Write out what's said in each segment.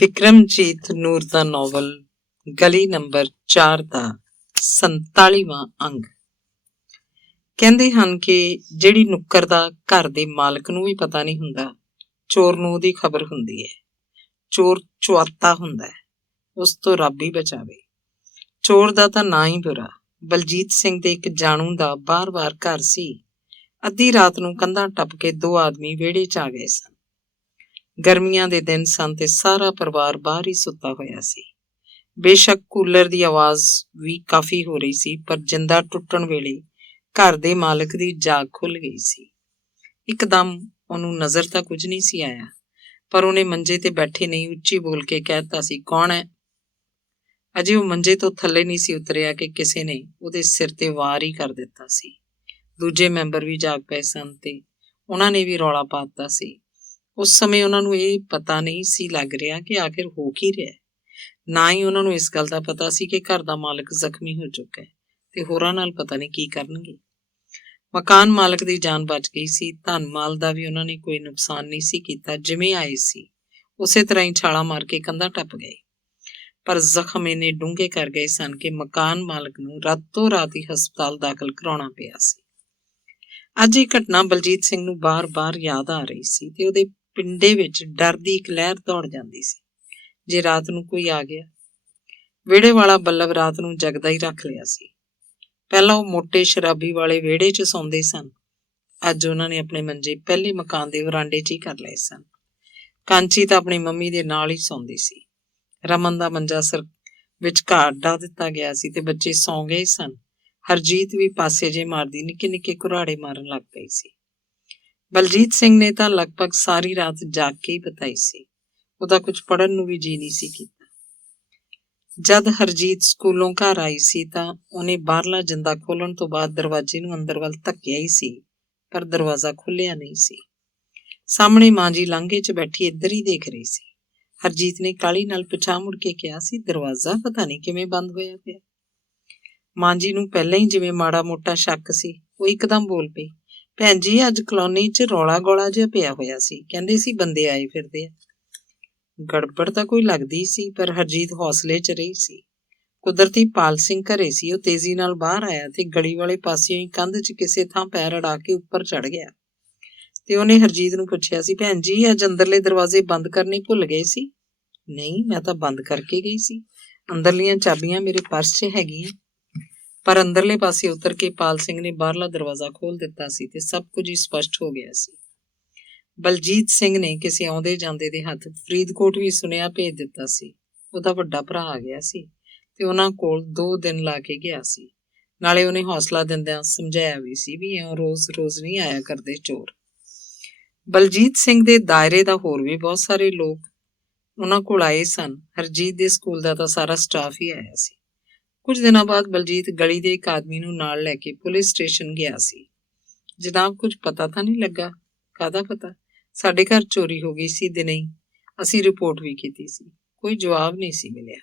ਵਿਕਰਮਜੀਤ ਨੂਰ ਦਾ novel ਗਲੀ number 4 ਦਾ 47ਵਾਂ ਅੰਗ। ਕਹਿੰਦੇ ਹਨ ਕਿ ਜਿਹੜੀ ਨੁੱਕਰ ਦਾ ਘਰ ਦੇ ਮਾਲਕ ਨੂੰ ਵੀ ਪਤਾ ਨਹੀਂ ਹੁੰਦਾ, ਚੋਰ ਨੂੰ ਉਹਦੀ ਖਬਰ ਹੁੰਦੀ ਹੈ। ਚੋਰ ਚੁਆਤਾ ਹੁੰਦਾ ਹੈ, ਉਸ ਤੋਂ ਰੱਬ ਹੀ ਬਚਾਵੇ। ਚੋਰ ਦਾ ਤਾਂ ਨਾਂ ਹੀ ਬੁਰਾ। ਬਲਜੀਤ ਸਿੰਘ ਦੇ ਇੱਕ ਜਾਣੂ ਦਾ ਬਾਰ-ਬਾਰ ਘਰ ਸੀ। ਅੱਧੀ ਰਾਤ ਨੂੰ ਕੰਧਾਂ ਟੱਪ ਕੇ 2 ਆਦਮੀ ਵਿਹੜੇ 'ਚ ਆ ਗਏ ਸਨ। ਗਰਮੀਆਂ ਦੇ ਦਿਨ ਸਨ ਤੇ ਸਾਰਾ ਪਰਿਵਾਰ ਬਾਹਰ ਹੀ ਸੁੱਤਾ ਹੋਇਆ ਸੀ। ਬੇਸ਼ੱਕ ਕੂਲਰ ਦੀ ਆਵਾਜ਼ ਵੀ ਕਾਫੀ ਹੋ ਰਹੀ ਸੀ, ਪਰ ਜਿੰਦਾ ਟੁੱਟਣ ਵੇਲੇ ਘਰ ਦੇ ਮਾਲਕ ਦੀ ਜਾਗ ਖੁੱਲ ਗਈ ਸੀ। ਇੱਕਦਮ ਉਹਨੂੰ ਨਜ਼ਰ ਤਾਂ ਕੁਝ ਨਹੀਂ ਸੀ ਆਇਆ, ਪਰ ਉਹਨੇ ਮੰਜੇ ਤੇ ਬੈਠੇ ਨਹੀਂ ਉੱਚੀ ਬੋਲ ਕੇ ਕਹਿਤਾ ਸੀ, ਕੌਣ ਹੈ? ਅਜੇ ਉਹ ਮੰਜੇ ਤੋਂ ਥੱਲੇ ਨਹੀਂ ਸੀ ਉਤਰਿਆ ਕਿ ਕਿਸੇ ਨੇ ਉਹਦੇ ਸਿਰ ਤੇ ਵਾਰ ਹੀ ਕਰ ਦਿੱਤਾ ਸੀ। ਦੂਜੇ ਮੈਂਬਰ ਵੀ ਜਾਗ ਪਏ ਸਨ ਤੇ ਉਹਨਾਂ ਨੇ ਵੀ ਰੌਲਾ ਪਾ ਦਿੱਤਾ ਸੀ। ਉਸ ਸਮੇਂ ਉਹਨਾਂ ਨੂੰ ਇਹ ਪਤਾ ਨਹੀਂ ਸੀ ਲੱਗ ਰਿਹਾ ਕਿ ਆਖਿਰ ਹੋ ਕੀ ਰਿਹਾ। ਨਾ ਹੀ ਉਹਨਾਂ ਨੂੰ ਇਸ ਗੱਲ ਦਾ ਪਤਾ ਸੀ ਕਿ ਘਰ ਦਾ ਮਾਲਕ ਜ਼ਖਮੀ ਹੋ ਚੁੱਕਾ ਹੈ ਤੇ ਹੋਰਾਂ ਨਾਲ ਪਤਾ ਨਹੀਂ ਕੀ ਕਰਨਗੇ। ਮਕਾਨ ਮਾਲਕ ਦੀ ਜਾਨ ਬਚ ਗਈ ਸੀ। ਧਨ ਮਾਲ ਦਾ ਵੀ ਉਹਨਾਂ ਨੇ ਕੋਈ ਨੁਕਸਾਨ ਨਹੀਂ ਸੀ ਕੀਤਾ। ਜਿਵੇਂ ਆਏ ਸੀ ਉਸੇ ਤਰ੍ਹਾਂ ਹੀ ਛਾਲਾਂ ਮਾਰ ਕੇ ਕੰਧਾਂ ਟੱਪ ਗਏ, ਪਰ ਜ਼ਖਮ ਇੰਨੇ ਡੂੰਘੇ ਕਰ ਗਏ ਸਨ ਕਿ ਮਕਾਨ ਮਾਲਕ ਨੂੰ ਰਾਤੋਂ ਰਾਤ ਹੀ ਹਸਪਤਾਲ ਦਾਖਲ ਕਰਾਉਣਾ ਪਿਆ ਸੀ। ਅੱਜ ਇਹ ਘਟਨਾ ਬਲਜੀਤ ਸਿੰਘ ਨੂੰ ਬਾਰ-ਬਾਰ ਯਾਦ ਆ ਰਹੀ ਸੀ ਤੇ ਉਹਦੇ ਪਿੰਡੇ ਵਿੱਚ ਡਰ ਦੀ ਇੱਕ ਲਹਿਰ ਦੌੜ ਜਾਂਦੀ ਸੀ। ਜੇ ਰਾਤ ਨੂੰ ਕੋਈ ਆ ਗਿਆ। ਵਿਹੜੇ ਵਾਲਾ ਬੱਲਬ ਰਾਤ ਨੂੰ ਜਗਦਾ ਹੀ ਰੱਖ ਲਿਆ ਸੀ। ਪਹਿਲਾਂ ਉਹ ਮੋਟੇ ਸ਼ਰਾਬੀ ਵਾਲੇ ਵਿਹੜੇ 'ਚ ਸੌਂਦੇ ਸਨ। ਅੱਜ ਉਹਨਾਂ ਨੇ ਆਪਣੇ ਮੰਜੇ ਪਹਿਲੇ ਮਕਾਨ ਦੇ ਵਰਾਂਡੇ 'ਚ ਹੀ ਕਰ ਲਏ ਸਨ। ਕਾਂਚੀ ਤਾਂ ਆਪਣੀ ਮੰਮੀ ਦੇ ਨਾਲ ਹੀ ਸੌਂਦੀ ਸੀ। ਰਮਨ ਦਾ ਮੰਜਾ ਸਿਰ ਵਿਚਕਾਰ ਢਾ ਦਿੱਤਾ ਗਿਆ ਸੀ ਤੇ ਬੱਚੇ ਸੌਂ ਗਏ ਸਨ। ਹਰਜੀਤ ਵੀ ਪਾਸੇ ਜੇ ਮਾਰਦੀ ਨਿੱਕੇ-ਨਿੱਕੇ ਕੁਰਾੜੇ ਮਾਰਨ ਲੱਗ ਪਈ ਸੀ। ਬਲਜੀਤ ਸਿੰਘ ਨੇ ਤਾਂ ਲਗਭਗ ਸਾਰੀ ਰਾਤ ਜਾਗ ਕੇ ਹੀ ਬਿਤਾਈ ਸੀ। ਉਹਦਾ ਕੁਝ ਪੜ੍ਹਨ ਨੂੰ ਵੀ ਜੀਅ ਨਹੀਂ ਸੀ ਕੀਤਾ। ਜਦ ਹਰਜੀਤ ਸਕੂਲੋਂ ਘਰ ਆਈ ਸੀ ਤਾਂ ਉਹਨੇ ਬਾਹਰਲਾ ਜਿੰਦਾ ਖੋਲ੍ਹਣ ਤੋਂ ਬਾਅਦ ਦਰਵਾਜ਼ੇ ਨੂੰ ਅੰਦਰ ਵੱਲ ਧੱਕਿਆ ਹੀ ਸੀ, ਪਰ ਦਰਵਾਜ਼ਾ ਖੁੱਲਿਆ ਨਹੀਂ ਸੀ। ਸਾਹਮਣੇ ਮਾਂ ਜੀ ਲਾਂਘੇ 'ਚ ਬੈਠੀ ਇੱਧਰ ਹੀ ਦੇਖ ਰਹੀ ਸੀ। ਹਰਜੀਤ ਨੇ ਕਾਹਲੀ ਨਾਲ ਪਿਛਾਂਹ ਮੁੜ ਕੇ ਕਿਹਾ ਸੀ, ਦਰਵਾਜ਼ਾ ਪਤਾ ਨਹੀਂ ਕਿਵੇਂ ਬੰਦ ਹੋਇਆ ਪਿਆ। ਮਾਂ ਜੀ ਨੂੰ ਪਹਿਲਾਂ ਹੀ ਜਿਵੇਂ ਮਾੜਾ ਮੋਟਾ ਸ਼ੱਕ ਸੀ। ਉਹ ਇੱਕਦਮ ਬੋਲ ਪਈ, ਭੈਣ ਜੀ ਅੱਜ ਕਲੋਨੀ 'ਚ ਰੌਲਾ ਗੋਲਾ ਜਿਹਾ ਪਿਆ ਹੋਇਆ ਸੀ, ਕਹਿੰਦੇ ਸੀ ਬੰਦੇ ਆਏ ਫਿਰਦੇ ਆ। ਗੜਬੜ ਤਾਂ ਕੋਈ ਲੱਗਦੀ ਸੀ, ਪਰ ਹਰਜੀਤ ਹੌਸਲੇ 'ਚ ਰਹੀ ਸੀ। ਕੁਦਰਤੀ ਪਾਲ ਸਿੰਘ ਘਰੇ ਸੀ। ਉਹ ਤੇਜ਼ੀ ਨਾਲ ਬਾਹਰ ਆਇਆ ਤੇ ਗਲੀ ਵਾਲੇ ਪਾਸਿਓਂ ਹੀ ਕੰਧ 'ਚ ਕਿਸੇ ਥਾਂ ਪੈਰ ਅੜਾ ਕੇ ਉੱਪਰ ਚੜ ਗਿਆ ਤੇ ਉਹਨੇ ਹਰਜੀਤ ਨੂੰ ਪੁੱਛਿਆ ਸੀ, ਭੈਣ ਜੀ ਅੱਜ ਅੰਦਰਲੇ ਦਰਵਾਜ਼ੇ ਬੰਦ ਕਰਨੇ ਭੁੱਲ ਗਏ ਸੀ? ਨਹੀਂ, ਮੈਂ ਤਾਂ ਬੰਦ ਕਰਕੇ ਗਈ ਸੀ। ਅੰਦਰਲੀਆਂ ਚਾਬੀਆਂ ਮੇਰੇ ਪਰਸ 'ਚ ਹੈਗੀਆਂ। ਪਰ ਅੰਦਰਲੇ ਪਾਸੇ ਉਤਰ ਕੇ ਪਾਲ ਸਿੰਘ ਨੇ ਬਾਹਰਲਾ ਦਰਵਾਜ਼ਾ ਖੋਲ੍ਹ ਦਿੱਤਾ ਸੀ ਤੇ ਸਭ ਕੁਝ ਹੀ ਸਪਸ਼ਟ ਹੋ ਗਿਆ ਸੀ। ਬਲਜੀਤ ਸਿੰਘ ਨੇ ਕਿਸੇ ਆਉਂਦੇ ਜਾਂਦੇ ਦੇ ਹੱਥ ਫਰੀਦਕੋਟ ਵੀ ਸੁਨੇਹਾ ਭੇਜ ਦਿੱਤਾ ਸੀ। ਉਹਦਾ ਵੱਡਾ ਭਰਾ ਆ ਗਿਆ ਸੀ ਤੇ ਉਹਨਾਂ ਕੋਲ 2 ਦਿਨ ਲਾ ਕੇ ਗਿਆ ਸੀ। ਨਾਲੇ ਉਹਨੇ ਹੌਸਲਾ ਦਿੰਦਿਆਂ ਸਮਝਾਇਆ ਵੀ ਸੀ ਵੀ ਇਉਂ ਰੋਜ਼-ਰੋਜ਼ ਨਹੀਂ ਆਇਆ ਕਰਦੇ ਚੋਰ। ਬਲਜੀਤ ਸਿੰਘ ਦੇ ਦਾਇਰੇ ਦਾ ਹੋਰ ਵੀ ਬਹੁਤ ਸਾਰੇ ਲੋਕ ਉਹਨਾਂ ਕੋਲ ਆਏ ਸਨ। ਹਰਜੀਤ ਦੇ ਸਕੂਲ ਦਾ ਤਾਂ ਸਾਰਾ ਸਟਾਫ ਹੀ ਆਇਆ ਸੀ। ਕੁਝ ਦਿਨਾਂ ਬਾਅਦ ਬਲਜੀਤ ਗਲੀ ਦੇ ਇੱਕ ਆਦਮੀ ਨੂੰ ਨਾਲ ਲੈ ਕੇ ਪੁਲਿਸ ਸਟੇਸ਼ਨ ਗਿਆ ਸੀ। ਜਨਾਬ, ਕੁਝ ਪਤਾ ਤਾਂ ਨਹੀਂ ਲੱਗਾ? ਕਾਹਦਾ ਪਤਾ? ਸਾਡੇ ਘਰ ਚੋਰੀ ਹੋ ਗਈ ਸੀ ਦਿਨੇ ਹੀ। ਅਸੀਂ ਰਿਪੋਰਟ ਵੀ ਕੀਤੀ ਸੀ, ਕੋਈ ਜਵਾਬ ਨਹੀਂ ਸੀ ਮਿਲਿਆ।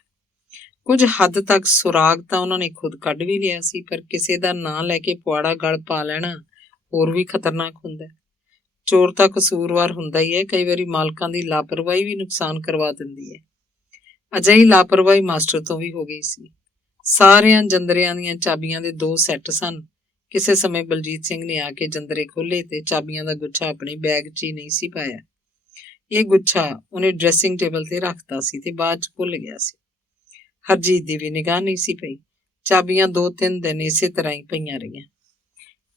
ਕੁਝ ਹੱਦ ਤੱਕ ਸੁਰਾਗ ਤਾਂ ਉਹਨਾਂ ਨੇ ਖੁਦ ਕੱਢ ਵੀ ਲਿਆ ਸੀ, ਪਰ ਕਿਸੇ ਦਾ ਨਾਂ ਲੈ ਕੇ ਪੁਆੜਾ ਗਲ ਪਾ ਲੈਣਾ ਹੋਰ ਵੀ ਖਤਰਨਾਕ ਹੁੰਦਾ। ਚੋਰ ਤਾਂ ਕਸੂਰਵਾਰ ਹੁੰਦਾ ਹੀ ਹੈ। ਕਈ ਵਾਰੀ ਮਾਲਕਾਂ ਦੀ ਲਾਪਰਵਾਹੀ ਵੀ ਨੁਕਸਾਨ ਕਰਵਾ ਦਿੰਦੀ ਹੈ। ਅਜਿਹੀ ਲਾਪਰਵਾਹੀ ਮਾਸਟਰ ਤੋਂ ਵੀ ਹੋ ਗਈ ਸੀ। ਸਾਰਿਆਂ ਜੰਦਰਿਆਂ ਦੀਆਂ ਚਾਬੀਆਂ ਦੇ 2 ਸੈੱਟ ਸਨ। ਕਿਸੇ ਸਮੇਂ ਬਲਜੀਤ ਸਿੰਘ ਨੇ ਆ ਕੇ ਜੰਦਰੇ ਖੋਲ੍ਹੇ ਤੇ ਚਾਬੀਆਂ ਦਾ ਗੁੱਛਾ ਆਪਣੇ ਬੈਗ 'ਚ ਹੀ ਨਹੀਂ ਸੀ ਪਾਇਆ। ਇਹ ਗੁੱਛਾ ਉਹਨੇ ਡਰੈਸਿੰਗ ਟੇਬਲ ਤੇ ਰੱਖਤਾ ਸੀ ਤੇ ਬਾਅਦ 'ਚ ਭੁੱਲ ਗਿਆ ਸੀ। ਹਰਜੀਤ ਦੀ ਵੀ ਨਿਗਾਹ ਨਹੀਂ ਸੀ ਪਈ। ਚਾਬੀਆਂ 2-3 ਦਿਨ ਇਸੇ ਤਰ੍ਹਾਂ ਹੀ ਪਈਆਂ ਰਹੀਆਂ।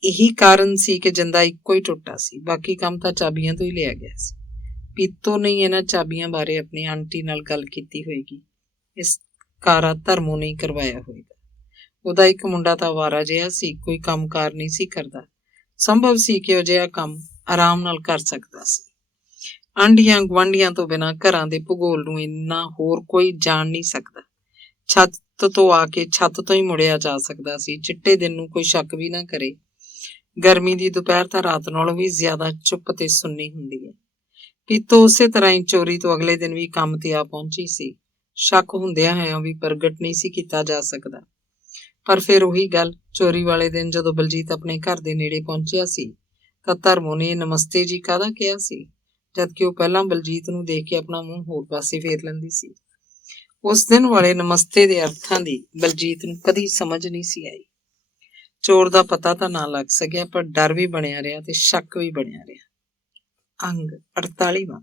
ਇਹੀ ਕਾਰਨ ਸੀ ਕਿ ਜਿੰਦਾ ਇੱਕੋ ਹੀ ਟੁੱਟਾ ਸੀ। ਬਾਕੀ ਕੰਮ ਤਾਂ ਚਾਬੀਆਂ ਤੋਂ ਹੀ ਲਿਆ ਗਿਆ ਸੀ। ਪੀਤੋ ਨੇ ਇਹਨਾਂ ਚਾਬੀਆਂ ਬਾਰੇ ਆਪਣੀ ਆਂਟੀ ਨਾਲ ਗੱਲ ਕੀਤੀ ਹੋਏਗੀ। ਇਸ ਕਾਰਾ ਧਰਮੋਂ ਨਹੀਂ ਕਰਵਾਇਆ ਹੋਏਗਾ। ਉਹਦਾ ਇੱਕ ਮੁੰਡਾ ਤਾਂ ਅਵਾਰਾ ਜਿਹਾ ਸੀ, ਕੋਈ ਕੰਮਕਾਰ ਨਹੀਂ ਸੀ ਕਰਦਾ। ਸੰਭਵ ਸੀ ਕਿ ਉਹ ਜਿਹਾ ਕੰਮ ਆਰਾਮ ਨਾਲ ਕਰ ਸਕਦਾ ਸੀ। ਆਂਢੀਆਂ ਗੁਆਂਢੀਆਂ ਤੋਂ ਬਿਨਾਂ ਘਰਾਂ ਦੇ ਭੂਗੋਲ ਨੂੰ ਇੰਨਾ ਹੋਰ ਕੋਈ ਜਾਣ ਨਹੀਂ ਸਕਦਾ। ਛੱਤ ਤੋਂ ਆ ਕੇ ਛੱਤ ਤੋਂ ਹੀ ਮੁੜਿਆ ਜਾ ਸਕਦਾ ਸੀ। ਚਿੱਟੇ ਦਿਨ ਨੂੰ ਕੋਈ ਸ਼ੱਕ ਵੀ ਨਾ ਕਰੇ। ਗਰਮੀ ਦੀ ਦੁਪਹਿਰ ਤਾਂ ਰਾਤ ਨਾਲੋਂ ਵੀ ਜ਼ਿਆਦਾ ਚੁੱਪ ਤੇ ਸੁੰਨੀ ਹੁੰਦੀ ਹੈ। ਪੀਤੋ ਉਸੇ ਤਰ੍ਹਾਂ ਹੀ ਚੋਰੀ ਤੋਂ ਅਗਲੇ ਦਿਨ ਵੀ ਕੰਮ ਤੇ ਆ ਪਹੁੰਚੀ ਸੀ। ਸ਼ੱਕ ਹੁੰਦਿਆਂ ਹੋਇਆਂ ਵੀ ਪ੍ਰਗਟ ਨਹੀਂ ਸੀ ਕੀਤਾ ਜਾ ਸਕਦਾ। ਪਰ ਫਿਰ ਉਹੀ ਗੱਲ, ਚੋਰੀ ਵਾਲੇ ਦਿਨ ਜਦੋਂ ਬਲਜੀਤ ਆਪਣੇ ਘਰ ਦੇ ਨੇੜੇ ਪਹੁੰਚਿਆ ਸੀ ਤਾਂ ਧਰਮੋਂ ਨੇ ਨਮਸਤੇ ਜੀ ਕਾਹਦਾ ਕਿਹਾ ਸੀ? ਜਦਕਿ ਉਹ ਪਹਿਲਾਂ ਬਲਜੀਤ ਨੂੰ ਦੇਖ ਕੇ ਆਪਣਾ ਮੂੰਹ ਹੋਰ ਪਾਸੇ ਫੇਰ ਲੈਂਦੀ ਸੀ। ਉਸ ਦਿਨ ਵਾਲੇ ਨਮਸਤੇ ਦੇ ਅਰਥਾਂ ਦੀ ਬਲਜੀਤ ਨੂੰ ਕਦੀ ਸਮਝ ਨਹੀਂ ਸੀ ਆਈ। ਚੋਰ ਦਾ ਪਤਾ ਤਾਂ ਨਾ ਲੱਗ ਸਕਿਆ, ਪਰ ਡਰ ਵੀ ਬਣਿਆ ਰਿਹਾ ਤੇ ਸ਼ੱਕ ਵੀ ਬਣਿਆ ਰਿਹਾ। ਅੰਗ 48ਵਾਂ।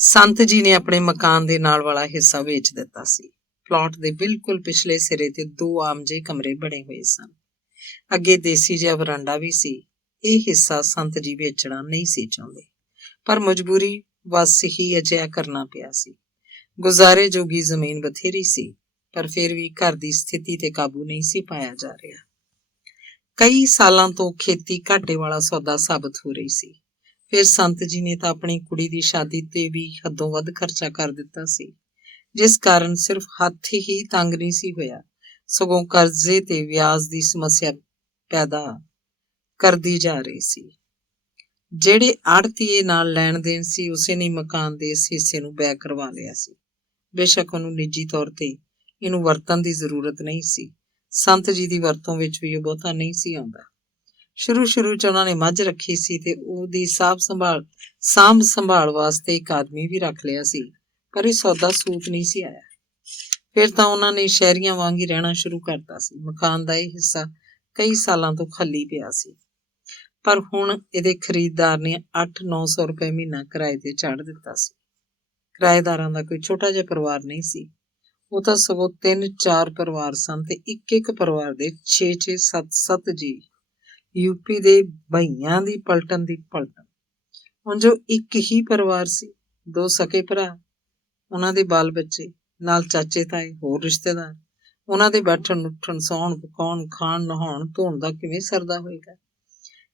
ਸੰਤ ਜੀ ਨੇ ਆਪਣੇ ਮਕਾਨ ਦੇ ਨਾਲ ਵਾਲਾ ਹਿੱਸਾ ਵੇਚ ਦਿੱਤਾ ਸੀ। ਪਲਾਟ ਦੇ ਬਿਲਕੁਲ ਪਿਛਲੇ ਸਿਰੇ ਤੇ 2 ਆਮ ਜਿਹੇ ਕਮਰੇ ਬਣੇ ਹੋਏ ਸਨ। ਅੱਗੇ ਦੇਸੀ ਜਿਹਾ ਵਰਾਂਡਾ ਵੀ ਸੀ। ਇਹ ਹਿੱਸਾ ਸੰਤ ਜੀ ਵੇਚਣਾ ਨਹੀਂ ਸੀ ਚਾਹੁੰਦੇ, ਪਰ ਮਜਬੂਰੀ ਵਸ ਹੀ ਅਜਿਹਾ ਕਰਨਾ ਪਿਆ ਸੀ। ਗੁਜ਼ਾਰੇ ਜੋਗੀ ਜ਼ਮੀਨ ਬਥੇਰੀ ਸੀ, ਪਰ ਫਿਰ ਵੀ ਘਰ ਦੀ ਸਥਿਤੀ ਤੇ ਕਾਬੂ ਨਹੀਂ ਸੀ ਪਾਇਆ ਜਾ ਰਿਹਾ। ਕਈ ਸਾਲਾਂ ਤੋਂ ਖੇਤੀ ਘਾਟੇ ਵਾਲਾ ਸੌਦਾ ਸਾਬਤ ਹੋ ਰਹੀ ਸੀ। ਫਿਰ ਸੰਤ ਜੀ ਨੇ ਤਾਂ ਆਪਣੀ ਕੁੜੀ ਦੀ ਸ਼ਾਦੀ ਤੇ ਵੀ ਹੱਦੋਂ ਵੱਧ ਖਰਚਾ ਕਰ ਦਿੱਤਾ ਸੀ, ਜਿਸ ਕਾਰਨ ਸਿਰਫ ਹੱਥ ਹੀ ਤੰਗ ਨਹੀਂ ਸੀ ਹੋਇਆ, ਸਗੋਂ ਕਰਜ਼ੇ ਤੇ ਵਿਆਜ ਦੀ ਸਮੱਸਿਆ ਪੈਦਾ ਕਰਦੀ ਜਾ ਰਹੀ ਸੀ। ਜਿਹੜੇ ਆੜਤੀਏ ਨਾਲ ਲੈਣ ਦੇਣ ਸੀ, ਉਸੇ ਨੇ ਮਕਾਨ ਦੇ ਇਸ ਹਿੱਸੇ ਨੂੰ ਬੈਅ ਕਰਵਾ ਲਿਆ ਸੀ। ਬੇਸ਼ੱਕ ਉਹਨੂੰ ਨਿੱਜੀ ਤੌਰ ਤੇ ਇਹਨੂੰ ਵਰਤਣ ਦੀ ਜ਼ਰੂਰਤ ਨਹੀਂ ਸੀ। ਸੰਤ ਜੀ ਦੀ ਵਰਤੋਂ ਵਿੱਚ ਵੀ ਉਹ ਬਹੁਤਾ ਨਹੀਂ ਸੀ ਆਉਂਦਾ। ਸ਼ੁਰੂ 'ਚ ਉਹਨਾਂ ਨੇ ਮੱਝ ਰੱਖੀ ਸੀ ਤੇ ਉਹਦੀ ਸਾਂਭ ਸੰਭਾਲ ਵਾਸਤੇ ਇੱਕ ਆਦਮੀ ਵੀ ਰੱਖ ਲਿਆ ਸੀ, ਪਰ ਇਹ ਸੌਦਾ ਸੂਤ ਨਹੀਂ ਸੀ ਆਇਆ। ਫਿਰ ਤਾਂ ਉਹਨਾਂ ਨੇ ਸ਼ਹਿਰੀਆਂ ਵਾਂਗ ਹੀ ਰਹਿਣਾ ਸ਼ੁਰੂ ਕਰਤਾ ਸੀ। ਮਕਾਨ ਦਾ ਇਹ ਹਿੱਸਾ ਕਈ ਸਾਲਾਂ ਤੋਂ ਖਾਲੀ ਪਿਆ ਸੀ, ਪਰ ਹੁਣ ਇਹਦੇ ਖਰੀਦਦਾਰ ਨੇ 800-900 ਰੁਪਏ ਮਹੀਨਾ ਕਿਰਾਏ ਤੇ ਚਾੜ ਦਿੱਤਾ ਸੀ। ਕਿਰਾਏਦਾਰਾਂ ਦਾ ਕੋਈ ਛੋਟਾ ਜਿਹਾ ਪਰਿਵਾਰ ਨਹੀਂ ਸੀ, ਉਹ ਤਾਂ ਸਗੋਂ 3-4 ਪਰਿਵਾਰ ਸਨ ਤੇ ਇੱਕ ਪਰਿਵਾਰ ਦੇ 6-6, 7-7 ਜੀ। ਯੂਪੀ ਦੇ ਭਈਆਂ ਦੀ ਪਲਟਨ ਦੀ ਪਲਟਨ। ਹੁਣ ਜੋ ਇੱਕ ਹੀ ਪਰਿਵਾਰ ਸੀ, 2 ਸਕੇ ਭਰਾ, ਉਹਨਾਂ ਦੇ ਬਾਲ ਬੱਚੇ, ਨਾਲ ਚਾਚੇ ਤਾਏ, ਹੋਰ ਰਿਸ਼ਤੇਦਾਰ। ਉਹਨਾਂ ਦੇ ਬੈਠਣ ਉੱਠਣ, ਸੌਣ ਪਕਾਉਣ, ਖਾਣ ਨਹਾਉਣ ਧੋਣ ਦਾ ਕਿਵੇਂ ਸਰਦਾ ਹੋਏਗਾ।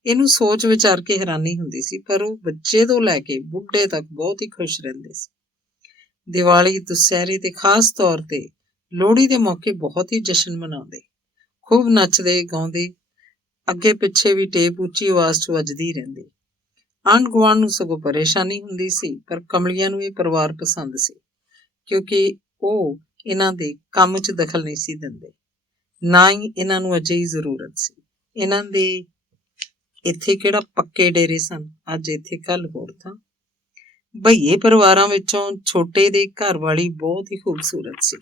ਇਹਨੂੰ ਸੋਚ ਵਿਚਾਰ ਕੇ ਹੈਰਾਨੀ ਹੁੰਦੀ ਸੀ, ਪਰ ਉਹ ਬੱਚੇ ਤੋਂ ਲੈ ਕੇ ਬੁੱਢੇ ਤੱਕ ਬਹੁਤ ਹੀ ਖੁਸ਼ ਰਹਿੰਦੇ ਸੀ। ਦੀਵਾਲੀ, ਦੁਸਹਿਰੇ ਤੇ ਖਾਸ ਤੌਰ ਤੇ ਲੋਹੜੀ ਦੇ ਮੌਕੇ ਬਹੁਤ ਹੀ ਜਸ਼ਨ ਮਨਾਉਂਦੇ, ਖੂਬ ਨੱਚਦੇ ਗਾਉਂਦੇ। ਅੱਗੇ ਪਿੱਛੇ ਵੀ ਟੇਪ ਉੱਚੀ ਆਵਾਜ਼ 'ਚ ਵੱਜਦੀ ਰਹਿੰਦੀ। ਆਂਢ ਗੁਆਂਢ ਨੂੰ ਸਗੋਂ ਪਰੇਸ਼ਾਨੀ ਹੁੰਦੀ ਸੀ, ਪਰ ਕਮਲੀਆਂ ਨੂੰ ਇਹ ਪਰਿਵਾਰ ਪਸੰਦ ਸੀ, ਕਿਉਂਕਿ ਉਹ ਇਹਨਾਂ ਦੇ ਕੰਮ 'ਚ ਦਖਲ ਨਹੀਂ ਸੀ ਦਿੰਦੇ, ਨਾ ਹੀ ਇਹਨਾਂ ਨੂੰ ਅਜਿਹੀ ਜ਼ਰੂਰਤ ਸੀ। ਇਹਨਾਂ ਦੇ ਇੱਥੇ ਕਿਹੜਾ ਪੱਕੇ ਡੇਰੇ ਸਨ, ਅੱਜ ਇੱਥੇ ਕੱਲ ਹੋਰ ਥਾਂ। ਭਈਏ ਪਰਿਵਾਰਾਂ ਵਿੱਚੋਂ ਛੋਟੇ ਦੇ ਘਰ ਵਾਲੀ ਬਹੁਤ ਹੀ ਖੂਬਸੂਰਤ ਸੀ।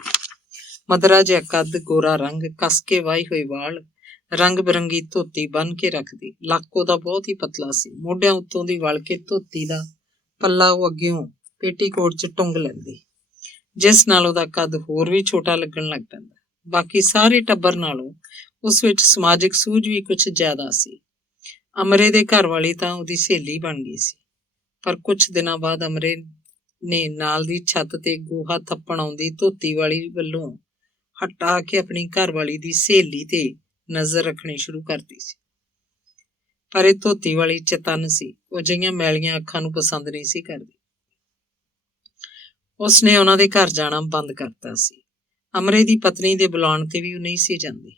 ਮਧਰਾ ਜਿਹਾ ਕੱਦ, ਗੋਰਾ ਰੰਗ, ਕੱਸ ਕੇ ਵਾਹੀ ਹੋਈ ਵਾਲ, ਰੰਗ ਬਿਰੰਗੀ ਧੋਤੀ ਬੰਨ ਕੇ ਰੱਖਦੀ। ਲੱਕ ਉਹਦਾ ਬਹੁਤ ਹੀ ਪਤਲਾ ਸੀ। ਮੋਢਿਆਂ ਉੱਤੋਂ ਦੀ ਵਲ ਕੇ ਧੋਤੀ ਦਾ ਪੱਲਾ ਉਹ ਅੱਗਿਓਂ ਪੇਟੀਕੋਟ 'ਚ ਟੁੰਗ ਲੈਂਦੀ, ਜਿਸ ਨਾਲ ਉਹਦਾ ਕੱਦ ਹੋਰ ਵੀ ਛੋਟਾ ਲੱਗਣ ਲੱਗ ਪੈਂਦਾ। ਬਾਕੀ ਸਾਰੇ ਟੱਬਰ ਨਾਲੋਂ ਉਸ ਵਿੱਚ ਸਮਾਜਿਕ ਸੂਝ ਵੀ ਕੁਝ ਜ਼ਿਆਦਾ ਸੀ। ਅਮਰੇ ਦੇ ਘਰ ਵਾਲੀ ਤਾਂ ਉਹਦੀ ਸਹੇਲੀ ਬਣ ਗਈ ਸੀ, ਪਰ ਕੁਝ ਦਿਨਾਂ ਬਾਅਦ ਅਮਰੇ ਨੇ ਨਾਲ ਦੀ ਛੱਤ ਤੇ ਗੋਹਾ ਥੱਪਣ ਆਉਂਦੀ ਧੋਤੀ ਵਾਲੀ ਵੱਲੋਂ ਹਟਾ ਕੇ ਆਪਣੀ ਘਰ ਵਾਲੀ ਦੀ ਸਹੇਲੀ ਤੇ ਨਜ਼ਰ ਰੱਖਣੀ ਸ਼ੁਰੂ ਕਰਤੀ ਸੀ। ਪਰ ਇਹ ਧੋਤੀ ਵਾਲੀ ਚਤੰਨ ਸੀ, ਉਹ ਜਿਹੀਆਂ ਮੈਲੀਆਂ ਅੱਖਾਂ ਨੂੰ ਪਸੰਦ ਨਹੀਂ ਸੀ ਕਰਦੀ। ਉਸਨੇ ਉਹਨਾਂ ਦੇ ਘਰ ਜਾਣਾ ਬੰਦ ਕਰਤਾ ਸੀ। ਅਮਰੇ ਦੀ ਪਤਨੀ ਦੇ ਬੁਲਾਉਣ ਤੇ ਵੀ ਉਹ ਨਹੀਂ ਸੀ ਜਾਂਦੀ।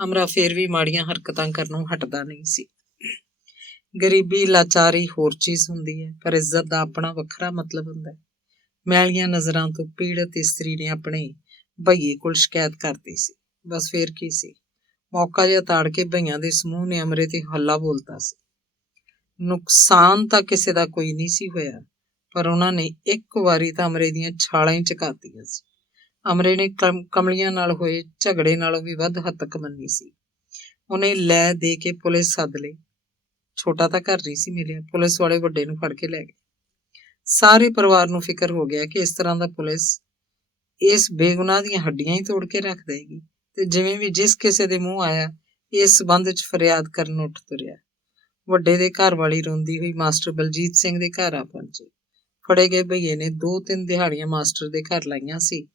ਅਮਰਾ ਫੇਰ ਵੀ ਮਾੜੀਆਂ ਹਰਕਤਾਂ ਕਰਨੋਂ ਹਟਦਾ ਨਹੀਂ ਸੀ। ਗਰੀਬੀ, ਲਾਚਾਰੀ ਹੋਰ ਚੀਜ਼ ਹੁੰਦੀ ਹੈ, ਪਰ ਇੱਜ਼ਤ ਦਾ ਆਪਣਾ ਵੱਖਰਾ ਮਤਲਬ ਹੁੰਦਾ ਹੈ। ਮੈਲੀਆਂ ਨਜ਼ਰਾਂ ਤੋਂ ਪੀੜਤ ਇਸਤਰੀ ਨੇ ਆਪਣੇ ਭਈਏ ਕੋਲ ਸ਼ਿਕਾਇਤ ਕਰਤੀ ਸੀ। ਬਸ ਫੇਰ ਕੀ ਸੀ, ਮੌਕਾ ਜਿਹਾ ਤਾੜ ਕੇ ਭਈਆਂ ਦੇ ਸਮੂਹ ਨੇ ਅਮਰੇ ਤੇ ਹੱਲਾ ਬੋਲਤਾ ਸੀ। ਨੁਕਸਾਨ ਤਾਂ ਕਿਸੇ ਦਾ ਕੋਈ ਨਹੀਂ ਸੀ ਹੋਇਆ, ਪਰ ਉਹਨਾਂ ਨੇ ਇੱਕ ਵਾਰੀ ਤਾਂ ਅਮਰੇ ਦੀਆਂ ਛਾਲਾਂ ਹੀ ਝਕਾਤੀਆਂ ਸੀ। ਅਮਰੇ ਨੇ ਕਮਲੀਆਂ ਨਾਲ ਹੋਏ ਝਗੜੇ ਨਾਲੋਂ ਵੀ ਵੱਧ ਹੱਤਕ ਮੰਨੀ ਸੀ। ਉਹਨੇ ਲੈ ਦੇ ਕੇ ਪੁਲਿਸ ਸੱਦ ਲਈ। ਛੋਟਾ ਤਾਂ ਘਰ ਨਹੀਂ ਸੀ ਮਿਲਿਆ, ਪੁਲਿਸ ਵਾਲੇ ਵੱਡੇ ਨੂੰ ਫੜ ਕੇ ਲੈ ਗਏ। ਸਾਰੇ ਪਰਿਵਾਰ ਨੂੰ ਫਿਕਰ ਹੋ ਗਿਆ ਕਿ ਇਸ ਤਰ੍ਹਾਂ ਦਾ ਪੁਲਿਸ ਇਸ ਬੇਗੁਨਾਹ ਦੀਆਂ ਹੱਡੀਆਂ ਹੀ ਤੋੜ ਕੇ ਰੱਖ ਦੇਗੀ, ਤੇ ਜਿਵੇਂ ਵੀ ਜਿਸ ਕਿਸੇ ਦੇ ਮੂੰਹ ਆਇਆ ਇਸ ਸੰਬੰਧ 'ਚ ਫਰਿਆਦ ਕਰਨ ਉੱਠ ਤੁਰਿਆ। ਵੱਡੇ ਦੇ ਘਰ ਵਾਲੀ ਰੋਂਦੀ ਹੋਈ ਮਾਸਟਰ ਬਲਜੀਤ ਸਿੰਘ ਦੇ ਘਰ ਆ ਪਹੁੰਚੀ। ਫੜੇ ਗਏ ਭਈਏ ਨੇ 2-3 ਦਿਹਾੜੀਆਂ ਮਾਸਟਰ ਦੇ ਘਰ ਲਾਈਆਂ ਸੀ,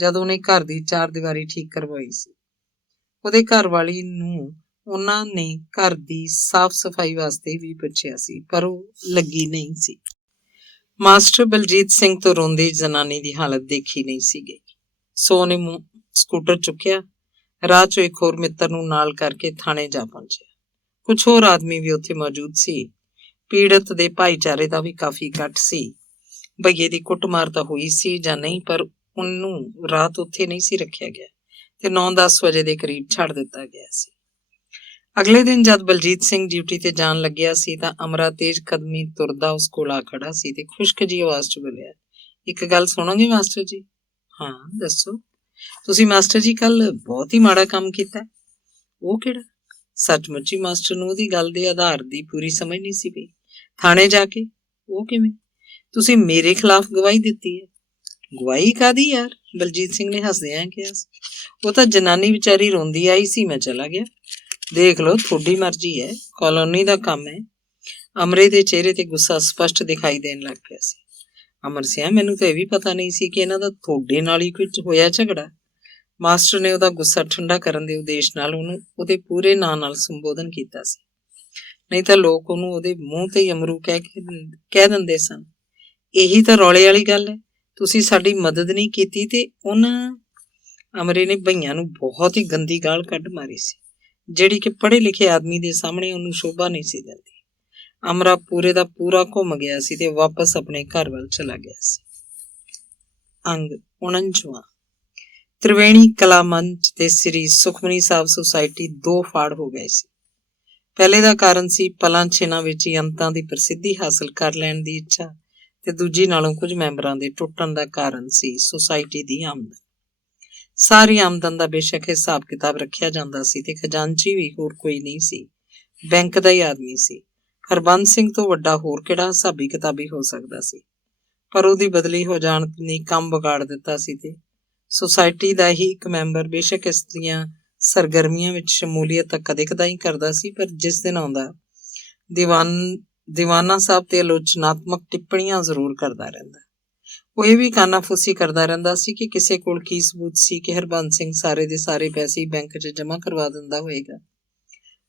ਜਦ ਉਹਨੇ ਘਰ ਦੀ 4 ਦੀਵਾਰੀ ਠੀਕ ਕਰਵਾਈ ਸੀ। ਉਹਦੇ ਘਰ ਵਾਲੀ ਨੂੰ ਉਹਨਾਂ ਨੇ ਘਰ ਦੀ ਸਾਫ਼ ਸਫਾਈ ਵਾਸਤੇ ਵੀ ਪੁੱਛਿਆ ਸੀ, ਪਰ ਉਹ ਲੱਗੀ ਨਹੀਂ ਸੀ। ਮਾਸਟਰ ਬਲਜੀਤ ਸਿੰਘ ਤੋਂ ਰੋਂਦੀ ਜਨਾਨੀ ਦੀ ਹਾਲਤ ਦੇਖੀ ਨਹੀਂ ਸੀ ਗਈ, ਸੋ ਉਹਨੇ ਸਕੂਟਰ ਚੁੱਕਿਆ। ਰਾਹ 'ਚੋਂ ਇੱਕ ਹੋਰ ਮਿੱਤਰ ਨੂੰ ਨਾਲ ਕਰਕੇ ਥਾਣੇ ਜਾ ਪਹੁੰਚਿਆ। ਕੁਝ ਹੋਰ ਆਦਮੀ ਵੀ ਉੱਥੇ ਮੌਜੂਦ ਸੀ। ਪੀੜਤ ਦੇ ਭਾਈਚਾਰੇ ਦਾ ਵੀ ਕਾਫੀ ਇਕੱਠ ਸੀ। ਭਈਏ ਦੀ ਕੁੱਟਮਾਰ ਤਾਂ ਹੋਈ ਸੀ ਜਾਂ ਨਹੀਂ, ਪਰ ਉਹਨੂੰ ਰਾਤ ਉੱਥੇ ਨਹੀਂ ਸੀ ਰੱਖਿਆ ਗਿਆ ਤੇ 9-10 ਵਜੇ ਦੇ ਕਰੀਬ ਛੱਡ ਦਿੱਤਾ ਗਿਆ ਸੀ। ਅਗਲੇ ਦਿਨ ਜਦ ਬਲਜੀਤ ਸਿੰਘ ਡਿਊਟੀ ਤੇ ਜਾਣ ਲੱਗਿਆ ਸੀ ਤਾਂ ਅਮਰਾ ਤੇਜ਼ ਕਦਮੀ ਤੁਰਦਾ ਉਸ ਕੋਲ ਆ ਖੜਾ ਸੀ ਤੇ ਖੁਸ਼ਕ ਜਿਹੀ ਆਵਾਜ਼ 'ਚ ਬੋਲਿਆ, ਇੱਕ ਗੱਲ ਸੁਣੋਗੇ ਮਾਸਟਰ ਜੀ? ਹਾਂ ਦੱਸੋ। ਤੁਸੀਂ ਮਾਸਟਰ ਜੀ ਕੱਲ ਬਹੁਤ ਹੀ ਮਾੜਾ ਕੰਮ ਕੀਤਾ। ਉਹ ਕਿਹੜਾ? ਸੱਚਮੁੱਚ ਹੀ ਮਾਸਟਰ ਨੂੰ ਉਹਦੀ ਗੱਲ ਦੇ ਆਧਾਰ ਦੀ ਪੂਰੀ ਸਮਝ ਨਹੀਂ ਸੀ ਪਈ। ਥਾਣੇ ਜਾ ਕੇ? ਉਹ ਕਿਵੇਂ? ਤੁਸੀਂ ਮੇਰੇ ਖਿਲਾਫ ਗਵਾਹੀ ਦਿੱਤੀ ਹੈ। ਗਵਾਹੀ ਕਾਦੀ ਯਾਰ? ਬਲਜੀਤ ਸਿੰਘ ਨੇ ਹੱਸਦਿਆਂ ਕਿਹਾ। ਉਹ ਤਾਂ ਜਨਾਨੀ ਵਿਚਾਰੀ ਰੋਂਦੀ ਆਈ ਸੀ, ਮੈਂ ਚਲਾ ਗਿਆ। ਦੇਖ ਲਓ, ਤੁਹਾਡੀ ਮਰਜ਼ੀ ਹੈ, ਕਲੋਨੀ ਦਾ ਕੰਮ ਹੈ। ਅਮਰੇ ਦੇ ਚਿਹਰੇ ਤੇ ਗੁੱਸਾ ਸਪਸ਼ਟ ਦਿਖਾਈ ਦੇਣ ਲੱਗ ਪਿਆ ਸੀ। ਅਮਰ ਸਿਆ, ਮੈਨੂੰ ਤਾਂ ਇਹ ਵੀ ਪਤਾ ਨਹੀਂ ਸੀ ਕਿ ਇਹਨਾਂ ਦਾ ਤੁਹਾਡੇ ਨਾਲ ਹੀ ਕੁਝ ਹੋਇਆ ਝਗੜਾ। ਮਾਸਟਰ ਨੇ ਉਹਦਾ ਗੁੱਸਾ ਠੰਡਾ ਕਰਨ ਦੇ ਉਦੇਸ਼ ਨਾਲ ਉਹਨੂੰ ਉਹਦੇ ਪੂਰੇ ਨਾਂ ਨਾਲ ਸੰਬੋਧਨ ਕੀਤਾ ਸੀ, ਨਹੀਂ ਤਾਂ ਲੋਕ ਉਹਨੂੰ ਉਹਦੇ ਮੂੰਹ ਤੇ ਹੀ ਅਮਰੂ ਕਹਿ ਦਿੰਦੇ ਸਨ। ਇਹੀ ਤਾਂ ਰੌਲੇ ਵਾਲੀ ਗੱਲ ਹੈ, ਤੁਸੀਂ ਸਾਡੀ ਮਦਦ ਨਹੀਂ ਕੀਤੀ ਤੇ ਉਹਨਾਂ। ਅਮਰੇ ਨੇ ਭਈਆਂ ਨੂੰ ਬਹੁਤ ਹੀ ਗੰਦੀ ਗਾਲ ਕੱਢ ਮਾਰੀ ਸੀ, ਜਿਹੜੀ ਕਿ ਪੜ੍ਹੇ ਲਿਖੇ ਆਦਮੀ ਦੇ ਸਾਹਮਣੇ ਉਹਨੂੰ ਸ਼ੋਭਾ ਨਹੀਂ ਸੀ ਦਿੰਦੀ। ਅਮਰਾ ਪੂਰੇ ਦਾ ਪੂਰਾ ਘੁੰਮ ਗਿਆ ਸੀ ਤੇ ਵਾਪਸ ਆਪਣੇ ਘਰ ਵੱਲ ਚਲਾ ਗਿਆ ਸੀ। ਅੰਗ 49। ਤ੍ਰਿਵੇਣੀ ਕਲਾ ਮੰਚ ਤੇ ਸ੍ਰੀ ਸੁਖਮਨੀ ਸਾਹਿਬ ਸੁਸਾਇਟੀ ਦੋ ਫਾੜ ਹੋ ਗਏ ਸੀ। ਪਹਿਲੇ ਦਾ ਕਾਰਨ ਸੀ ਪਲਾਂ ਛਿਨਾਂ ਵਿੱਚ ਹੀ ਅੰਤਾਂ ਦੀ ਪ੍ਰਸਿੱਧੀ ਹਾਸਲ ਕਰ ਲੈਣ ਦੀ ਇੱਛਾ, ਤੇ ਦੂਜੀ ਨਾਲੋਂ ਕੁਝ ਮੈਂਬਰਾਂ ਦੇ ਟੁੱਟਣ ਦਾ ਕਾਰਨ ਸੀ ਸੁਸਾਇਟੀ ਦੀ ਆਮਦਨ। ਸਾਰੀ ਆਮਦਨ ਦਾ ਬੇਸ਼ੱਕ ਹਿਸਾਬ ਕਿਤਾਬ ਰੱਖਿਆ ਜਾਂਦਾ ਸੀ ਤੇ ਖਜ਼ਾਨਚੀ ਵੀ ਹੋਰ ਕੋਈ ਨਹੀਂ ਸੀ, ਬੈਂਕ ਦਾ ਹੀ ਆਦਮੀ ਸੀ। ਹਰਬੰਸ ਸਿੰਘ ਤੋਂ ਵੱਡਾ ਹੋਰ ਕਿਹੜਾ ਹਿਸਾਬੀ ਕਿਤਾਬੀ ਹੋ ਸਕਦਾ ਸੀ, ਪਰ ਉਹਦੀ ਬਦਲੀ ਹੋ ਜਾਣ ਨੇ ਕੰਮ ਵਿਗਾੜ ਦਿੱਤਾ ਸੀ ਤੇ ਸੁਸਾਇਟੀ ਦਾ ਹੀ ਇੱਕ ਮੈਂਬਰ ਬੇਸ਼ੱਕ ਇਸ ਦੀਆਂ ਸਰਗਰਮੀਆਂ ਵਿੱਚ ਸ਼ਮੂਲੀਅਤ ਤਾਂ ਕਦੇ-ਕਦਾਈ ਹੀ ਕਰਦਾ ਸੀ, ਪਰ ਜਿਸ ਦਿਨ ਆਉਂਦਾ ਦੀਵਾਨਾ ਸਾਹਿਬ ਤੇ ਆਲੋਚਨਾਤਮਕ ਟਿੱਪਣੀਆਂ ਜ਼ਰੂਰ ਕਰਦਾ ਰਹਿੰਦਾ। ਉਹ ਇਹ ਵੀ ਕਾਨਾਫੂਸੀ ਕਰਦਾ ਰਹਿੰਦਾ ਸੀ ਕਿ ਕਿਸੇ ਕੋਲ ਕੀ ਸਬੂਤ ਸੀ ਕਿ ਹਰਬੰਸ ਸਿੰਘ ਸਾਰੇ ਦੇ ਸਾਰੇ ਪੈਸੇ ਬੈਂਕ 'ਚ ਜਮ੍ਹਾਂ ਕਰਵਾ ਦਿੰਦਾ ਹੋਏਗਾ।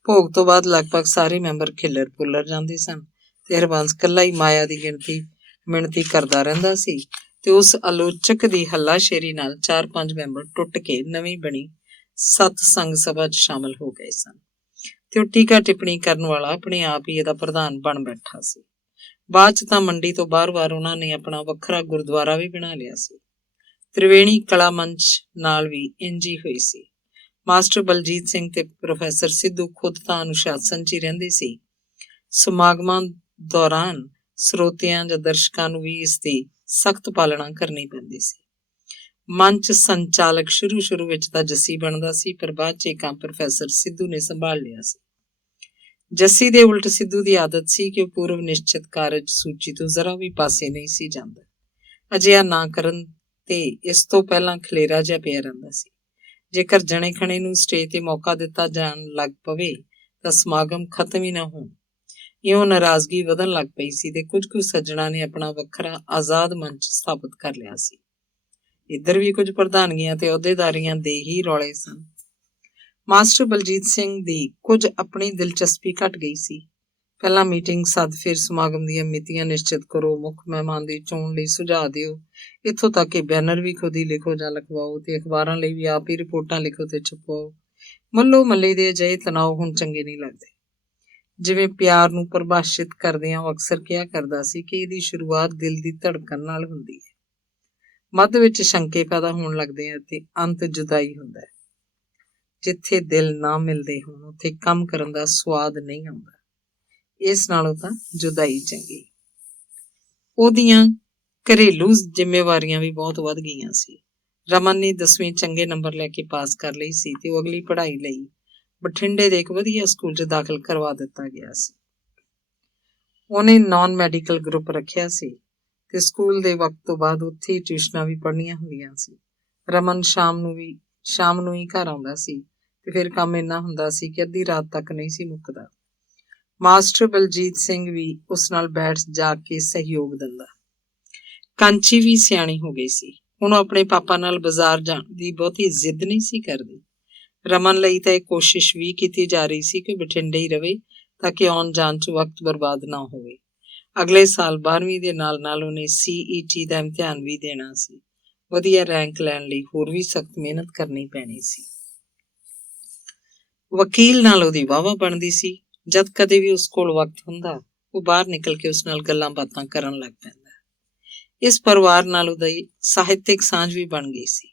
ਭੋਗ ਤੋਂ ਬਾਅਦ ਲਗਭਗ ਸਾਰੇ ਮੈਂਬਰ ਖਿੱਲਰ ਪੁੱਲਰ ਜਾਂਦੇ ਸਨ ਤੇ ਹਰਬੰਸ ਇਕੱਲਾ ਹੀ ਮਾਇਆ ਦੀ ਮਿਣਤੀ ਕਰਦਾ ਰਹਿੰਦਾ ਸੀ ਤੇ ਉਸ ਆਲੋਚਕ ਦੀ ਹੱਲਾਸ਼ੇਰੀ ਨਾਲ 4-5 ਮੈਂਬਰ ਟੁੱਟ ਕੇ ਨਵੀਂ ਬਣੀ ਸਤਸੰਗ ਸਭਾ 'ਚ ਸ਼ਾਮਲ ਹੋ ਗਏ ਸਨ ਤੇ ਉਹ ਟੀਕਾ ਟਿੱਪਣੀ ਕਰਨ ਵਾਲਾ ਆਪਣੇ ਆਪ ਹੀ ਇਹਦਾ ਪ੍ਰਧਾਨ ਬਣ ਬੈਠਾ ਸੀ। ਬਾਅਦ 'ਚ ਤਾਂ ਮੰਡੀ ਤੋਂ ਬਾਹਰ ਉਹਨਾਂ ਨੇ ਆਪਣਾ ਵੱਖਰਾ ਗੁਰਦੁਆਰਾ ਵੀ ਬਣਾ ਲਿਆ ਸੀ। ਤ੍ਰਿਵੇਣੀ ਕਲਾ ਮੰਚ ਨਾਲ ਵੀ ਇੰਝ ਹੀ ਹੋਈ ਸੀ। ਮਾਸਟਰ ਬਲਜੀਤ ਸਿੰਘ ਤੇ ਪ੍ਰੋਫੈਸਰ ਸਿੱਧੂ ਖੁਦ ਤਾਂ ਅਨੁਸ਼ਾਸਨ 'ਚ ਹੀ ਰਹਿੰਦੇ ਸੀ। ਸਮਾਗਮਾਂ ਦੌਰਾਨ ਸਰੋਤਿਆਂ ਜਾਂ ਦਰਸ਼ਕਾਂ ਨੂੰ ਵੀ ਇਸ ਦੀ ਸਖਤ ਪਾਲਣਾ ਕਰਨੀ ਪੈਂਦੀ ਸੀ। ਮੰਚ ਸੰਚਾਲਕ ਸ਼ੁਰੂ ਵਿੱਚ ਤਾਂ ਜੱਸੀ ਬਣਦਾ ਸੀ, ਪਰ ਬਾਅਦ 'ਚ ਇਹ ਕੰਮ ਪ੍ਰੋਫੈਸਰ ਸਿੱਧੂ ਨੇ ਸੰਭਾਲ ਲਿਆ ਸੀ। ਜੱਸੀ ਦੇ ਉਲਟ ਸਿੱਧੂ ਦੀ ਆਦਤ ਸੀ ਕਿ ਉਹ ਪੂਰਵ ਨਿਸ਼ਚਿਤ ਕਾਰਜ ਸੂਚੀ ਤੋਂ ਜ਼ਰਾ ਵੀ ਪਾਸੇ ਨਹੀਂ ਸੀ ਜਾਂਦਾ। ਅਜਿਹਾ ਨਾ ਕਰਨ ਤੇ ਇਸ ਤੋਂ ਪਹਿਲਾਂ ਖਲੇਰਾ ਜਿਹਾ ਪਿਆ ਰਹਿੰਦਾ ਸੀ। ਜੇਕਰ ਜਣੇ ਖਣੇ ਨੂੰ ਸਟੇਜ ਤੇ ਮੌਕਾ ਦਿੱਤਾ ਜਾਣ ਲੱਗ ਪਵੇ ਤਾਂ ਸਮਾਗਮ ਖਤਮ ਹੀ ਨਾ ਹੋਣ। ਇਉਂ ਨਾਰਾਜ਼ਗੀ ਵਧਣ ਲੱਗ ਪਈ ਸੀ ਤੇ ਕੁਝ ਕੁ ਸੱਜਣਾ ਨੇ ਆਪਣਾ ਵੱਖਰਾ ਆਜ਼ਾਦ ਮੰਚ ਸਥਾਪਿਤ ਕਰ ਲਿਆ ਸੀ। ਇੱਧਰ ਵੀ ਕੁਝ ਪ੍ਰਧਾਨਗੀਆਂ ਤੇ ਅਹੁਦੇਦਾਰੀਆਂ ਦੇ ਹੀ ਰੌਲੇ ਸਨ। ਮਾਸਟਰ ਬਲਜੀਤ ਸਿੰਘ ਦੀ ਕੁਝ ਆਪਣੀ ਦਿਲਚਸਪੀ ਘਟ ਗਈ ਸੀ। ਪਹਿਲਾਂ ਮੀਟਿੰਗ ਸੱਦ, ਫਿਰ ਸਮਾਗਮ ਦੀਆਂ ਮਿਤੀਆਂ ਨਿਸ਼ਚਿਤ ਕਰੋ, ਮੁੱਖ ਮਹਿਮਾਨ ਦੀ ਚੋਣ ਲਈ ਸੁਝਾਅ ਦਿਓ, ਇੱਥੋਂ ਤੱਕ ਕਿ ਬੈਨਰ ਵੀ ਖੁਦ ਹੀ ਲਿਖੋ ਜਾਂ ਲਿਖਵਾਓ ਤੇ ਅਖਬਾਰਾਂ ਲਈ ਵੀ ਆਪ ਹੀ ਰਿਪੋਰਟਾਂ ਲਿਖੋ ਤੇ ਛਪਵਾਓ। ਮੱਲੋ ਮੱਲੀ ਦੇ ਅਜਿਹੇ ਤਣਾਅ ਹੁਣ ਚੰਗੇ ਨਹੀਂ ਲੱਗਦੇ। ਜਿਵੇਂ ਪਿਆਰ ਨੂੰ ਪਰਿਭਾਸ਼ਿਤ ਕਰਦਿਆਂ ਉਹ ਅਕਸਰ ਕਿਹਾ ਕਰਦਾ ਸੀ ਕਿ ਇਹਦੀ ਸ਼ੁਰੂਆਤ ਦਿਲ ਦੀ ਧੜਕਣ ਨਾਲ ਹੁੰਦੀ ਹੈ, ਮੱਧ ਵਿੱਚ ਸ਼ੰਕੇ ਪੈਦਾ ਹੋਣ ਲੱਗਦੇ ਆ ਤੇ ਅੰਤ ਜੁਦਾਈ ਹੁੰਦਾ ਹੈ। ਜਿੱਥੇ ਦਿਲ ਨਾ ਮਿਲਦੇ ਹੋਣ ਉੱਥੇ ਕੰਮ ਕਰਨ ਦਾ ਸਵਾਦ ਨਹੀਂ ਆਉਂਦਾ। ਇਸ ਨਾਲੋਂ ਤਾਂ ਜੁਦਾਈ ਚੰਗੀ। ਉਹਦੀਆਂ ਘਰੇਲੂ ਜ਼ਿੰਮੇਵਾਰੀਆਂ ਵੀ ਬਹੁਤ ਵੱਧ ਗਈਆਂ ਸੀ। ਰਮਨ ਨੇ 10ਵੀਂ ਚੰਗੇ ਨੰਬਰ ਲੈ ਕੇ ਪਾਸ ਕਰ ਲਈ ਸੀ ਤੇ ਉਹ ਅਗਲੀ ਪੜ੍ਹਾਈ ਲਈ ਬਠਿੰਡੇ ਦੇ ਇੱਕ ਵਧੀਆ ਸਕੂਲ 'ਚ ਦਾਖਲ ਕਰਵਾ ਦਿੱਤਾ ਗਿਆ ਸੀ। ਉਹਨੇ ਨਾਨ ਮੈਡੀਕਲ ਗਰੁੱਪ ਰੱਖਿਆ ਸੀ ਤੇ ਸਕੂਲ ਦੇ ਵਕਤ ਤੋਂ ਬਾਅਦ ਉੱਥੇ ਹੀ ਟਿਊਸ਼ਨਾਂ ਵੀ ਪੜ੍ਹਨੀਆਂ ਹੁੰਦੀਆਂ ਸੀ। ਰਮਨ ਸ਼ਾਮ ਨੂੰ ਹੀ ਘਰ ਆਉਂਦਾ ਸੀ ਤੇ ਫਿਰ ਕੰਮ ਇੰਨਾ ਹੁੰਦਾ ਸੀ ਕਿ ਅੱਧੀ ਰਾਤ ਤੱਕ ਨਹੀਂ ਸੀ ਮੁੱਕਦਾ। ਮਾਸਟਰ ਬਲਜੀਤ ਸਿੰਘ ਵੀ ਉਸ ਨਾਲ ਬੈਠ ਜਾ ਕੇ ਸਹਿਯੋਗ ਦਿੰਦਾ। ਕਾਂਚੀ ਵੀ ਸਿਆਣੀ ਹੋ ਗਈ ਸੀ। ਹੁਣ ਉਹ ਆਪਣੇ ਪਾਪਾ ਨਾਲ ਬਾਜ਼ਾਰ ਜਾਣ ਦੀ ਬਹੁਤੀ ਜ਼ਿੱਦ ਨਹੀਂ ਸੀ ਕਰਦੀ। ਰਮਨ ਲਈ ਤਾਂ ਇਹ ਕੋਸ਼ਿਸ਼ ਵੀ ਕੀਤੀ ਜਾ ਰਹੀ ਸੀ ਕਿ ਬਠਿੰਡੇ ਹੀ ਰਵੇ ਤਾਂ ਕਿ ਆਉਣ ਜਾਣ 'ਚ ਵਕਤ ਬਰਬਾਦ ਨਾ ਹੋਵੇ। ਅਗਲੇ ਸਾਲ 12ਵੀਂ ਦੇ ਨਾਲ ਉਹਨੇ CET ਦਾ ਇਮਤਿਹਾਨ ਵੀ ਦੇਣਾ ਸੀ। ਵਧੀਆ ਰੈਂਕ ਲੈਣ ਲਈ ਹੋਰ ਵੀ ਸਖਤ ਮਿਹਨਤ ਕਰਨੀ ਪੈਣੀ ਸੀ। ਵਕੀਲ ਨਾਲ ਉਹਦੀ ਵਾਹਵਾ ਬਣਦੀ ਸੀ। ਜਦ ਕਦੇ ਵੀ ਉਸ ਕੋਲ ਵਕਤ ਹੁੰਦਾ ਉਹ ਬਾਹਰ ਨਿਕਲ ਕੇ ਉਸ ਨਾਲ ਗੱਲਾਂ ਬਾਤਾਂ ਕਰਨ ਲੱਗ ਪੈਂਦਾ। ਇਸ ਪਰਿਵਾਰ ਨਾਲ ਉਹਦੀ ਸਾਹਿਤਿਕ ਸਾਂਝ ਵੀ ਬਣ ਗਈ ਸੀ।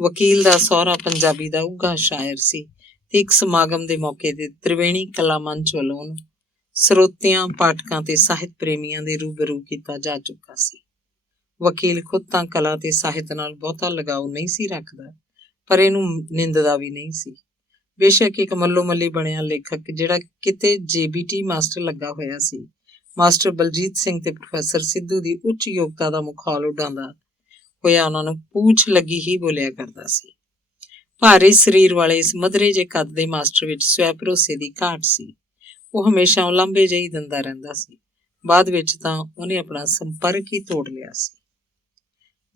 ਵਕੀਲ ਦਾ ਸਹੁਰਾ ਪੰਜਾਬੀ ਦਾ ਉੱਘਾ ਸ਼ਾਇਰ ਸੀ ਤੇ ਇੱਕ ਸਮਾਗਮ ਦੇ ਮੌਕੇ ਤੇ ਤ੍ਰਿਵੇਣੀ ਕਲਾ ਮੰਚ ਵੱਲੋਂ ਉਹਨੂੰ ਸਰੋਤਿਆਂ, ਪਾਠਕਾਂ ਤੇ ਸਾਹਿਤ ਪ੍ਰੇਮੀਆਂ ਦੇ ਰੂਬਰੂ ਕੀਤਾ ਜਾ ਚੁੱਕਾ ਸੀ। ਵਕੀਲ ਖੁਦ ਤਾਂ ਕਲਾ ਤੇ ਸਾਹਿਤ ਨਾਲ ਬਹੁਤਾ ਲਗਾਓ ਨਹੀਂ ਸੀ ਰੱਖਦਾ, ਪਰ ਇਹਨੂੰ ਨਿੰਦਦਾ ਵੀ ਨਹੀਂ ਸੀ। ਬੇਸ਼ੱਕ ਇੱਕ ਮੱਲੋ ਮੱਲੀ ਬਣਿਆ ਲੇਖਕ ਜਿਹੜਾ ਕਿਤੇ JBT ਮਾਸਟਰ ਲੱਗਾ ਹੋਇਆ ਸੀ, ਮਾਸਟਰ ਬਲਜੀਤ ਸਿੰਘ ਤੇ ਪ੍ਰੋਫੈਸਰ ਸਿੱਧੂ ਦੀ ਉੱਚ ਯੋਗਤਾ ਦਾ ਮੁਖੌਲ ਉਡਾਉਂਦਾ ਹੋਇਆ ਉਹਨਾਂ ਨੂੰ ਪੂਛ ਲੱਗੀ ਹੀ ਬੋਲਿਆ ਕਰਦਾ ਸੀ। ਭਾਰੀ ਸਰੀਰ ਵਾਲੇ ਇਸ ਮਧਰੇ ਜਿਹੇ ਕੱਦ ਦੇ ਮਾਸਟਰ ਵਿੱਚ ਸਵੈ ਭਰੋਸੇ ਦੀ ਘਾਟ ਸੀ। ਉਹ ਹਮੇਸ਼ਾ ਉਲਾਂਭੇ ਜਿਹੀ ਦਿੰਦਾ ਰਹਿੰਦਾ ਸੀ। ਬਾਅਦ ਵਿੱਚ ਤਾਂ ਉਹਨੇ ਆਪਣਾ ਸੰਪਰਕ ਹੀ ਤੋੜ ਲਿਆ ਸੀ।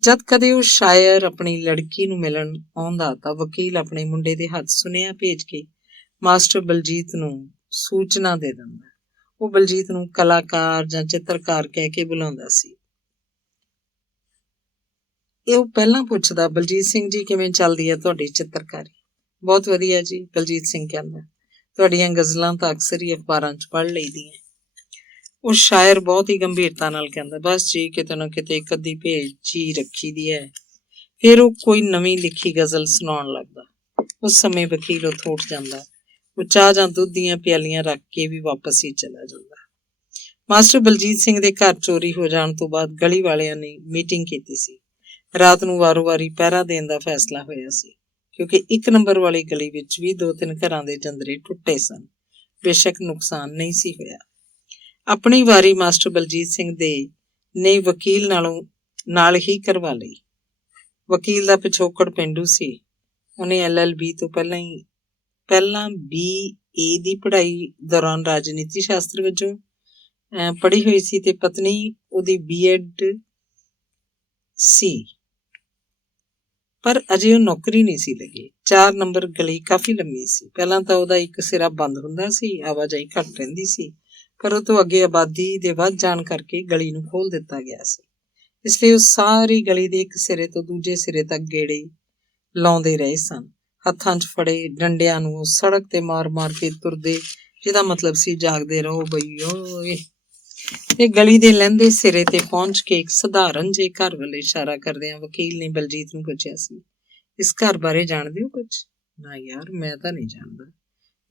ਜਦ ਕਦੇ ਉਹ ਸ਼ਾਇਰ ਆਪਣੀ ਲੜਕੀ ਨੂੰ ਮਿਲਣ ਆਉਂਦਾ ਤਾਂ ਵਕੀਲ ਆਪਣੇ ਮੁੰਡੇ ਦੇ ਹੱਥ ਸੁਨੇਹਾ ਭੇਜ ਕੇ ਮਾਸਟਰ ਬਲਜੀਤ ਨੂੰ ਸੂਚਨਾ ਦੇ ਦਿੰਦਾ। ਉਹ ਬਲਜੀਤ ਨੂੰ ਕਲਾਕਾਰ ਜਾਂ ਚਿੱਤਰਕਾਰ ਕਹਿ ਕੇ ਬੁਲਾਉਂਦਾ ਸੀ। ਉਹ ਪਹਿਲਾਂ ਪੁੱਛਦਾ, ਬਲਜੀਤ ਸਿੰਘ ਜੀ ਕਿਵੇਂ ਚੱਲਦੀ ਹੈ ਤੁਹਾਡੀ ਚਿੱਤਰਕਾਰੀ? ਬਹੁਤ ਵਧੀਆ ਜੀ, ਬਲਜੀਤ ਸਿੰਘ ਕਹਿੰਦਾ। ਤੁਹਾਡੀਆਂ ਗਜ਼ਲਾਂ ਤਾਂ ਅਕਸਰ ਹੀ ਅਖਬਾਰਾਂ 'ਚ ਪੜ੍ਹ ਲਈਦੀਆਂ। ਉਹ ਸ਼ਾਇਰ ਬਹੁਤ ਹੀ ਗੰਭੀਰਤਾ ਨਾਲ ਕਹਿੰਦਾ, ਬਸ ਜੀ ਕਿਤੇ ਨਾ ਕਿਤੇ ਇੱਕ ਅੱਧੀ ਭੇਜ ਹੀ ਰੱਖੀ ਦੀ ਹੈ। ਫਿਰ ਉਹ ਕੋਈ ਨਵੀਂ ਲਿਖੀ ਗਜ਼ਲ ਸੁਣਾਉਣ ਲੱਗਦਾ। ਉਸ ਸਮੇਂ ਵਕੀਲ ਉੱਥੋਂ ਉੱਠ ਜਾਂਦਾ। ਉਹ ਚਾਹ ਜਾਂ ਦੁੱਧ ਦੀਆਂ ਪਿਆਲੀਆਂ ਰੱਖ ਕੇ ਵੀ ਵਾਪਸ ਹੀ ਚਲਾ ਜਾਂਦਾ। ਮਾਸਟਰ ਬਲਜੀਤ ਸਿੰਘ ਦੇ ਘਰ ਚੋਰੀ ਹੋ ਜਾਣ ਤੋਂ ਬਾਅਦ ਗਲੀ ਵਾਲਿਆਂ ਨੇ ਮੀਟਿੰਗ ਕੀਤੀ ਸੀ। ਰਾਤ ਨੂੰ ਵਾਰੋ ਵਾਰੀ ਪਹਿਰਾ ਦੇਣ ਦਾ ਫੈਸਲਾ ਹੋਇਆ ਸੀ, ਕਿਉਂਕਿ 1 ਨੰਬਰ ਵਾਲੀ ਗਲੀ ਵਿੱਚ ਵੀ 2-3 ਘਰਾਂ ਦੇ ਜੰਦਰੇ ਟੁੱਟੇ ਸਨ। ਬੇਸ਼ੱਕ ਨੁਕਸਾਨ ਨਹੀਂ ਸੀ ਹੋਇਆ। ਆਪਣੀ ਵਾਰੀ ਮਾਸਟਰ ਬਲਜੀਤ ਸਿੰਘ ਨੇ ਵਕੀਲ ਨਾਲ ਹੀ ਕਰਵਾ ਲਈ। ਵਕੀਲ ਦਾ ਪਿਛੋਕੜ ਪੇਂਡੂ ਸੀ। ਉਹਨੇ LLB ਤੋਂ ਪਹਿਲਾਂ BA ਦੀ ਪੜ੍ਹਾਈ ਦੌਰਾਨ ਰਾਜਨੀਤੀ ਸ਼ਾਸਤਰ ਵਜੋਂ ਪੜ੍ਹੀ ਹੋਈ ਸੀ ਤੇ ਪਤਨੀ ਉਹਦੀ B.Ed ਸੀ, ਪਰ ਅਜੇ ਉਹ ਨੌਕਰੀ ਨਹੀਂ ਸੀ ਲੱਗੀ। 4 ਨੰਬਰ ਗਲੀ ਕਾਫੀ ਲੰਮੀ ਸੀ। ਪਹਿਲਾਂ ਤਾਂ ਉਹਦਾ ਇੱਕ ਸਿਰਾ ਬੰਦ ਹੁੰਦਾ ਸੀ, ਆਵਾਜਾਈ ਘੱਟ ਰਹਿੰਦੀ ਸੀ, ਪਰ ਉਹ ਤੋਂ ਅੱਗੇ ਆਬਾਦੀ ਦੇ ਵੱਧ ਜਾਣ ਕਰਕੇ ਗਲੀ ਨੂੰ ਖੋਲ ਦਿੱਤਾ ਗਿਆ ਸੀ। ਇਸ ਲਈ ਉਹ ਸਾਰੀ ਗਲੀ ਦੇ ਇੱਕ ਸਿਰੇ ਤੋਂ ਦੂਜੇ ਸਿਰੇ ਤੱਕ ਗੇੜੇ ਲਾਉਂਦੇ ਰਹੇ ਸਨ। ਹੱਥਾਂ 'ਚ ਫੜੇ ਡੰਡਿਆਂ ਨੂੰ ਉਹ ਸੜਕ ਤੇ ਮਾਰ-ਮਾਰ ਕੇ ਤੁਰਦੇ, ਜਿਹਦਾ ਮਤਲਬ ਸੀ ਜਾਗਦੇ ਰਹੋ ਬਈ ਓਏ। ਤੇ ਗਲੀ ਦੇ ਲਹਿੰਦੇ ਸਿਰੇ ਤੇ ਪਹੁੰਚ ਕੇ ਇੱਕ ਸਧਾਰਨ ਜਿਹੇ ਘਰ ਵੱਲ ਇਸ਼ਾਰਾ ਕਰਦਿਆਂ ਵਕੀਲ ਨੇ ਬਲਜੀਤ ਨੂੰ ਪੁੱਛਿਆ ਸੀ, ਇਸ ਘਰ ਬਾਰੇ ਜਾਣਦੇ ਹੋ ਕੁਝ? ਨਾ ਯਾਰ, ਮੈਂ ਤਾਂ ਨਹੀਂ ਜਾਣਦਾ।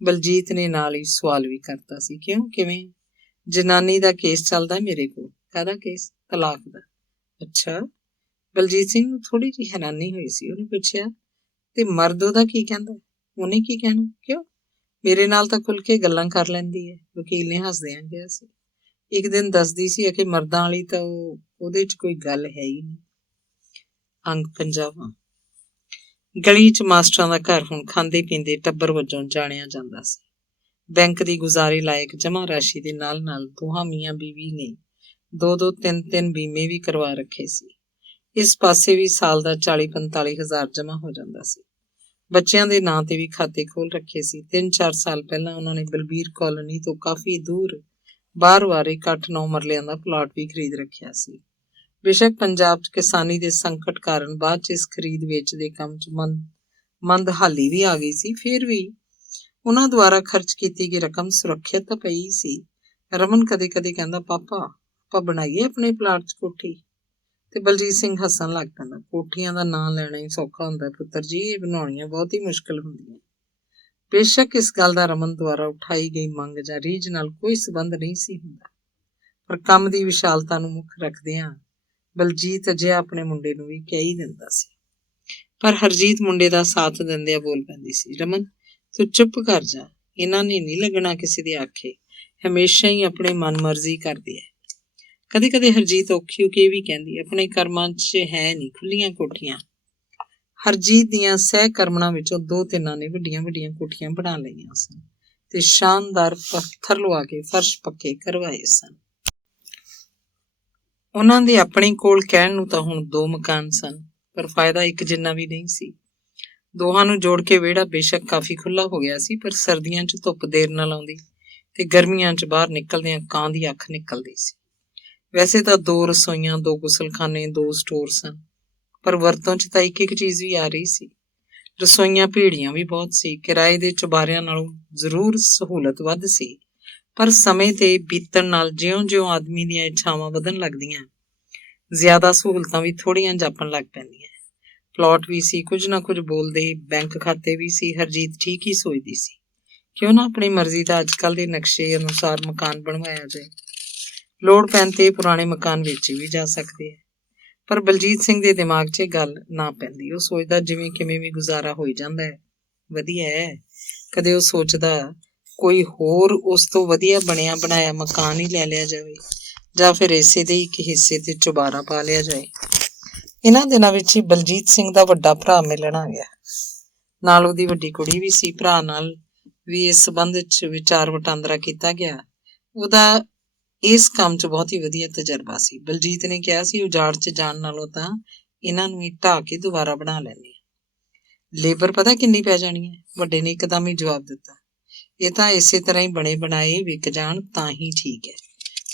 ਬਲਜੀਤ ਨੇ ਨਾਲ ਹੀ ਸਵਾਲ ਵੀ ਕਰਤਾ ਸੀ, ਕਿਉਂ, ਕਿਵੇਂ? ਜਨਾਨੀ ਦਾ ਕੇਸ ਚੱਲਦਾ ਮੇਰੇ ਕੋਲ। ਕਾਹਦਾ ਕੇਸ? ਤਲਾਕ ਦਾ। ਅੱਛਾ। ਬਲਜੀਤ ਸਿੰਘ ਨੂੰ ਥੋੜੀ ਜਿਹੀ ਹੈਰਾਨੀ ਹੋਈ ਸੀ। ਉਹਨੇ ਪੁੱਛਿਆ, ਤੇ ਮਰਦ ਉਹਦਾ ਕੀ ਕਹਿੰਦਾ? ਉਹਨੇ ਕੀ ਕਹਿਣਾ? ਕਿਉਂ, ਮੇਰੇ ਨਾਲ ਤਾਂ ਖੁੱਲ ਕੇ ਗੱਲਾਂ ਕਰ ਲੈਂਦੀ ਹੈ, ਵਕੀਲ ਨੇ ਹੱਸਦਿਆਂ ਕਿਹਾ ਸੀ। ਇੱਕ ਦਿਨ ਦੱਸਦੀ ਸੀ ਕਿ ਮਰਦਾਂ ਵਾਲੀ ਤਾਂ ਉਹਦੇ 'ਚ ਕੋਈ ਗੱਲ ਹੈ ਹੀ ਨਹੀਂ। ਅੰਗ 50ਵਾਂ। ਗਲੀ 'ਚ ਮਾਸਟਰਾਂ ਦਾ ਘਰ ਹੁਣ ਖਾਂਦੇ ਪੀਂਦੇ ਟੱਬਰ ਵਜੋਂ ਜਾਣਿਆ ਜਾਂਦਾ ਸੀ। ਬੈਂਕ ਦੀ ਗੁਜ਼ਾਰੇ ਲਾਇਕ ਜਮ੍ਹਾਂ ਰਾਸ਼ੀ ਦੇ ਨਾਲ ਨਾਲ ਦੋਹਾਂ ਮੀਆਂ ਬੀਵੀ ਨੇ 2-2, 3-3 ਬੀਮੇ ਵੀ ਕਰਵਾ ਰੱਖੇ ਸੀ। ਇਸ ਪਾਸੇ ਵੀ ਸਾਲ ਦਾ 40-45 ਹਜ਼ਾਰ ਜਮ੍ਹਾਂ ਹੋ ਜਾਂਦਾ ਸੀ। ਬੱਚਿਆਂ ਦੇ ਨਾਂ ਤੇ ਵੀ ਖਾਤੇ ਖੋਲ ਰੱਖੇ ਸੀ। 3-4 ਸਾਲ ਪਹਿਲਾਂ ਉਹਨਾਂ ਨੇ ਬਲਬੀਰ ਕਾਲੋਨੀ ਤੋਂ ਕਾਫੀ ਦੂਰ ਬਾਹਰ-ਵਾਰੇ 8-9 ਮਰਲਿਆਂ ਦਾ ਪਲਾਟ ਵੀ ਖਰੀਦ ਰੱਖਿਆ ਸੀ। ਬੇਸ਼ੱਕ ਪੰਜਾਬ 'ਚ ਕਿਸਾਨੀ ਦੇ ਸੰਕਟ ਕਾਰਨ ਬਾਅਦ 'ਚ ਇਸ ਖਰੀਦ ਵੇਚ ਦੇ ਕੰਮ 'ਚ ਮੰਦਹਾਲੀ ਵੀ ਆ ਗਈ ਸੀ, ਫਿਰ ਵੀ ਉਹਨਾਂ ਦੁਆਰਾ ਖਰਚ ਕੀਤੀ ਗਈ ਰਕਮ ਸੁਰੱਖਿਅਤ ਤਾਂ ਪਈ ਸੀ। ਰਮਨ ਕਦੇ-ਕਦੇ ਕਹਿੰਦਾ, ਪਾਪਾ ਆਪਾਂ ਬਣਾਈਏ ਆਪਣੇ ਪਲਾਟ 'ਚ ਕੋਠੀ? ਤੇ ਬਲਜੀਤ ਸਿੰਘ ਹੱਸਣ ਲੱਗ ਪੈਂਦਾ। ਕੋਠੀਆਂ ਦਾ ਨਾਂ ਲੈਣਾ ਹੀ ਸੌਖਾ ਹੁੰਦਾ ਪੁੱਤਰ ਜੀ, ਇਹ ਬਣਾਉਣੀਆਂ ਬਹੁਤ ਹੀ ਮੁਸ਼ਕਿਲ ਹੁੰਦੀਆਂ। ਬੇਸ਼ੱਕ ਇਸ ਗੱਲ ਦਾ ਰਮਨ ਦੁਆਰਾ ਉਠਾਈ ਗਈ ਮੰਗ ਜਾਂ ਰੀਝ ਨਾਲ ਕੋਈ ਸਬੰਧ ਨਹੀਂ ਸੀ ਹੁੰਦਾ, ਪਰ ਕੰਮ ਦੀ ਵਿਸ਼ਾਲਤਾ ਨੂੰ ਮੁੱਖ ਰੱਖਦਿਆਂ ਬਲਜੀਤ ਅਜਿਹਾ ਆਪਣੇ ਮੁੰਡੇ ਨੂੰ ਵੀ ਕਹਿ ਹੀ ਦਿੰਦਾ ਸੀ। ਪਰ ਹਰਜੀਤ ਮੁੰਡੇ ਦਾ ਸਾਥ ਦਿੰਦਿਆਂ ਬੋਲ ਪੈਂਦੀ ਸੀ, ਰਮਨ ਤੂੰ ਚੁੱਪ ਕਰ ਜਾ, ਇਹਨਾਂ ਨੇ ਨਹੀਂ ਲੱਗਣਾ ਕਿਸੇ ਦੇ ਆਖੇ, ਹਮੇਸ਼ਾ ਹੀ ਆਪਣੇ ਮਨ ਮਰਜ਼ੀ ਕਰਦੇ ਹੈ। ਕਦੇ-ਕਦੇ ਹਰਜੀਤ ਔਖੀ ਹੋ ਕੇ ਵੀ ਕਹਿੰਦੀ, ਆਪਣੇ ਕਰਮਾਂ 'ਚ ਹੈ ਨਹੀਂ ਖੁੱਲੀਆਂ ਕੋਠੀਆਂ। ਹਰਜੀਤ ਦੀਆਂ ਸਹਿ ਕਰਮਣਾ ਵਿੱਚੋਂ 2-3 ਨੇ ਵੱਡੀਆਂ-ਵੱਡੀਆਂ ਕੋਠੀਆਂ ਬਣਾ ਲਈਆਂ ਸਨ ਤੇ ਸ਼ਾਨਦਾਰ ਪੱਥਰ ਲਵਾ ਕੇ ਫਰਸ਼ ਪੱਕੇ ਕਰਵਾਏ ਸਨ। ਉਹਨਾਂ ਦੇ ਆਪਣੇ ਕੋਲ ਕਹਿਣ ਨੂੰ ਤਾਂ ਹੁਣ 2 ਮਕਾਨ ਸਨ, ਪਰ ਫਾਇਦਾ ਇੱਕ ਜਿੰਨਾ ਵੀ ਨਹੀਂ ਸੀ। ਦੋਹਾਂ ਨੂੰ ਜੋੜ ਕੇ ਵਿਹੜਾ ਬੇਸ਼ੱਕ ਕਾਫੀ ਖੁੱਲ੍ਹਾ ਹੋ ਗਿਆ ਸੀ, ਪਰ ਸਰਦੀਆਂ 'ਚ ਧੁੱਪ ਦੇਰ ਨਾਲ ਆਉਂਦੀ ਤੇ ਗਰਮੀਆਂ 'ਚ ਬਾਹਰ ਨਿਕਲਦਿਆਂ ਕਾਂ ਦੀ ਅੱਖ ਨਿਕਲਦੀ ਸੀ। ਵੈਸੇ ਤਾਂ 2 ਰਸੋਈਆਂ, 2 ਗੁਸਲਖਾਨੇ, 2 ਸਟੋਰ ਸਨ, ਪਰ ਵਰਤੋਂ 'ਚ ਤਾਂ ਇੱਕ ਚੀਜ਼ ਵੀ ਆ ਰਹੀ ਸੀ। ਰਸੋਈਆਂ ਭੀੜੀਆਂ ਵੀ ਬਹੁਤ ਸੀ। ਕਿਰਾਏ ਦੇ ਚੁਬਾਰਿਆਂ ਨਾਲੋਂ ਜ਼ਰੂਰ ਸਹੂਲਤ ਵੱਧ ਸੀ, ਪਰ ਸਮੇਂ ਤੇ ਬੀਤਣ ਨਾਲ ਜਿਉਂ-ਜਿਉਂ ਆਦਮੀ ਦੀਆਂ ਇੱਛਾਵਾਂ ਵਧਣ ਲੱਗਦੀਆਂ, ਜ਼ਿਆਦਾ ਸਹੂਲਤਾਂ ਵੀ ਥੋੜ੍ਹੀਆਂ ਜਾਪਣ ਲੱਗ ਪੈਂਦੀਆਂ। ਪਲਾਟ ਵੀ ਸੀ, ਕੁਝ ਨਾ ਕੁਝ ਬੋਲਦੇ ਬੈਂਕ ਖਾਤੇ ਵੀ ਸੀ। ਹਰਜੀਤ ਠੀਕ ਹੀ ਸੋਚਦੀ ਸੀ, ਕਿਉਂ ਨਾ ਆਪਣੀ ਮਰਜ਼ੀ ਦਾ ਅੱਜ ਕੱਲ੍ਹ ਦੇ ਨਕਸ਼ੇ ਅਨੁਸਾਰ ਮਕਾਨ ਬਣਵਾਇਆ ਜਾਏ। ਲੋੜ ਪੈਣ ਤੇ ਪੁਰਾਣੇ ਮਕਾਨ ਵੇਚੇ ਵੀ ਜਾ ਸਕਦੇ ਹੈ। ਪਰ ਬਲਜੀਤ ਸਿੰਘ ਦੇ ਦਿਮਾਗ 'ਚ ਇਹ ਗੱਲ ਨਾ ਪੈਂਦੀ। ਉਹ ਸੋਚਦਾ ਜਿਵੇਂ ਕਿਵੇਂ ਵੀ ਗੁਜ਼ਾਰਾ ਹੋਈ ਜਾਂਦਾ ਹੈ, ਵਧੀਆ ਹੈ। ਕਦੇ ਉਹ ਸੋਚਦਾ ਕੋਈ ਹੋਰ ਉਸ ਤੋਂ ਵਧੀਆ ਬਣਿਆ ਬਣਾਇਆ ਮਕਾਨ ਹੀ ਲੈ ਲਿਆ ਜਾਵੇ, ਜਾਂ ਫਿਰ ਇਸੇ ਦੇ ਇੱਕ ਹਿੱਸੇ ਤੇ ਚੁਬਾਰਾ ਪਾ ਲਿਆ ਜਾਏ। ਇਹਨਾਂ ਦਿਨਾਂ ਵਿੱਚ ਹੀ ਬਲਜੀਤ ਸਿੰਘ ਦਾ ਵੱਡਾ ਭਰਾ ਮਿਲਣ ਆ ਗਿਆ। ਨਾਲ ਉਹਦੀ ਵੱਡੀ ਕੁੜੀ ਵੀ ਸੀ। ਭਰਾ ਨਾਲ ਵੀ ਇਸ ਸੰਬੰਧ ਵਿੱਚ ਵਿਚਾਰ ਵਟਾਂਦਰਾ ਕੀਤਾ ਗਿਆ। ਉਹਦਾ ਇਸ ਕੰਮ 'ਚ ਬਹੁਤ ਹੀ ਵਧੀਆ ਤਜਰਬਾ ਸੀ। ਬਲਜੀਤ ਨੇ ਕਿਹਾ ਸੀ, ਉਜਾੜ 'ਚ ਜਾਣ ਨਾਲੋਂ ਤਾਂ ਇਹਨਾਂ ਨੂੰ ਹੀ ਢਾਹ ਕੇ ਦੁਬਾਰਾ ਬਣਾ ਲੈਂਦੇ ਆ। ਲੇਬਰ ਪਤਾ ਕਿੰਨੀ ਪੈ ਜਾਣੀ ਹੈ? ਵੱਡੇ ਨੇ ਇੱਕਦਮ ਹੀ ਜਵਾਬ ਦਿੱਤਾ, ਇਹ ਤਾਂ ਇਸੇ ਤਰ੍ਹਾਂ ਹੀ ਬਣੇ ਬਣਾਏ ਵਿਕ ਜਾਣ ਤਾਂ ਹੀ ਠੀਕ ਹੈ।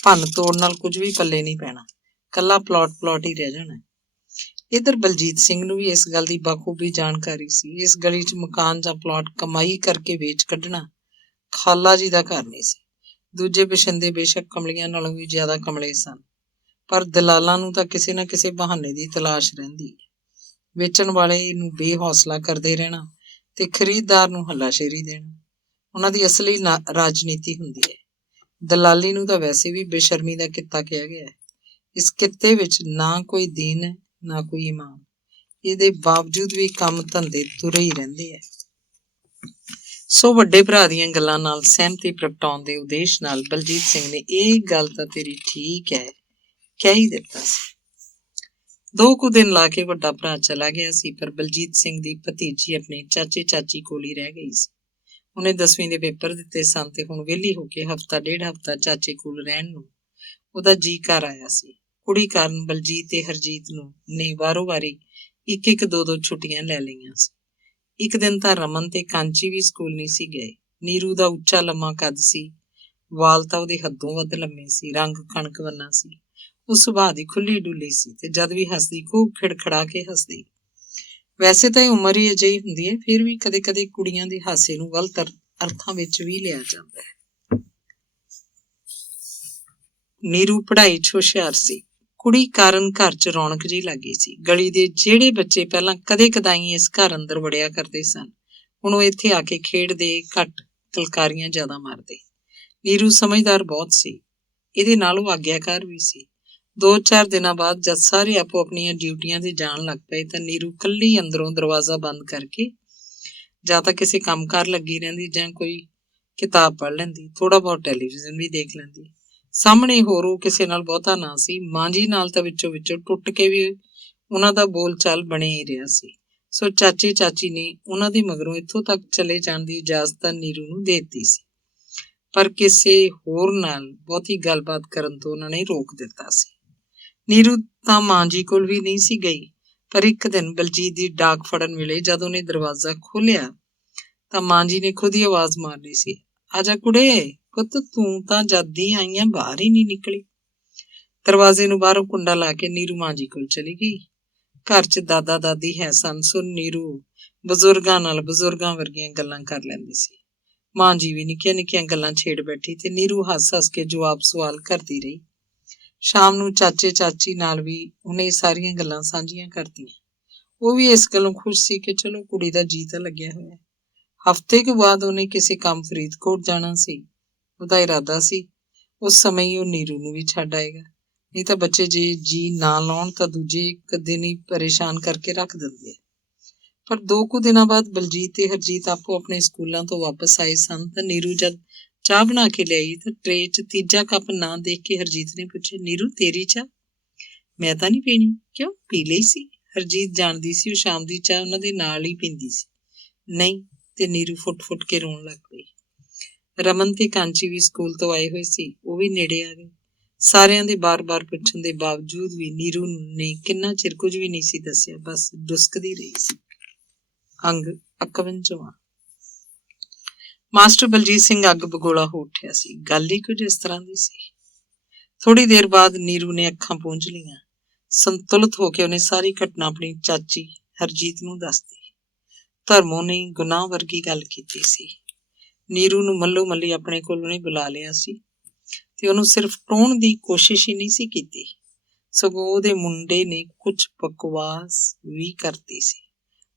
ਭੰਨ ਤੋੜ ਨਾਲ ਕੁਝ ਵੀ ਪੱਲੇ ਨਹੀਂ ਪੈਣਾ, ਕੱਲਾ ਪਲਾਟ ਹੀ ਰਹਿ ਜਾਣਾ। ਇੱਧਰ ਬਲਜੀਤ ਸਿੰਘ ਨੂੰ ਵੀ ਇਸ ਗੱਲ ਦੀ ਬਾਖੂਬੀ ਜਾਣਕਾਰੀ ਸੀ। ਇਸ ਗਲੀ 'ਚ ਮਕਾਨ ਜਾਂ ਪਲਾਟ ਕਮਾਈ ਕਰਕੇ ਵੇਚ ਕੱਢਣਾ ਖਾਲਾ ਜੀ ਦਾ ਘਰ ਨਹੀਂ ਸੀ। ਦੂਜੇ ਬਸ਼ਿੰਦੇ ਬੇਸ਼ੱਕ ਕਮਲੀਆਂ ਨਾਲੋਂ ਵੀ ਜ਼ਿਆਦਾ ਕਮਲੇ ਸਨ, ਪਰ ਦਲਾਲਾਂ ਨੂੰ ਤਾਂ ਕਿਸੇ ਨਾ ਕਿਸੇ ਬਹਾਨੇ ਦੀ ਤਲਾਸ਼ ਰਹਿੰਦੀ ਹੈ। ਵੇਚਣ ਵਾਲੇ ਨੂੰ ਬੇਹੌਸਲਾ ਕਰਦੇ ਰਹਿਣਾ ਤੇ ਖਰੀਦਦਾਰ ਨੂੰ ਹੱਲਾਸ਼ੇਰੀ ਦੇਣਾ ਉਹਨਾਂ ਦੀ ਅਸਲੀ ਰਾਜਨੀਤੀ ਹੁੰਦੀ ਹੈ। ਦਲਾਲੀ ਨੂੰ ਤਾਂ ਵੈਸੇ ਵੀ ਬੇਸ਼ਰਮੀ ਦਾ ਕਿੱਤਾ ਕਿਹਾ ਗਿਆ ਹੈ। ਇਸ ਕਿੱਤੇ ਵਿੱਚ ਨਾ ਕੋਈ ਦੀਨ ਹੈ, ਨਾ ਕੋਈ ਇਮਾਨ। ਇਹਦੇ ਬਾਵਜੂਦ ਵੀ ਕੰਮ ਧੰਦੇ ਤੁਰੇ ਹੀ ਰਹਿੰਦੇ ਹੈ। ਸੋ ਵੱਡੇ ਭਰਾ ਦੀਆਂ ਗੱਲਾਂ ਨਾਲ ਸਹਿਮਤੀ ਪ੍ਰਗਟਾਉਣ ਦੇ ਉਦੇਸ਼ ਨਾਲ ਬਲਜੀਤ ਸਿੰਘ ਨੇ ਇਹ ਗੱਲ ਤਾਂ ਤੇਰੀ ਠੀਕ ਹੈ ਕਹਿ ਹੀ ਦਿੱਤਾ ਸੀ। 2 ਕੁ ਦਿਨ ਲਾ ਕੇ ਵੱਡਾ ਭਰਾ ਚਲਾ ਗਿਆ ਸੀ, ਪਰ ਬਲਜੀਤ ਸਿੰਘ ਦੀ ਭਤੀਜੀ ਆਪਣੇ ਚਾਚੇ ਚਾਚੀ ਕੋਲ ਹੀ ਰਹਿ ਗਈ ਸੀ। ਉਹਨੇ 10ਵੀਂ ਦੇ ਪੇਪਰ ਦਿੱਤੇ ਸਨ ਤੇ ਹੁਣ ਵਿਹਲੀ ਹੋ ਕੇ ਹਫ਼ਤਾ ਡੇਢ ਹਫ਼ਤਾ ਚਾਚੇ ਕੋਲ ਰਹਿਣ ਨੂੰ ਉਹਦਾ ਜੀ ਘਰ ਆਇਆ ਸੀ। ਕੁੜੀ ਕਾਰਨ ਬਲਜੀਤ ਤੇ ਹਰਜੀਤ ਨੂੰ ਨੇ ਵਾਰੋ ਵਾਰੀ ਇੱਕ 2 ਛੁੱਟੀਆਂ ਲੈ ਲਈਆਂ ਸੀ। ਇੱਕ ਦਿਨ ਤਾਂ ਰਮਨ ਤੇ ਕਾਂਚੀ ਵੀ ਸਕੂਲ ਨਹੀਂ ਸੀ ਗਏ। ਨੀਰੂ ਦਾ ਉੱਚਾ ਲੰਮਾ ਕੱਦ ਸੀ, ਵਾਲ ਤਾਂ ਉਹਦੇ ਹੱਦੋਂ ਵੱਧ ਲੰਮੇ ਸੀ, ਰੰਗ ਕਣਕ ਵੰਨਾ ਸੀ। ਉਹ ਸੁਭਾਅ ਦੀ ਖੁੱਲੀ ਡੁੱਲੀ ਸੀ ਤੇ ਜਦ ਵੀ ਹੱਸਦੀ ਖੂਬ ਖਿੜਖੜਾ ਕੇ ਹੱਸਦੀ। ਵੈਸੇ ਤਾਂ ਇਹ ਉਮਰ ਹੀ ਅਜਿਹੀ ਹੁੰਦੀ ਹੈ, ਫਿਰ ਵੀ ਕਦੇ ਕਦੇ ਕੁੜੀਆਂ ਦੇ ਹਾਸੇ ਨੂੰ ਗਲਤ ਅਰਥਾਂ ਵਿੱਚ ਵੀ ਲਿਆ ਜਾਂਦਾ ਹੈ। ਨੀਰੂ ਪੜ੍ਹਾਈ 'ਚ ਹੁਸ਼ਿਆਰ ਸੀ। ਕੁੜੀ ਕਾਰਨ ਘਰ 'ਚ ਰੌਣਕ ਜਿਹੀ ਲੱਗ ਗਈ ਸੀ। ਗਲੀ ਦੇ ਜਿਹੜੇ ਬੱਚੇ ਪਹਿਲਾਂ ਕਦੇ ਕਦਾਈ ਇਸ ਘਰ ਅੰਦਰ ਵੜਿਆ ਕਰਦੇ ਸਨ, ਹੁਣ ਉਹ ਇੱਥੇ ਆ ਕੇ ਖੇਡਦੇ ਘੱਟ, ਕਲਕਾਰੀਆਂ ਜ਼ਿਆਦਾ ਮਾਰਦੇ। ਨੀਰੂ ਸਮਝਦਾਰ ਬਹੁਤ ਸੀ, ਇਹਦੇ ਨਾਲ ਉਹ ਆਗਿਆਕਾਰ ਵੀ ਸੀ। 2-4 ਦਿਨਾਂ ਬਾਅਦ ਜਦ ਸਾਰੇ ਆਪੋ ਆਪਣੀਆਂ ਡਿਊਟੀਆਂ ਤੇ ਜਾਣ ਲੱਗ ਪਏ ਤਾਂ ਨੀਰੂ ਇਕੱਲੀ ਅੰਦਰੋਂ ਦਰਵਾਜ਼ਾ ਬੰਦ ਕਰਕੇ ਜਾਂ ਤਾਂ ਕਿਸੇ ਕੰਮਕਾਰ ਲੱਗੀ ਰਹਿੰਦੀ ਜਾਂ ਕੋਈ ਕਿਤਾਬ ਪੜ੍ਹ ਲੈਂਦੀ, ਥੋੜਾ ਬਹੁਤ ਟੈਲੀਵਿਜ਼ਨ ਵੀ ਦੇਖ ਲੈਂਦੀ। ਸਾਹਮਣੇ ਹੋਰ ਉਹ ਕਿਸੇ ਨਾਲ ਬਹੁਤਾ ਨਾ ਸੀ। ਮਾਂ ਜੀ ਨਾਲ ਤਾਂ ਵਿੱਚੋਂ ਟੁੱਟ ਕੇ ਵੀ ਉਹਨਾਂ ਦਾ ਬੋਲ ਚਾਲ ਬਣੇ ਹੀ ਰਿਹਾ ਸੀ। ਸੋ ਚਾਚੇ ਚਾਚੀ ਨੇ ਉਹਨਾਂ ਦੇ ਮਗਰੋਂ ਇੱਥੋਂ ਤੱਕ ਚਲੇ ਜਾਣ ਦੀ ਇਜਾਜ਼ਤ ਨੀਰੂ ਨੂੰ ਦੇ ਦਿੱਤੀ ਸੀ, ਪਰ ਕਿਸੇ ਹੋਰ ਨਾਲ ਬਹੁਤੀ ਗੱਲਬਾਤ ਕਰਨ ਤੋਂ ਉਹਨਾਂ ਨੇ ਰੋਕ ਦਿੱਤਾ ਸੀ। ਨੀਰੂ ਤਾਂ ਮਾਂ ਜੀ ਕੋਲ ਵੀ ਨਹੀਂ ਸੀ ਗਈ, ਪਰ ਇੱਕ ਦਿਨ ਬਲਜੀਤ ਦੀ ਡਾਕ ਫੜਨ ਵੇਲੇ ਜਦ ਉਹਨੇ ਦਰਵਾਜ਼ਾ ਖੋਲ੍ਹਿਆ ਤਾਂ ਮਾਂ ਜੀ ਨੇ ਖੁਦ ਹੀ ਆਵਾਜ਼ ਮਾਰ ਲਈ ਸੀ, ਆਜਾ ਕੁੜੇ, ਪੁੱਤ ਤੂੰ ਤਾਂ ਜਦ ਦੀ ਆਈਆਂ ਬਾਹਰ ਹੀ ਨਹੀਂ ਨਿਕਲੀ। ਦਰਵਾਜ਼ੇ ਨੂੰ ਬਾਹਰੋਂ ਕੁੰਡਾ ਲਾ ਕੇ ਨੀਰੂ ਮਾਂ ਜੀ ਕੋਲ ਚਲੀ ਗਈ। ਘਰ 'ਚ ਦਾਦਾ ਦਾਦੀ ਹੈ ਸਨ, ਸੋ ਨੀਰੂ ਬਜ਼ੁਰਗਾਂ ਨਾਲ ਬਜ਼ੁਰਗਾਂ ਵਰਗੀਆਂ ਗੱਲਾਂ ਕਰ ਲੈਂਦੀ ਸੀ। ਮਾਂ ਜੀ ਵੀ ਨਿੱਕੀਆਂ ਨਿੱਕੀਆਂ ਗੱਲਾਂ ਛੇੜ ਬੈਠੀ ਤੇ ਨੀਰੂ ਹੱਸ ਹੱਸ ਕੇ ਜਵਾਬ ਸਵਾਲ ਕਰਦੀ ਰਹੀ। ਸ਼ਾਮ ਨੂੰ ਚਾਚੇ ਚਾਚੀ ਨਾਲ ਵੀ ਉਹਨੇ ਸਾਰੀਆਂ ਗੱਲਾਂ ਸਾਂਝੀਆਂ ਕਰਤੀਆਂ। ਉਹ ਵੀ ਇਸ ਗੱਲੋਂ ਖੁਸ਼ ਸੀ ਕਿ ਚਲੋ ਕੁੜੀ ਦਾ ਜੀ ਤਾਂ ਲੱਗਿਆ ਹੋਇਆ। ਹਫ਼ਤੇ ਕੁ ਬਾਅਦ ਉਹਨੇ ਕਿਸੇ ਕੰਮ ਫਰੀਦਕੋਟ ਜਾਣਾ ਸੀ। ਉਹਦਾ ਇਰਾਦਾ ਸੀ ਉਸ ਸਮੇਂ ਹੀ ਉਹ ਨੀਰੂ ਨੂੰ ਵੀ ਛੱਡ ਆਏਗਾ, ਨਹੀਂ ਤਾਂ ਬੱਚੇ ਜੇ ਜੀ ਨਾ ਲਾਉਣ ਤਾਂ ਦੂਜੇ ਇੱਕ ਦਿਨ ਹੀ ਪਰੇਸ਼ਾਨ ਕਰਕੇ ਰੱਖ ਦਿੰਦੇ ਆ। ਪਰ 2 ਕੁ ਦਿਨਾਂ ਬਾਅਦ ਬਲਜੀਤ ਤੇ ਹਰਜੀਤ ਆਪੋ ਆਪਣੇ ਸਕੂਲਾਂ ਤੋਂ ਵਾਪਸ ਆਏ ਸਨ ਤਾਂ ਨੀਰੂ ਜਦ ਚਾਹ ਬਣਾ ਕੇ ਲਿਆਈ ਤਾਂ ਟਰੇ 'ਚ ਤੀਜਾ ਕੱਪ ਨਾ ਦੇਖ ਕੇ ਹਰਜੀਤ ਨੇ ਪੁੱਛਿਆ, ਨੀਰੂ ਤੇਰੀ ਚਾਹ? ਮੈਂ ਤਾਂ ਨਹੀਂ ਪੀਣੀ। ਕਿਉਂ, ਪੀ ਲਈ ਸੀ? ਹਰਜੀਤ ਜਾਣਦੀ ਸੀ ਉਹ ਸ਼ਾਮ ਦੀ ਚਾਹ ਉਹਨਾਂ ਦੇ ਨਾਲ ਹੀ ਪੀਂਦੀ ਸੀ। ਨਹੀਂ, ਤੇ ਨੀਰੂ ਫੁੱਟ ਕੇ ਰੋਣ ਲੱਗ ਪਈ। ਰਮਨ ਤੇ ਕਾਂਚੀ ਵੀ ਸਕੂਲ ਤੋਂ ਆਏ ਹੋਏ ਸੀ, ਉਹ ਵੀ ਨੇੜੇ ਆ ਗਏ। ਸਾਰਿਆਂ ਦੇ ਬਾਰ-ਬਾਰ ਪੁੱਛਣ ਦੇ ਬਾਵਜੂਦ ਵੀ ਨੀਰੂ ਨੇ ਕਿੰਨਾ ਚਿਰ ਕੁਝ ਵੀ ਨਹੀਂ ਸੀ ਦੱਸਿਆ, ਬਸ ਡੁਸਕਦੀ ਰਹੀ ਸੀ। ਅੰਗ 51ਵਾਂ। ਮਾਸਟਰ ਬਲਜੀਤ ਸਿੰਘ ਅੱਗ ਬਗੋਲਾ ਹੋ ਉੱਠਿਆ ਸੀ। ਗੱਲ ਹੀ ਕੁਝ ਇਸ ਤਰ੍ਹਾਂ ਦੀ ਸੀ। ਥੋੜੀ ਦੇਰ ਬਾਅਦ ਨੀਰੂ ਨੇ ਅੱਖਾਂ ਪੂੰਝ ਲਈਆਂ। ਸੰਤੁਲਿਤ ਹੋ ਕੇ ਉਹਨੇ ਸਾਰੀ ਘਟਨਾ ਆਪਣੀ ਚਾਚੀ ਹਰਜੀਤ ਨੂੰ ਦੱਸਦੀ। ਧਰਮੋਂ ਨੇ ਗੁਨਾਹ ਵਰਗੀ ਗੱਲ ਕੀਤੀ ਸੀ। ਨੀਰੂ ਨੂੰ ਮੱਲੋ ਮੱਲੀ ਆਪਣੇ ਕੋਲ ਉਹਨੇ ਬੁਲਾ ਲਿਆ ਸੀ ਤੇ ਉਹਨੂੰ ਸਿਰਫ ਟੋਹਣ ਦੀ ਕੋਸ਼ਿਸ਼ ਹੀ ਨਹੀਂ ਸੀ ਕੀਤੀ, ਸਗੋਂ ਉਹਦੇ ਮੁੰਡੇ ਨੇ ਕੁਝ ਬਕਵਾਸ ਵੀ ਕਰਦੀ ਸੀ।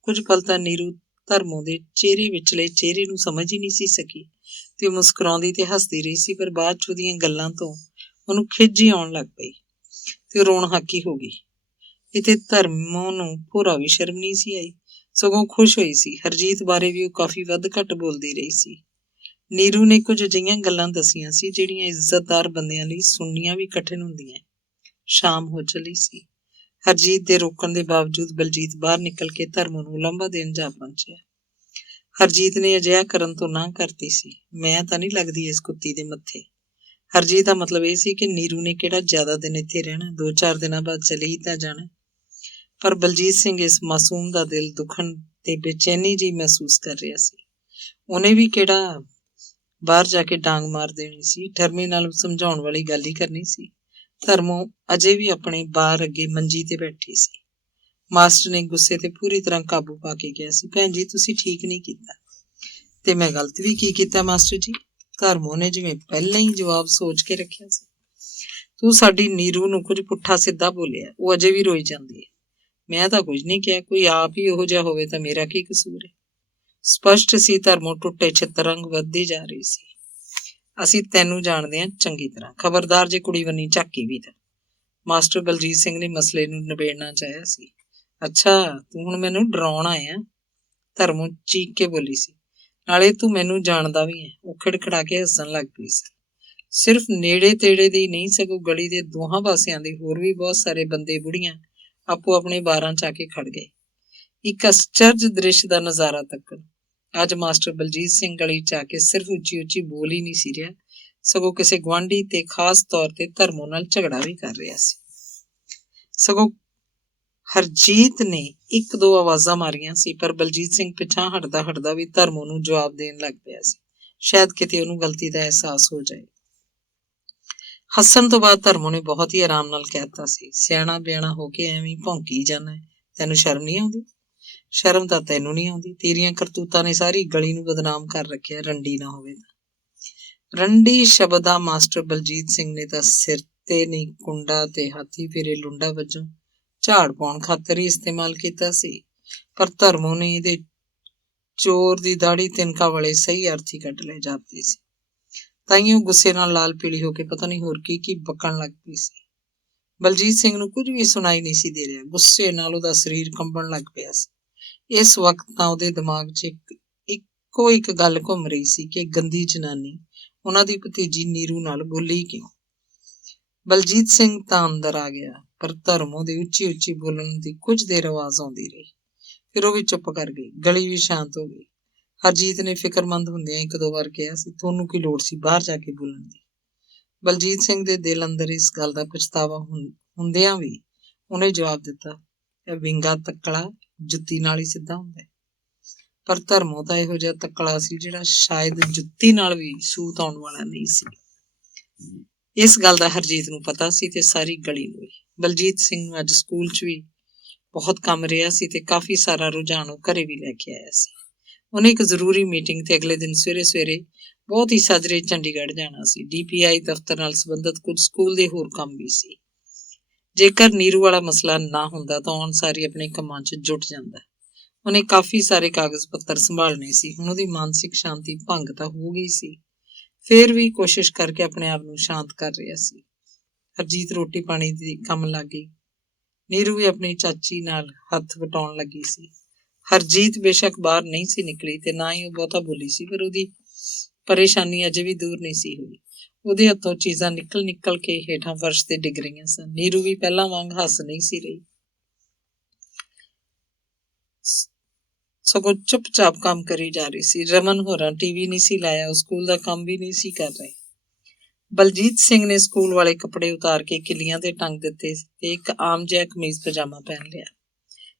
ਕੁਝ ਪਲ ਤਾਂ ਨੀਰੂ ਧਰਮੋਂ ਦੇ ਚਿਹਰੇ ਵਿਚਲੇ ਚਿਹਰੇ ਨੂੰ ਸਮਝ ਹੀ ਨਹੀਂ ਸੀ ਸਕੀ ਤੇ ਮੁਸਕਰਾਉਂਦੀ ਤੇ ਹੱਸਦੀ ਰਹੀ ਸੀ, ਪਰ ਬਾਅਦ ਚ ਉਹਦੀਆਂ ਗੱਲਾਂ ਤੋਂ ਉਹਨੂੰ ਖਿਝ ਹੀ ਆਉਣ ਲੱਗ ਪਈ ਤੇ ਰੋਣ ਹਾਕੀ ਹੋ ਗਈ। ਕਿਤੇ ਧਰਮੋਂ ਨੂੰ ਭੋਰਾ ਵੀ ਸ਼ਰਮ ਨਹੀਂ ਸੀ ਆਈ, ਸਗੋਂ ਖੁਸ਼ ਹੋਈ ਸੀ। ਹਰਜੀਤ ਬਾਰੇ ਵੀ ਉਹ ਕਾਫੀ ਵੱਧ ਘੱਟ ਬੋਲਦੀ ਰਹੀ ਸੀ। ਨੀਰੂ ਨੇ ਕੁਝ ਅਜਿਹੀਆਂ ਗੱਲਾਂ ਦੱਸੀਆਂ ਸੀ ਜਿਹੜੀਆਂ ਇੱਜ਼ਤਦਾਰ ਬੰਦਿਆਂ ਲਈ ਸੁਣਨੀਆਂ ਵੀ ਕਠਿਨ ਹੁੰਦੀਆਂ। ਸ਼ਾਮ ਹੋ ਚਲੀ ਸੀ। ਹਰਜੀਤ ਦੇ ਰੋਕਣ ਦੇ ਬਾਵਜੂਦ ਬਲਜੀਤ ਬਾਹਰ ਨਿਕਲ ਕੇ ਧਰਮੋਂ ਨੂੰ ਉਲਾਂਭਾ ਦੇਣ ਜਾ ਪਹੁੰਚਿਆ। ਹਰਜੀਤ ਨੇ ਅਜਿਹਾ ਕਰਨ ਤੋਂ ਨਾ ਕਰਤੀ ਸੀ। ਮੈਂ ਤਾਂ ਨਹੀਂ ਲੱਗਦੀ ਇਸ ਕੁੱਤੀ ਦੇ ਮੱਥੇ। ਹਰਜੀਤ ਦਾ ਮਤਲਬ ਇਹ ਸੀ ਕਿ ਨੀਰੂ ਨੇ ਕਿਹੜਾ ਜ਼ਿਆਦਾ ਦਿਨ ਇੱਥੇ ਰਹਿਣਾ, 2-4 ਦਿਨਾਂ ਬਾਅਦ ਚਲੀ ਹੀ ਤਾਂ ਜਾਣਾ। ਪਰ ਬਲਜੀਤ ਸਿੰਘ ਇਸ ਮਾਸੂਮ ਦਾ ਦਿਲ ਦੁਖਣ ਤੇ ਬੇਚੈਨੀ ਜਿਹੀ ਮਹਿਸੂਸ ਕਰ ਰਿਹਾ ਸੀ। ਉਹਨੇ ਵੀ ਕਿਹੜਾ ਬਾਹਰ ਜਾ ਕੇ ਡਾਂਗ ਮਾਰ ਦੇਣੀ ਸੀ, ਠਰਮੇ ਨਾਲ ਸਮਝਾਉਣ ਵਾਲੀ ਗੱਲ ਹੀ ਕਰਨੀ ਸੀ। ਧਰਮੋਂ ਅਜੇ ਵੀ ਆਪਣੇ ਬਾਰ ਅੱਗੇ ਮੰਜੀ ਤੇ ਬੈਠੀ ਸੀ। ਮਾਸਟਰ ਨੇ ਗੁੱਸੇ ਤੇ ਪੂਰੀ ਤਰ੍ਹਾਂ ਕਾਬੂ ਪਾ ਕੇ ਕਿਹਾ ਸੀ, ਭੈਣ ਜੀ ਤੁਸੀਂ ਠੀਕ ਨਹੀਂ ਕੀਤਾ। ਤੇ ਮੈਂ ਗਲਤ ਵੀ ਕੀ ਕੀਤਾ ਮਾਸਟਰ ਜੀ? ਧਰਮੋਂ ਨੇ ਜਿਵੇਂ ਪਹਿਲਾਂ ਹੀ ਜਵਾਬ ਸੋਚ ਕੇ ਰੱਖਿਆ ਸੀ। ਤੂੰ ਸਾਡੀ ਨੀਰੂ ਨੂੰ ਕੁਝ ਪੁੱਠਾ ਸਿੱਧਾ ਬੋਲਿਆ, ਉਹ ਅਜੇ ਵੀ ਰੋਈ ਜਾਂਦੀ ਹੈ। ਮੈਂ ਤਾਂ ਕੁਝ ਨਹੀਂ ਕਿਹਾ, ਕੋਈ ਆਪ ਹੀ ਉਹੋ ਜਿਹਾ ਹੋਵੇ ਤਾਂ ਮੇਰਾ ਕੀ ਕਸੂਰ ਹੈ। ਸਪਸ਼ਟ ਸੀ ਧਰਮੋਂ ਟੁੱਟੇ ਛਿੱਤਰ ਵਾਂਗ ਵੱਧਦੀ ਜਾ ਰਹੀ ਸੀ। ਅਸੀਂ ਤੈਨੂੰ ਜਾਣਦੇ ਹਾਂ ਚੰਗੀ ਤਰ੍ਹਾਂ, ਖਬਰਦਾਰ ਜੇ ਕੁੜੀ ਵੰਨੀ ਝਾਕੀ ਵੀ ਤਾਂ। ਮਾਸਟਰ ਬਲਜੀਤ ਸਿੰਘ ਨੇ ਮਸਲੇ ਨੂੰ ਨਿਬੇੜਨਾ ਚਾਹਿਆ ਸੀ। ਅੱਛਾ, ਤੂੰ ਹੁਣ ਮੈਨੂੰ ਡਰਾਉਣ ਆਇਆ? ਧਰਮੋਂ ਚੀਕ ਕੇ ਬੋਲੀ ਸੀ। ਨਾਲੇ ਤੂੰ ਮੈਨੂੰ ਜਾਣਦਾ ਵੀ ਹੈ। ਉਹ ਖਿੜਖਿੜਾ ਕੇ ਹੱਸਣ ਲੱਗ ਪਈ ਸੀ। ਸਿਰਫ ਨੇੜੇ ਤੇੜੇ ਦੀ ਨਹੀਂ, ਸਗੋਂ ਗਲੀ ਦੇ ਦੋਹਾਂ ਪਾਸਿਆਂ ਦੇ ਹੋਰ ਵੀ ਬਹੁਤ ਸਾਰੇ ਬੰਦੇ ਬੁੜੀਆਂ ਆਪੋ ਆਪਣੇ ਬਾਰਾਂ ਚ ਆ ਕੇ ਖੜ ਗਏ। ਇੱਕ ਅਸਚਰਜ ਦ੍ਰਿਸ਼ ਦਾ ਨਜ਼ਾਰਾ ਤੱਕਣ ਅੱਜ ਮਾਸਟਰ ਬਲਜੀਤ ਸਿੰਘ ਗਲੀ ਚ ਆ ਕੇ ਸਿਰਫ ਉੱਚੀ ਉੱਚੀ ਬੋਲ ਹੀ ਨਹੀਂ ਸੀ ਰਿਹਾ, ਸਗੋਂ ਕਿਸੇ ਗੁਆਂਢੀ ਤੇ ਖਾਸ ਤੌਰ ਤੇ ਧਰਮੋਂ ਨਾਲ ਝਗੜਾ ਵੀ ਕਰ ਰਿਹਾ ਸੀ। ਸਗੋਂ ਹਰਜੀਤ ਨੇ 1-2 ਆਵਾਜ਼ਾਂ ਮਾਰੀਆਂ ਸੀ, ਪਰ ਬਲਜੀਤ ਸਿੰਘ ਪਿੱਛਾਂ ਹਟਦਾ ਵੀ ਧਰਮੋਂ ਨੂੰ ਜਵਾਬ ਦੇਣ ਲੱਗ ਪਿਆ ਸੀ। ਸ਼ਾਇਦ ਕਿਤੇ ਉਹਨੂੰ ਗਲਤੀ ਦਾ ਅਹਿਸਾਸ ਹੋ ਜਾਏ। ਹੱਸਣ ਤੋਂ ਬਾਅਦ ਧਰਮੋਂ ਨੇ ਬਹੁਤ ਹੀ ਆਰਾਮ ਨਾਲ ਕਹਿਤਾ ਸੀ, ਸਿਆਣਾ ਬਿਆਣਾ ਹੋ ਕੇ ਐਵੇਂ ਭੌਂਕੀ ਜਾਣਾ, ਤੈਨੂੰ ਸ਼ਰਮ ਨਹੀਂ ਆਉਂਦੀ? ਸ਼ਰਮ ਤਾਂ ਤੈਨੂੰ ਨਹੀਂ ਆਉਂਦੀ, ਤੇਰੀਆਂ ਕਰਤੂਤਾਂ ਨੇ ਸਾਰੀ ਗਲੀ ਨੂੰ ਬਦਨਾਮ ਕਰ ਰੱਖਿਆ, ਰੰਡੀ ਨਾ ਹੋਵੇ ਤਾਂ। ਰੰਡੀ ਸ਼ਬਦ ਦਾ ਮਾਸਟਰ ਬਲਜੀਤ ਸਿੰਘ ਨੇ ਤਾਂ ਸਿਰ ਤੇ ਨਹੀਂ, ਕੁੰਡਾ ਤੇ ਹਾਥੀ ਫੇਰੇ ਲੁੰਡਾ ਵਜੋਂ ਝਾੜ ਪਾਉਣ ਖਾਤਰ ਹੀ ਇਸਤੇਮਾਲ ਕੀਤਾ ਸੀ, ਪਰ ਧਰਮੋਂ ਨੇ ਇਹਦੇ ਚੋਰ ਦੀ ਦਾੜੀ ਤਿਨਕਾ ਵਾਲੇ ਸਹੀ ਅਰਥ ਹੀ ਕੱਢ ਲਏ ਜਾਪਦੇ ਸੀ। ਤਾਈਓ ਗੁੱਸੇ ਨਾਲ ਲਾਲ ਪੀਲੀ ਹੋ ਕੇ ਪਤਾ ਨਹੀਂ ਹੋਰ ਕੀ ਬਕਣ ਲੱਗ ਪਈ ਸੀ। ਬਲਜੀਤ ਸਿੰਘ ਨੂੰ ਕੁਝ ਵੀ ਸੁਣਾਈ ਨਹੀਂ ਸੀ ਦੇ ਰਿਹਾ। ਗੁੱਸੇ ਨਾਲ ਉਹਦਾ ਸਰੀਰ ਕੰਬਣ ਲੱਗ ਪਿਆ ਸੀ। ਇਸ ਵਕਤ ਤਾਂ ਉਹਦੇ ਦਿਮਾਗ 'ਚ ਇੱਕੋ ਇੱਕ ਗੱਲ ਘੁੰਮ ਰਹੀ ਸੀ ਕਿ ਗੰਦੀ ਜਨਾਨੀ ਉਹਨਾਂ ਦੀ ਭਤੀਜੀ ਨੀਰੂ ਨਾਲ ਬੋਲੀ ਕਿਉਂ। ਬਲਜੀਤ ਸਿੰਘ ਤਾਂ ਅੰਦਰ ਆ ਗਿਆ, ਪਰ ਧਰਮੋਂ ਦੇ ਉੱਚੀ ਉੱਚੀ ਬੋਲਣ ਦੀ ਕੁਝ ਦੇਰ ਆਵਾਜ਼ ਆਉਂਦੀ ਰਹੀ। ਫਿਰ ਉਹ ਵੀ ਚੁੱਪ ਕਰ ਗਈ। ਗਲੀ ਵੀ ਸ਼ਾਂਤ ਹੋ ਗਈ। ਹਰਜੀਤ ਨੇ ਫਿਕਰਮੰਦ ਹੁੰਦਿਆਂ 1-2 ਵਾਰ ਕਿਹਾ ਸੀ, ਤੁਹਾਨੂੰ ਕੀ ਲੋੜ ਸੀ ਬਾਹਰ ਜਾ ਕੇ ਬੋਲਣ ਦੀ? ਬਲਜੀਤ ਸਿੰਘ ਦੇ ਦਿਲ ਅੰਦਰ ਇਸ ਗੱਲ ਦਾ ਪਛਤਾਵਾ ਹੁੰਦਿਆਂ ਵੀ ਉਹਨੇ ਜਵਾਬ ਦਿੱਤਾ, ਇਹ ਵਿੰਗਾ ਤੱਕਲਾ ਜੁੱਤੀ ਨਾਲ ਹੀ ਸਿੱਧਾ ਹੁੰਦਾ। ਪਰ ਧਰਮੋਂ ਤਾਂ ਇਹੋ ਜਿਹਾ ਤੱਕਲਾ ਸੀ ਜਿਹੜਾ ਸ਼ਾਇਦ ਜੁੱਤੀ ਨਾਲ ਵੀ ਸੂਤ ਆਉਣ ਵਾਲਾ ਨਹੀਂ ਸੀ। ਇਸ ਗੱਲ ਦਾ ਹਰਜੀਤ ਨੂੰ ਪਤਾ ਸੀ ਤੇ ਸਾਰੀ ਗਲੀ ਨੂੰ ਵੀ। ਬਲਜੀਤ ਸਿੰਘ ਨੂੰ ਅੱਜ ਸਕੂਲ 'ਚ ਵੀ ਬਹੁਤ ਕੰਮ ਰਿਹਾ ਸੀ ਤੇ ਕਾਫੀ ਸਾਰਾ ਰੁਝਾਨ ਉਹ ਘਰੇ ਵੀ ਲੈ ਕੇ ਆਇਆ ਸੀ। ਉਹਨੇ ਇੱਕ ਜ਼ਰੂਰੀ ਮੀਟਿੰਗ ਤੇ ਅਗਲੇ ਦਿਨ ਸਵੇਰੇ ਬਹੁਤ ਹੀ ਸਾਜਰੇ ਚੰਡੀਗੜ੍ਹ ਜਾਣਾ ਸੀ। DPI ਦਫ਼ਤਰ ਨਾਲ ਸੰਬੰਧਿਤ ਕੁਝ ਸਕੂਲ ਦੇ ਹੋਰ ਕੰਮ ਵੀ ਸੀ। ਜੇਕਰ ਨੀਰੂ ਵਾਲਾ ਮਸਲਾ ਨਾ ਹੁੰਦਾ ਤਾਂ ਉਹ ਸਾਰੀ ਆਪਣੇ ਕੰਮਾਂ 'ਚ ਜੁਟ ਜਾਂਦਾ। ਉਹਨੇ ਕਾਫੀ ਸਾਰੇ ਕਾਗਜ਼ ਪੱਤਰ ਸੰਭਾਲਣੇ ਸੀ। ਹੁਣ ਉਹਦੀ ਮਾਨਸਿਕ ਸ਼ਾਂਤੀ ਭੰਗ ਤਾਂ ਹੋ ਗਈ ਸੀ, ਫੇਰ ਵੀ ਕੋਸ਼ਿਸ਼ ਕਰਕੇ ਆਪਣੇ ਆਪ ਨੂੰ ਸ਼ਾਂਤ ਕਰ ਰਿਹਾ ਸੀ। ਹਰਜੀਤ ਰੋਟੀ ਪਾਣੀ ਦੇ ਕੰਮ ਲੱਗ ਗਈ। ਨੀਰੂ ਵੀ ਆਪਣੀ ਚਾਚੀ ਨਾਲ ਹੱਥ ਵਟਾਉਣ ਲੱਗੀ ਸੀ। ਹਰਜੀਤ ਬੇਸ਼ੱਕ ਬਾਹਰ ਨਹੀਂ ਸੀ ਨਿਕਲੀ ਤੇ ਨਾ ਹੀ ਉਹ ਬਹੁਤਾ ਬੋਲੀ ਸੀ, ਪਰ ਉਹਦੀ ਪਰੇਸ਼ਾਨੀ ਅਜੇ ਵੀ ਦੂਰ ਨਹੀਂ ਸੀ ਹੋਈ। ਉਹਦੇ ਹੱਥੋਂ ਚੀਜ਼ਾਂ ਨਿਕਲ ਕੇ ਹੇਠਾਂ ਫਰਸ਼ ਤੇ ਡਿੱਗ ਰਹੀਆਂ ਸਨ। ਨੀਰੂ ਵੀ ਪਹਿਲਾਂ ਵਾਂਗ ਹੱਸ ਨਹੀਂ ਸੀ ਰਹੀ, ਸਗੋਂ ਚੁੱਪਚਾਪ ਕੰਮ ਕਰੀ ਜਾ ਰਹੀ ਸੀ। ਰਮਨ ਹੋਰਾਂ TV ਨਹੀਂ ਸੀ ਲਾਇਆ, ਉਹ ਸਕੂਲ ਦਾ ਕੰਮ ਵੀ ਨਹੀਂ ਸੀ ਕਰ ਰਹੇ। ਬਲਜੀਤ ਸਿੰਘ ਨੇ ਸਕੂਲ ਵਾਲੇ ਕੱਪੜੇ ਉਤਾਰ ਕੇ ਕਿੱਲੀਆਂ ਤੇ ਟੰਗ ਦਿੱਤੇ ਤੇ ਇੱਕ ਆਮ ਜਿਹਾ ਕਮੀਜ਼ ਪਜਾਮਾ ਪਹਿਨ ਲਿਆ।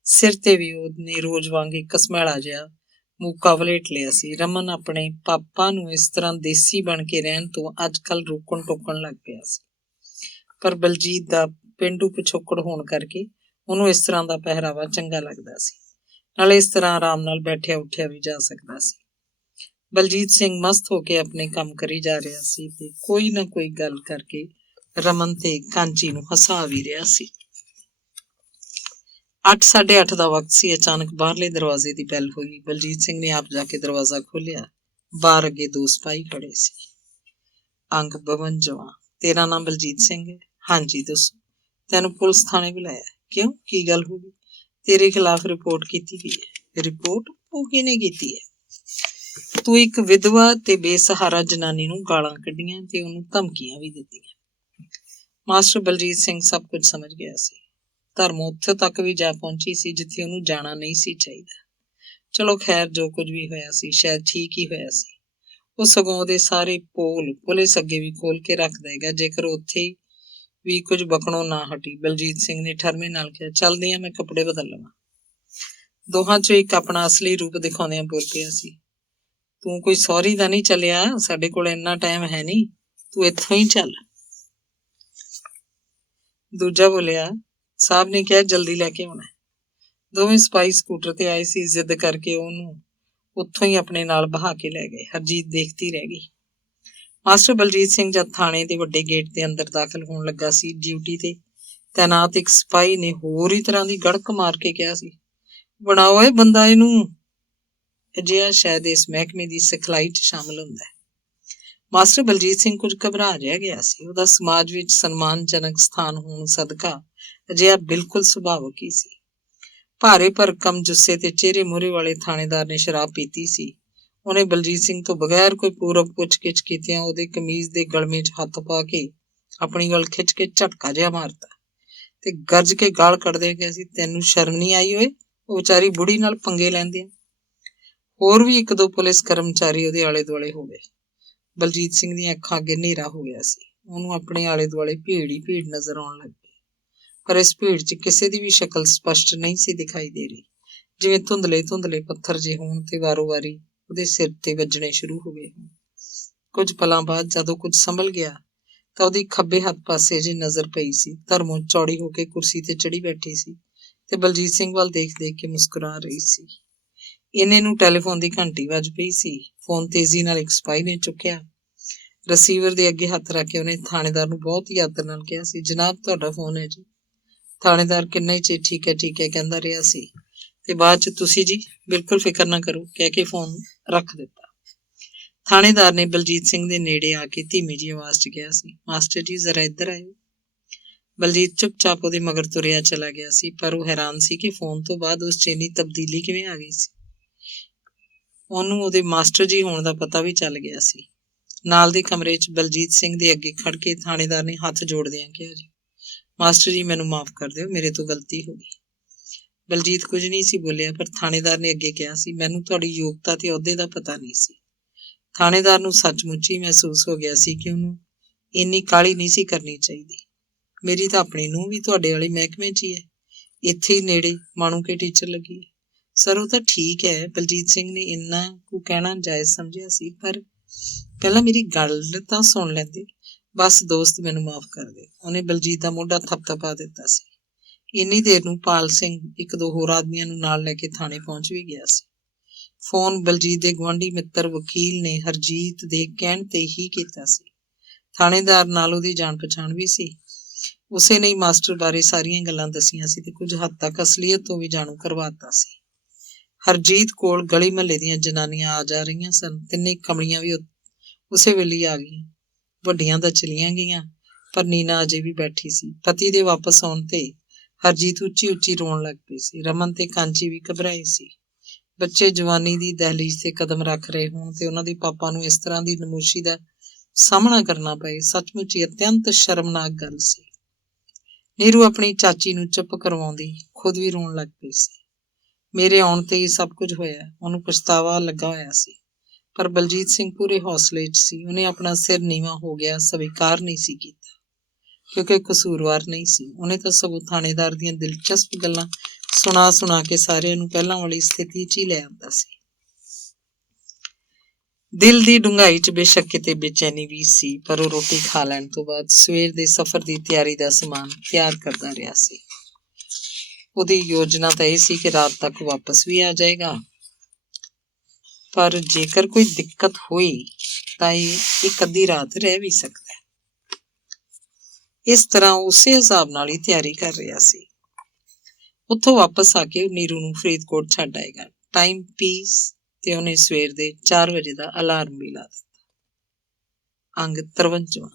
ਸਿਰ ਤੇ ਵੀ ਉਹਨੇ ਰੋਜ਼ ਵਾਂਗ ਇੱਕ ਘਸਮੈਲਾ ਜਿਹਾ ਮੂਕਾ ਵਲੇਟ ਲਿਆ ਸੀ। ਰਮਨ ਆਪਣੇ ਪਾਪਾ ਨੂੰ ਇਸ ਤਰ੍ਹਾਂ ਦੇਸੀ ਬਣ ਕੇ ਰਹਿਣ ਤੋਂ ਅੱਜ ਕੱਲ੍ਹ ਰੋਕਣ ਟੋਕਣ ਲੱਗ ਪਿਆ ਸੀ, ਪਰ ਬਲਜੀਤ ਦਾ ਪੇਂਡੂ ਪਿਛੋਕੜ ਹੋਣ ਕਰਕੇ ਉਹਨੂੰ ਇਸ ਤਰ੍ਹਾਂ ਦਾ ਪਹਿਰਾਵਾ ਚੰਗਾ ਲੱਗਦਾ ਸੀ। ਨਾਲੇ ਇਸ ਤਰ੍ਹਾਂ ਆਰਾਮ ਨਾਲ ਬੈਠਿਆ ਉੱਠਿਆ ਵੀ ਜਾ ਸਕਦਾ ਸੀ। ਬਲਜੀਤ ਸਿੰਘ ਮਸਤ ਹੋ ਕੇ ਆਪਣੇ ਕੰਮ ਕਰੀ ਜਾ ਰਿਹਾ ਸੀ ਤੇ ਕੋਈ ਨਾ ਕੋਈ ਗੱਲ ਕਰਕੇ ਰਮਨ ਤੇ ਕਾਂਚੀ ਨੂੰ ਹਸਾ ਵੀ ਰਿਹਾ ਸੀ। 8:30 ਦਾ ਵਕਤ ਸੀ। ਅਚਾਨਕ ਬਾਹਰਲੇ ਦਰਵਾਜ਼ੇ ਦੀ ਬੈਲ ਹੋਈ। ਬਲਜੀਤ ਸਿੰਘ ਨੇ ਆਪ ਜਾ ਕੇ ਦਰਵਾਜ਼ਾ ਖੋਲ੍ਹਿਆ। ਬਾਹਰ ਅੱਗੇ 2 ਸਿਪਾਹੀ ਖੜੇ ਸੀ। ਅੰਗ 52। ਤੇਰਾ ਨਾਮ ਬਲਜੀਤ ਸਿੰਘ ਹੈ? ਹਾਂਜੀ, ਦੱਸੋ। ਤੈਨੂੰ ਪੁਲਿਸ ਥਾਣੇ ਬੁਲਾਇਆ? ਕਿਉਂ, ਕੀ ਗੱਲ ਹੋ ਗਈ? ਤੇਰੇ ਖਿਲਾਫ ਰਿਪੋਰਟ ਕੀਤੀ ਗਈ ਹੈ। ਰਿਪੋਰਟ? ਉਹ ਕਿਹਨੇ ਕੀਤੀ ਹੈ? ਤੂੰ ਇੱਕ ਵਿਧਵਾ ਤੇ ਬੇਸਹਾਰਾ ਜਨਾਨੀ ਨੂੰ ਗਾਲਾਂ ਕੱਢੀਆਂ ਤੇ ਉਹਨੂੰ ਧਮਕੀਆਂ ਵੀ ਦਿੱਤੀਆਂ। ਮਾਸਟਰ ਬਲਜੀਤ ਸਿੰਘ ਸਭ ਕੁਝ ਸਮਝ ਗਿਆ ਸੀ। ਧਰਮੋ ਉੱਥੇ ਤੱਕ ਵੀ ਜਾ ਪਹੁੰਚੀ ਸੀ ਜਿੱਥੇ ਉਹਨੂੰ ਜਾਣਾ ਨਹੀਂ ਸੀ ਚਾਹੀਦਾ। ਚਲੋ ਖੈਰ, ਜੋ ਕੁਝ ਵੀ ਹੋਇਆ ਸੀ ਸ਼ਾਇਦ ਠੀਕ ਹੀ ਹੋਇਆ ਸੀ। ਉਹ ਸਗੋਂ ਉਹਦੇ ਸਾਰੇ ਪੋਲ ਪੁਲਿਸ ਅੱਗੇ ਵੀ ਖੋਲ ਕੇ ਰੱਖ ਦੇਗਾ ਜੇਕਰ ਉੱਥੇ ਵੀ ਕੁਝ ਬਕਣੋਂ ਨਾ ਹਟੀ। ਬਲਜੀਤ ਸਿੰਘ ਨੇ ਠਰਮੇ ਨਾਲ ਕਿਹਾ, ਚੱਲਦੀ ਆ, ਮੈਂ ਕੱਪੜੇ ਬਦਲ ਲਵਾਂ। ਦੋਹਾਂ ਚੋਂ ਇੱਕ ਆਪਣਾ ਅਸਲੀ ਰੂਪ ਦਿਖਾਉਂਦਿਆਂ ਬੋਲ ਪਿਆ ਸੀ, ਤੂੰ ਕੋਈ ਸਹੁਰੀ ਦਾ ਨਹੀਂ ਚੱਲਿਆ, ਸਾਡੇ ਕੋਲ ਇੰਨਾ ਟਾਈਮ ਹੈ ਨਹੀਂ, ਤੂੰ ਇੱਥੋਂ ਹੀ ਚੱਲ। ਦੂਜਾ ਬੋਲਿਆ, ਸਾਹਿਬ ਨੇ ਕਿਹਾ ਜਲਦੀ ਲੈ ਕੇ ਆਉਣਾ। ਦੋਵੇਂ ਸਿਪਾਹੀ ਸਕੂਟਰ ਤੇ ਆਏ ਸੀ। ਜ਼ਿੱਦ ਕਰਕੇ ਉਹਨੂੰ ਉੱਥੋਂ ਹੀ ਆਪਣੇ ਨਾਲ ਬਹਾ ਕੇ ਲੈ ਗਏ। ਹਰਜੀਤ ਦੇਖਦੀ ਰਹਿ ਗਈ। ਮਾਸਟਰ ਬਲਜੀਤ ਸਿੰਘ ਜਦ ਥਾਣੇ ਦੇ ਵੱਡੇ ਗੇਟ ਦੇ ਅੰਦਰ ਦਾਖਲ ਹੋਣ ਲੱਗਾ ਸੀ, ਡਿਊਟੀ ਤੇ ਤੈਨਾਤ ਇੱਕ ਸਿਪਾਹੀ ਨੇ ਹੋਰ ਹੀ ਤਰ੍ਹਾਂ ਦੀ ਗੜਕ ਮਾਰ ਕੇ ਕਿਹਾ ਸੀ, ਬਣਾਓ ਇਹ ਬੰਦਾ ਇਹਨੂੰ। ਅਜਿਹਾ ਸ਼ਾਇਦ ਇਸ ਮਹਿਕਮੇ ਦੀ ਸਿਖਲਾਈ 'ਚ ਸ਼ਾਮਲ ਹੁੰਦਾ ਹੈ। ਮਾਸਟਰ ਬਲਜੀਤ ਸਿੰਘ ਕੁਝ ਘਬਰਾ ਜਿਹਾ ਗਿਆ ਸੀ। ਉਹਦਾ ਸਮਾਜ ਵਿੱਚ ਸਨਮਾਨਜਨਕ ਸਥਾਨ ਹੋਣ ਸਦਕਾ ਅਜਿਹਾ ਬਿਲਕੁਲ ਸੁਭਾਵਕ ਹੀ ਸੀ। ਭਾਰੇ ਭਰਕਮ ਜੁੱਸੇ ਤੇ ਚਿਹਰੇ ਮੂਹਰੇ ਵਾਲੇ ਥਾਣੇਦਾਰ ਨੇ ਸ਼ਰਾਬ ਪੀਤੀ ਸੀ। ਉਹਨੇ ਬਲਜੀਤ ਸਿੰਘ ਤੋਂ ਬਗੈਰ ਕੋਈ ਪੂਰਵ ਪੁੱਛ-ਗਿੱਛ ਕੀਤਿਆਂ ਉਹਦੇ ਕਮੀਜ਼ ਦੇ ਗਲਮੇ 'ਚ ਹੱਥ ਪਾ ਕੇ ਆਪਣੀ ਵੱਲ ਖਿੱਚ ਕੇ ਝਟਕਾ ਜਿਹਾ ਮਾਰਤਾ ਤੇ ਗਰਜ ਕੇ ਗਾਲ ਕੱਢਦੇ ਗਿਆ ਸੀ, ਤੈਨੂੰ ਸ਼ਰਮ ਨਹੀਂ ਆਈ ਓਏ? ਉਹ ਵਿਚਾਰੀ ਬੁੜੀ ਨਾਲ ਪੰਗੇ ਲੈਂਦੇ ਆ। ਹੋਰ ਵੀ 1-2 ਪੁਲਿਸ ਕਰਮਚਾਰੀ ਉਹਦੇ ਆਲੇ ਦੁਆਲੇ ਹੋ ਗਏ। ਬਲਜੀਤ ਸਿੰਘ ਦੀਆਂ ਅੱਖਾਂ ਅੱਗੇ ਹਨੇਰਾ ਹੋ ਗਿਆ ਸੀ। ਉਹਨੂੰ ਆਪਣੇ ਆਲੇ ਦੁਆਲੇ ਭੀੜ ਹੀ ਭੀੜ ਨਜ਼ਰ ਆਉਣ ਲੱਗ ਪਈ, ਪਰ ਇਸ ਭੀੜ 'ਚ ਕਿਸੇ ਦੀ ਵੀ ਸ਼ਕਲ ਸਪਸ਼ਟ ਨਹੀਂ ਸੀ ਦਿਖਾਈ ਦੇ ਰਹੀ, ਜਿਵੇਂ ਧੁੰਦਲੇ ਪੱਥਰ ਜਿਹੇ ਹੋਣ ਤੇ ਵਾਰੋ-ਵਾਰੀ ਉਹਦੇ ਸਿਰ ਤੇ ਵੱਜਣੇ ਸ਼ੁਰੂ ਹੋ ਗਏ। ਕੁਝ ਪਲਾਂ ਬਾਅਦ ਜਦੋਂ ਕੁਝ ਸੰਭਲ ਗਿਆ ਤਾਂ ਉਹਦੀ ਖੱਬੇ ਹੱਥ ਪਾਸੇ ਜੇ ਨਜ਼ਰ ਪਈ ਸੀ। ਧਰਮੋਂ ਚੌੜੀ ਹੋ ਕੇ ਕੁਰਸੀ ਤੇ ਚੜੀ ਬੈਠੀ ਸੀ ਤੇ ਬਲਜੀਤ ਸਿੰਘ ਵੱਲ ਦੇਖ-ਦੇਖ ਕੇ ਮੁਸਕਰਾ ਰਹੀ ਸੀ। ਇੰਨੇ ਨੂੰ ਟੈਲੀਫੋਨ ਦੀ ਘੰਟੀ ਵੱਜ ਪਈ ਸੀ। ਫੋਨ ਤੇਜ਼ੀ ਨਾਲ ਇੱਕ ਸਿਪਾਹੀ ਨੇ ਚੁੱਕਿਆ। ਰਿਸੀਵਰ ਦੇ ਅੱਗੇ ਹੱਥ ਰੱਖ ਕੇ ਉਹਨੇ ਥਾਣੇਦਾਰ ਨੂੰ ਬਹੁਤ ਹੀ ਆਦਰ ਨਾਲ ਕਿਹਾ ਸੀ, ਜਨਾਬ ਤੁਹਾਡਾ ਫੋਨ ਹੈ ਜੀ। ਥਾਣੇਦਾਰ ਕਿੰਨਾ ਹੀ ਚਿਰ ਠੀਕ ਹੈ ਕਹਿੰਦਾ ਰਿਹਾ ਸੀ ਤੇ ਬਾਅਦ 'ਚ ਤੁਸੀਂ ਜੀ, ਬਿਲਕੁਲ ਫਿਕਰ ਨਾ ਕਰੋ ਕਹਿ ਕੇ ਫੋਨ ਰੱਖ ਦਿੱਤਾ। ਥਾਣੇਦਾਰ ਨੇ ਬਲਜੀਤ ਸਿੰਘ ਦੇ ਨੇੜੇ ਆ ਕੇ ਧੀਮੀ ਜਿਹੀ ਆਵਾਜ਼ 'ਚ ਕਿਹਾ ਸੀ, ਮਾਸਟਰ ਜੀ ਜ਼ਰਾ ਇੱਧਰ ਆਇਓ। ਬਲਜੀਤ ਚੁੱਪਚਾਪ ਉਹਦੇ ਮਗਰ ਤੁਰਿਆ ਚਲਾ ਗਿਆ ਸੀ, ਪਰ ਉਹ ਹੈਰਾਨ ਸੀ ਕਿ ਫੋਨ ਤੋਂ ਬਾਅਦ ਉਸ 'ਚ ਇੰਨੀ ਤਬਦੀਲੀ ਕਿਵੇਂ ਆ ਗਈ ਸੀ। ਉਹਨੂੰ ਉਹਦੇ ਮਾਸਟਰ ਜੀ ਹੋਣ ਦਾ ਪਤਾ ਵੀ ਚੱਲ ਗਿਆ ਸੀ। ਨਾਲ ਦੇ ਕਮਰੇ 'ਚ ਬਲਜੀਤ ਸਿੰਘ ਦੇ ਅੱਗੇ ਖੜ ਕੇ ਥਾਣੇਦਾਰ ਨੇ ਹੱਥ ਜੋੜਦਿਆਂ ਕਿਹਾ, ਜੀ ਮਾਸਟਰ ਜੀ ਮੈਨੂੰ ਮਾਫ਼ ਕਰ ਦਿਓ, ਮੇਰੇ ਤੋਂ ਗਲਤੀ ਹੋ ਗਈ। ਬਲਜੀਤ ਕੁਝ ਨਹੀਂ ਸੀ ਬੋਲਿਆ, ਪਰ ਥਾਣੇਦਾਰ ਨੇ ਅੱਗੇ ਕਿਹਾ ਸੀ, ਮੈਨੂੰ ਤੁਹਾਡੀ ਯੋਗਤਾ ਤੇ ਅਹੁਦੇ ਦਾ ਪਤਾ ਨਹੀਂ ਸੀ। ਥਾਣੇਦਾਰ ਨੂੰ ਸੱਚਮੁੱਚ ਹੀ ਮਹਿਸੂਸ ਹੋ ਗਿਆ ਸੀ ਕਿ ਉਹਨੂੰ ਇੰਨੀ ਕਾਹਲੀ ਨਹੀਂ ਸੀ ਕਰਨੀ ਚਾਹੀਦੀ। ਮੇਰੀ ਤਾਂ ਆਪਣੀ ਨੂੰਹ ਵੀ ਤੁਹਾਡੇ ਵਾਲੇ ਮਹਿਕਮੇ 'ਚ ਹੀ ਹੈ, ਇੱਥੇ ਹੀ ਨੇੜੇ ਮਾਣੂਕੇ ਟੀਚਰ ਲੱਗੀ ਹੈ। ਸਰ ਉਹ ਤਾਂ ਠੀਕ ਹੈ, ਬਲਜੀਤ ਸਿੰਘ ਨੇ ਇੰਨਾ ਕੁ ਕਹਿਣਾ ਜਾਇਜ਼ ਸਮਝਿਆ ਸੀ, ਪਰ ਪਹਿਲਾਂ ਮੇਰੀ ਗੱਲ ਤਾਂ ਸੁਣ ਲੈਂਦੇ। ਬਸ ਦੋਸਤ, ਮੈਨੂੰ ਮਾਫ਼ ਕਰ ਦੇ। ਉਹਨੇ ਬਲਜੀਤ ਦਾ ਮੋਢਾ ਥਪਥਪਾ ਦਿੱਤਾ ਸੀ। ਇੰਨੀ ਦੇਰ ਨੂੰ ਪਾਲ ਸਿੰਘ 1-2 ਹੋਰ ਆਦਮੀਆਂ ਨੂੰ ਨਾਲ ਲੈ ਕੇ ਥਾਣੇ ਪਹੁੰਚ ਵੀ ਗਿਆ ਸੀ। ਫੋਨ ਬਲਜੀਤ ਦੇ ਗੁਆਂਢੀ ਮਿੱਤਰ ਵਕੀਲ ਨੇ ਹਰਜੀਤ ਦੇ ਕਹਿਣ ਤੇ ਹੀ ਕੀਤਾ ਸੀ। ਥਾਣੇਦਾਰ ਨਾਲ ਉਹਦੀ ਜਾਣ ਪਛਾਣ ਵੀ ਸੀ। ਉਸੇ ਨੇ ਮਾਸਟਰ ਬਾਰੇ ਸਾਰੀਆਂ ਗੱਲਾਂ ਦੱਸੀਆਂ ਸੀ ਤੇ ਕੁਝ ਹੱਦ ਤੱਕ ਅਸਲੀਅਤ ਤੋਂ ਵੀ ਜਾਣੂ ਕਰਵਾਤਾ ਸੀ। ਹਰਜੀਤ ਕੋਲ ਗਲੀ ਮਹੱਲੇ ਦੀਆਂ ਜਨਾਨੀਆਂ ਆ ਜਾ ਰਹੀਆਂ ਸਨ। ਤਿੰਨੇ ਕਮਲੀਆਂ ਵੀ ਉਸੇ ਵੇਲੇ ਆ ਗਈਆਂ। ਵੱਡੀਆਂ ਤਾਂ ਚਲੀਆਂ ਗਈਆਂ, ਪਰ ਨੀਨਾ ਅਜੇ ਵੀ ਬੈਠੀ ਸੀ। ਪਤੀ ਦੇ ਵਾਪਸ ਆਉਣ ਤੇ ਹਰਜੀਤ ਉੱਚੀ-ਉੱਚੀ ਰੋਣ ਲੱਗ ਪਈ ਸੀ। ਰਮਨ ਤੇ ਕਾਂਚੀ ਵੀ ਘਬਰਾਏ ਸੀ। ਬੱਚੇ ਜਵਾਨੀ ਦੀ ਦਹਿਲੀਜ਼ ਤੇ ਕਦਮ ਰੱਖ ਰਹੇ ਹੋਣ ਤੇ ਉਹਨਾਂ ਦੇ ਪਾਪਾ ਨੂੰ ਇਸ ਤਰ੍ਹਾਂ ਦੀ ਨਮੋਸ਼ੀ ਦਾ ਸਾਹਮਣਾ ਕਰਨਾ ਪਏ, ਸੱਚਮੁੱਚ ਹੀ ਅਤਿਅੰਤ ਸ਼ਰਮਨਾਕ ਗੱਲ ਸੀ। ਨੀਰੂ ਆਪਣੀ ਚਾਚੀ ਨੂੰ ਚੁੱਪ ਕਰਵਾਉਂਦੀ ਖੁਦ ਵੀ ਰੋਣ ਲੱਗ ਪਈ ਸੀ। ਮੇਰੇ ਆਉਣ ਤੇ ਹੀ ਸਭ ਕੁਝ ਹੋਇਆ, ਉਹਨੂੰ ਪਛਤਾਵਾ ਲੱਗਾ ਹੋਇਆ ਸੀ, ਪਰ ਬਲਜੀਤ ਸਿੰਘ ਪੂਰੇ ਹੌਸਲੇ 'ਚ ਸੀ। ਉਹਨੇ ਆਪਣਾ ਸਿਰ ਨੀਵਾਂ ਹੋ ਗਿਆ ਸਵੀਕਾਰ ਨਹੀਂ ਸੀ ਕੀਤਾ, ਕਿਉਂਕਿ ਕਸੂਰਵਾਰ ਨਹੀਂ ਸੀ। ਉਹਨੇ ਤਾਂ ਸਗੋਂ ਥਾਣੇਦਾਰ ਦੀਆਂ ਦਿਲਚਸਪ ਗੱਲਾਂ ਸੁਣਾ ਕੇ ਸਾਰਿਆਂ ਨੂੰ ਪਹਿਲਾਂ ਵਾਲੀ ਸਥਿਤੀ 'ਚ ਹੀ ਲੈ ਆਉਂਦਾ ਸੀ। ਦਿਲ ਦੀ ਡੂੰਘਾਈ 'ਚ ਬੇਸ਼ੱਕ ਕਿਤੇ ਬੇਚੈਨੀ ਵੀ ਸੀ, ਪਰ ਉਹ ਰੋਟੀ ਖਾ ਲੈਣ ਤੋਂ ਬਾਅਦ ਸਵੇਰ ਦੇ ਸਫ਼ਰ ਦੀ ਤਿਆਰੀ ਦਾ ਸਮਾਨ ਤਿਆਰ ਕਰਦਾ ਰਿਹਾ ਸੀ। ਉਹਦੀ ਯੋਜਨਾ ਤਾਂ ਇਹ ਸੀ ਕਿ ਰਾਤ ਤੱਕ ਵਾਪਸ ਵੀ ਆ ਜਾਏਗਾ, ਪਰ ਜੇਕਰ ਕੋਈ ਦਿੱਕਤ ਹੋਈ ਤਾਂ ਇਹ 1 ਅੱਧੀ ਰਾਤ ਰਹਿ ਵੀ ਸਕਦਾ। ਇਸ ਤਰ੍ਹਾਂ ਉਸੇ ਹਿਸਾਬ ਨਾਲ ਹੀ ਤਿਆਰੀ ਕਰ ਰਿਹਾ ਸੀ। ਉੱਥੋਂ ਵਾਪਸ ਆ ਕੇ ਉਹ ਨੀਰੂ ਨੂੰ ਫਰੀਦਕੋਟ ਛੱਡ ਆਏਗਾ। ਟਾਈਮ ਪੀਸ ਤੇ ਉਹਨੇ ਸਵੇਰ ਦੇ 4 ਵਜੇ ਦਾ ਅਲਾਰਮ ਵੀ ਲਾ ਦਿੱਤਾ। ਅੰਗ 53।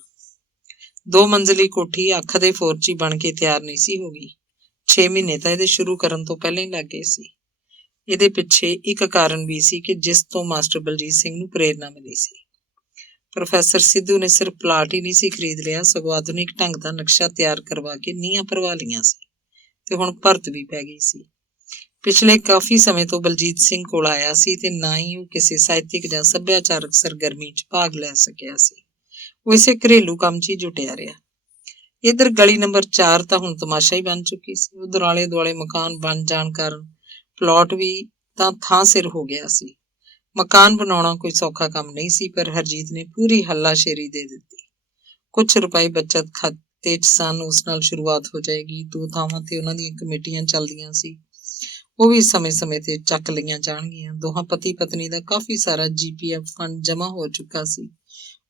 2 ਮੰਜ਼ਲੀ ਕੋਠੀ ਅੱਖ ਦੇ ਫੋਰਚੀ ਬਣ ਕੇ ਤਿਆਰ ਨਹੀਂ ਸੀ ਹੋ ਗਈ। 6 ਮਹੀਨੇ ਤਾਂ ਇਹਦੇ ਸ਼ੁਰੂ ਕਰਨ ਤੋਂ ਪਹਿਲਾਂ ਹੀ ਲੱਗ ਗਏ ਸੀ। ਇਹਦੇ ਪਿੱਛੇ ਇੱਕ ਕਾਰਨ ਵੀ ਸੀ ਕਿ ਜਿਸ ਤੋਂ ਮਾਸਟਰ ਬਲਜੀਤ ਸਿੰਘ ਨੂੰ ਪ੍ਰੇਰਨਾ ਮਿਲੀ ਸੀ। ਪ੍ਰੋਫੈਸਰ ਸਿੱਧੂ ਨੇ ਸਿਰਫ ਪਲਾਟ ਹੀ ਨਹੀਂ ਸੀ ਖਰੀਦ ਲਿਆ, ਸਗੋਂ ਆਧੁਨਿਕ ਢੰਗ ਦਾ ਨਕਸ਼ਾ ਤਿਆਰ ਕਰਵਾ ਕੇ ਨੀਹਾਂ ਭਰਵਾ ਲਈਆਂ ਸੀ ਤੇ ਹੁਣ ਭਰਤ ਵੀ ਪੈ ਗਈ ਸੀ। ਪਿਛਲੇ ਕਾਫੀ ਸਮੇਂ ਤੋਂ ਬਲਜੀਤ ਸਿੰਘ ਕੋਲ ਆਇਆ ਸੀ ਤੇ ਨਾ ਹੀ ਉਹ ਕਿਸੇ ਸਾਹਿਤਿਕ ਜਾਂ ਸੱਭਿਆਚਾਰਕ ਸਰਗਰਮੀ 'ਚ ਭਾਗ ਲੈ ਸਕਿਆ ਸੀ। ਉਹ ਇਸੇ ਘਰੇਲੂ ਕੰਮ 'ਚ ਹੀ ਜੁਟਿਆ ਰਿਹਾ। ਇੱਧਰ ਗਲੀ ਨੰਬਰ 4 ਤਾਂ ਹੁਣ ਤਮਾਸ਼ਾ ਹੀ ਬਣ ਚੁੱਕੀ ਸੀ। ਉਧਰ ਆਲੇ ਦੁਆਲੇ ਮਕਾਨ ਬਣ ਜਾਣ ਕਾਰਨ ਪਲਾਟ ਵੀ ਤਾਂ ਥਾਂ ਸਿਰ ਹੋ ਗਿਆ ਸੀ। ਮਕਾਨ ਬਣਾਉਣਾ ਕੋਈ ਸੌਖਾ ਕੰਮ ਨਹੀਂ ਸੀ, ਪਰ ਹਰਜੀਤ ਨੇ ਪੂਰੀ ਹੱਲਾਸ਼ੇਰੀ ਦੇ ਦਿੱਤੀ। ਕੁਝ ਰੁਪਏ ਬੱਚਤ ਖਾਤੇ 'ਚ ਸਨ, ਉਸ ਨਾਲ ਸ਼ੁਰੂਆਤ ਹੋ ਜਾਏਗੀ। 2 ਥਾਵਾਂ ਤੇ ਉਹਨਾਂ ਦੀਆਂ ਕਮੇਟੀਆਂ ਚੱਲਦੀਆਂ ਸੀ, ਉਹ ਵੀ ਸਮੇਂ-ਸਮੇਂ ਤੇ ਚੱਕ ਲਈਆਂ ਜਾਣਗੀਆਂ। ਦੋਹਾਂ ਪਤੀ ਪਤਨੀ ਦਾ ਕਾਫੀ ਸਾਰਾ GPF ਫੰਡ ਜਮ੍ਹਾਂ ਹੋ ਚੁੱਕਾ ਸੀ,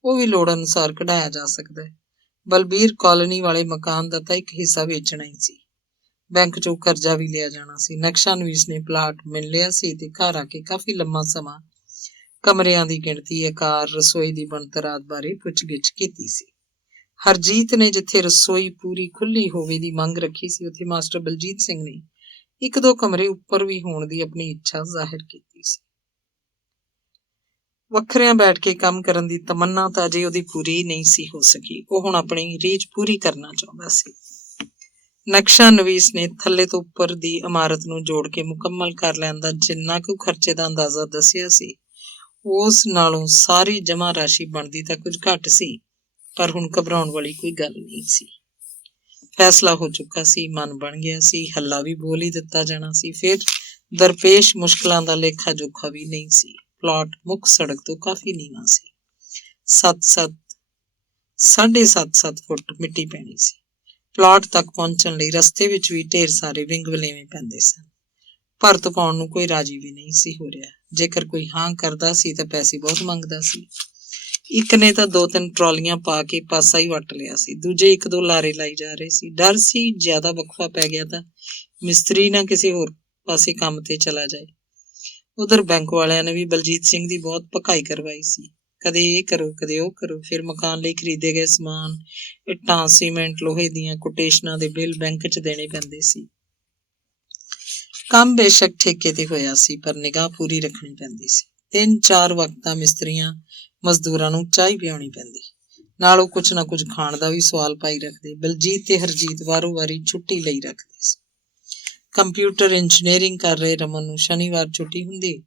ਉਹ ਵੀ ਲੋੜ ਅਨੁਸਾਰ ਕਢਾਇਆ ਜਾ ਸਕਦਾ ਹੈ। ਬਲਬੀਰ ਕਾਲੋਨੀ ਵਾਲੇ ਮਕਾਨ ਦਾ ਤਾਂ ਇੱਕ ਹਿੱਸਾ ਵੇਚਣਾ ਹੀ ਸੀ। ਬੈਂਕ 'ਚੋਂ ਕਰਜ਼ਾ ਵੀ ਲਿਆ ਜਾਣਾ ਸੀ। ਨਕਸ਼ਾ ਨਵੀਸ ਨੇ ਪਲਾਟ ਮਿਲ ਲਿਆ ਸੀ ਤੇ ਘਰ ਆ ਕੇ ਕਾਫੀ ਲੰਮਾ ਸਮਾਂ ਕਮਰਿਆਂ ਦੀ ਗਿਣਤੀ, ਆਕਾਰ, ਰਸੋਈ ਦੀ ਬਣਤਰ ਆਦਿ ਬਾਰੇ ਪੁੱਛ-ਗਿੱਛ ਕੀਤੀ ਸੀ। ਹਰਜੀਤ ਨੇ ਜਿੱਥੇ ਰਸੋਈ ਪੂਰੀ ਖੁੱਲੀ ਹੋਵੇ ਦੀ ਮੰਗ ਰੱਖੀ ਸੀ, ਉੱਥੇ ਮਾਸਟਰ ਬਲਜੀਤ ਸਿੰਘ ਨੇ 1-2 ਕਮਰੇ ਉੱਪਰ ਵੀ ਹੋਣ ਦੀ ਆਪਣੀ ਇੱਛਾ ਜ਼ਾਹਿਰ ਕੀਤੀ ਸੀ। ਵੱਖਰਿਆਂ ਬੈਠ ਕੇ ਕੰਮ ਕਰਨ ਦੀ ਤਮੰਨਾ ਤਾਂ ਅਜੇ ਉਹਦੀ ਪੂਰੀ ਨਹੀਂ ਸੀ ਹੋ ਸਕੀ। ਉਹ ਹੁਣ ਆਪਣੀ ਰੀਝ ਪੂਰੀ ਕਰਨਾ ਚਾਹੁੰਦਾ ਸੀ। ਨਕਸ਼ਾ ਨਵੀਸ ਨੇ ਥੱਲੇ ਤੋਂ ਉੱਪਰ ਦੀ ਇਮਾਰਤ ਨੂੰ ਜੋੜ ਕੇ ਮੁਕੰਮਲ ਕਰ ਲੈਣ ਦਾ ਜਿੰਨਾ ਕੁ ਖਰਚੇ ਦਾ ਅੰਦਾਜ਼ਾ ਦੱਸਿਆ ਸੀ, ਉਸ ਨਾਲੋਂ ਸਾਰੀ ਜਮ੍ਹਾਂ ਰਾਸ਼ੀ ਬਣਦੀ ਤਾਂ ਕੁਝ ਘੱਟ ਸੀ, ਪਰ ਹੁਣ ਘਬਰਾਉਣ ਵਾਲੀ ਕੋਈ ਗੱਲ ਨਹੀਂ ਸੀ। ਫੈਸਲਾ ਹੋ ਚੁੱਕਾ ਸੀ, ਮਨ ਬਣ ਗਿਆ ਸੀ, ਹੱਲਾ ਵੀ ਬੋਲ ਹੀ ਦਿੱਤਾ ਜਾਣਾ ਸੀ। ਫਿਰ ਦਰਪੇਸ਼ ਮੁਸ਼ਕਲਾਂ ਦਾ ਲੇਖਾ ਜੋਖਾ ਵੀ ਨਹੀਂ ਸੀ। ਪਲਾਟ ਮੁੱਖ ਸੜਕ ਤੋਂ ਕਾਫੀ ਨੀਵਾਂ ਸੀ। 7.5 ਫੁੱਟ ਮਿੱਟੀ ਪੈਣੀ ਸੀ। ਪਲਾਟ ਤੱਕ ਪਹੁੰਚਣ ਲਈ ਰਸਤੇ ਵਿੱਚ ਵੀ ਢੇਰ ਸਾਰੇ ਵਿੰਗ ਵਲੇਵੇਂ ਪੈਂਦੇ ਸਨ। ਭਰਤ ਪਾਉਣ ਨੂੰ ਕੋਈ ਰਾਜੀ ਵੀ ਨਹੀਂ ਸੀ ਹੋ ਰਿਹਾ। ਜੇਕਰ ਕੋਈ ਹਾਂ ਕਰਦਾ ਸੀ ਤਾਂ ਪੈਸੇ ਬਹੁਤ ਮੰਗਦਾ ਸੀ। ਇੱਕ ਨੇ ਤਾਂ 2-3 ਟਰਾਲੀਆਂ ਪਾ ਕੇ ਪਾਸਾ ਹੀ ਵੱਟ ਲਿਆ ਸੀ, ਦੂਜੇ 1-2 ਲਾਰੇ ਲਾਈ ਜਾ ਰਹੇ ਸੀ। ਡਰ ਸੀ ਜ਼ਿਆਦਾ ਵਕਫਾ ਪੈ ਗਿਆ ਤਾਂ ਮਿਸਤਰੀ ਨਾ ਕਿਸੇ ਹੋਰ ਪਾਸੇ ਕੰਮ ਤੇ ਚਲਾ ਜਾਏ। ਉਧਰ ਬੈਂਕ ਵਾਲਿਆਂ ਨੇ ਵੀ ਬਲਜੀਤ ਸਿੰਘ ਦੀ ਬਹੁਤ ਭਕਾਈ ਕਰਵਾਈ ਸੀ। ਕਦੇ ਇਹ ਕਰੋ, ਕਦੇ ਉਹ ਕਰੋ। ਫਿਰ ਮਕਾਨ ਲਈ ਖਰੀਦੇ ਗਏ ਸਮਾਨ, ਇੱਟਾਂ, ਸੀਮੈਂਟ, ਲੋਹੇ ਦੀਆਂ ਕੋਟੇਸ਼ਨਾਂ ਦੇ ਬਿੱਲ ਬੈਂਕ 'ਚ ਦੇਣੇ ਪੈਂਦੇ ਸੀ। ਕੰਮ ਬੇਸ਼ੱਕ ਠੇਕੇ ਤੇ ਹੋਇਆ ਸੀ, ਪਰ ਨਿਗਾਹ ਪੂਰੀ ਰੱਖਣੀ ਪੈਂਦੀ ਸੀ। 3-4 ਵਕਤਾਂ ਮਿਸਤਰੀਆਂ ਮਜ਼ਦੂਰਾਂ ਨੂੰ ਚਾਹ ਪਿਆਉਣੀ ਪੈਂਦੀ, ਨਾਲ ਉਹ ਕੁਝ ਨਾ ਕੁਝ ਖਾਣ ਦਾ ਵੀ ਸਵਾਲ ਪਾਈ ਰੱਖਦੇ। ਬਲਜੀਤ ਤੇ ਹਰਜੀਤ ਵਾਰੋ-ਵਾਰੀ ਛੁੱਟੀ ਲਈ ਰੱਖਦੇ ਸੀ। ਕੰਪਿਊਟਰ ਇੰਜੀਨੀਅਰਿੰਗ ਕਰ ਰਹੇ ਰਮਨ ਨੂੰ ਸ਼ਨੀਵਾਰ ਛੁੱਟੀ ਹੁੰਦੀ।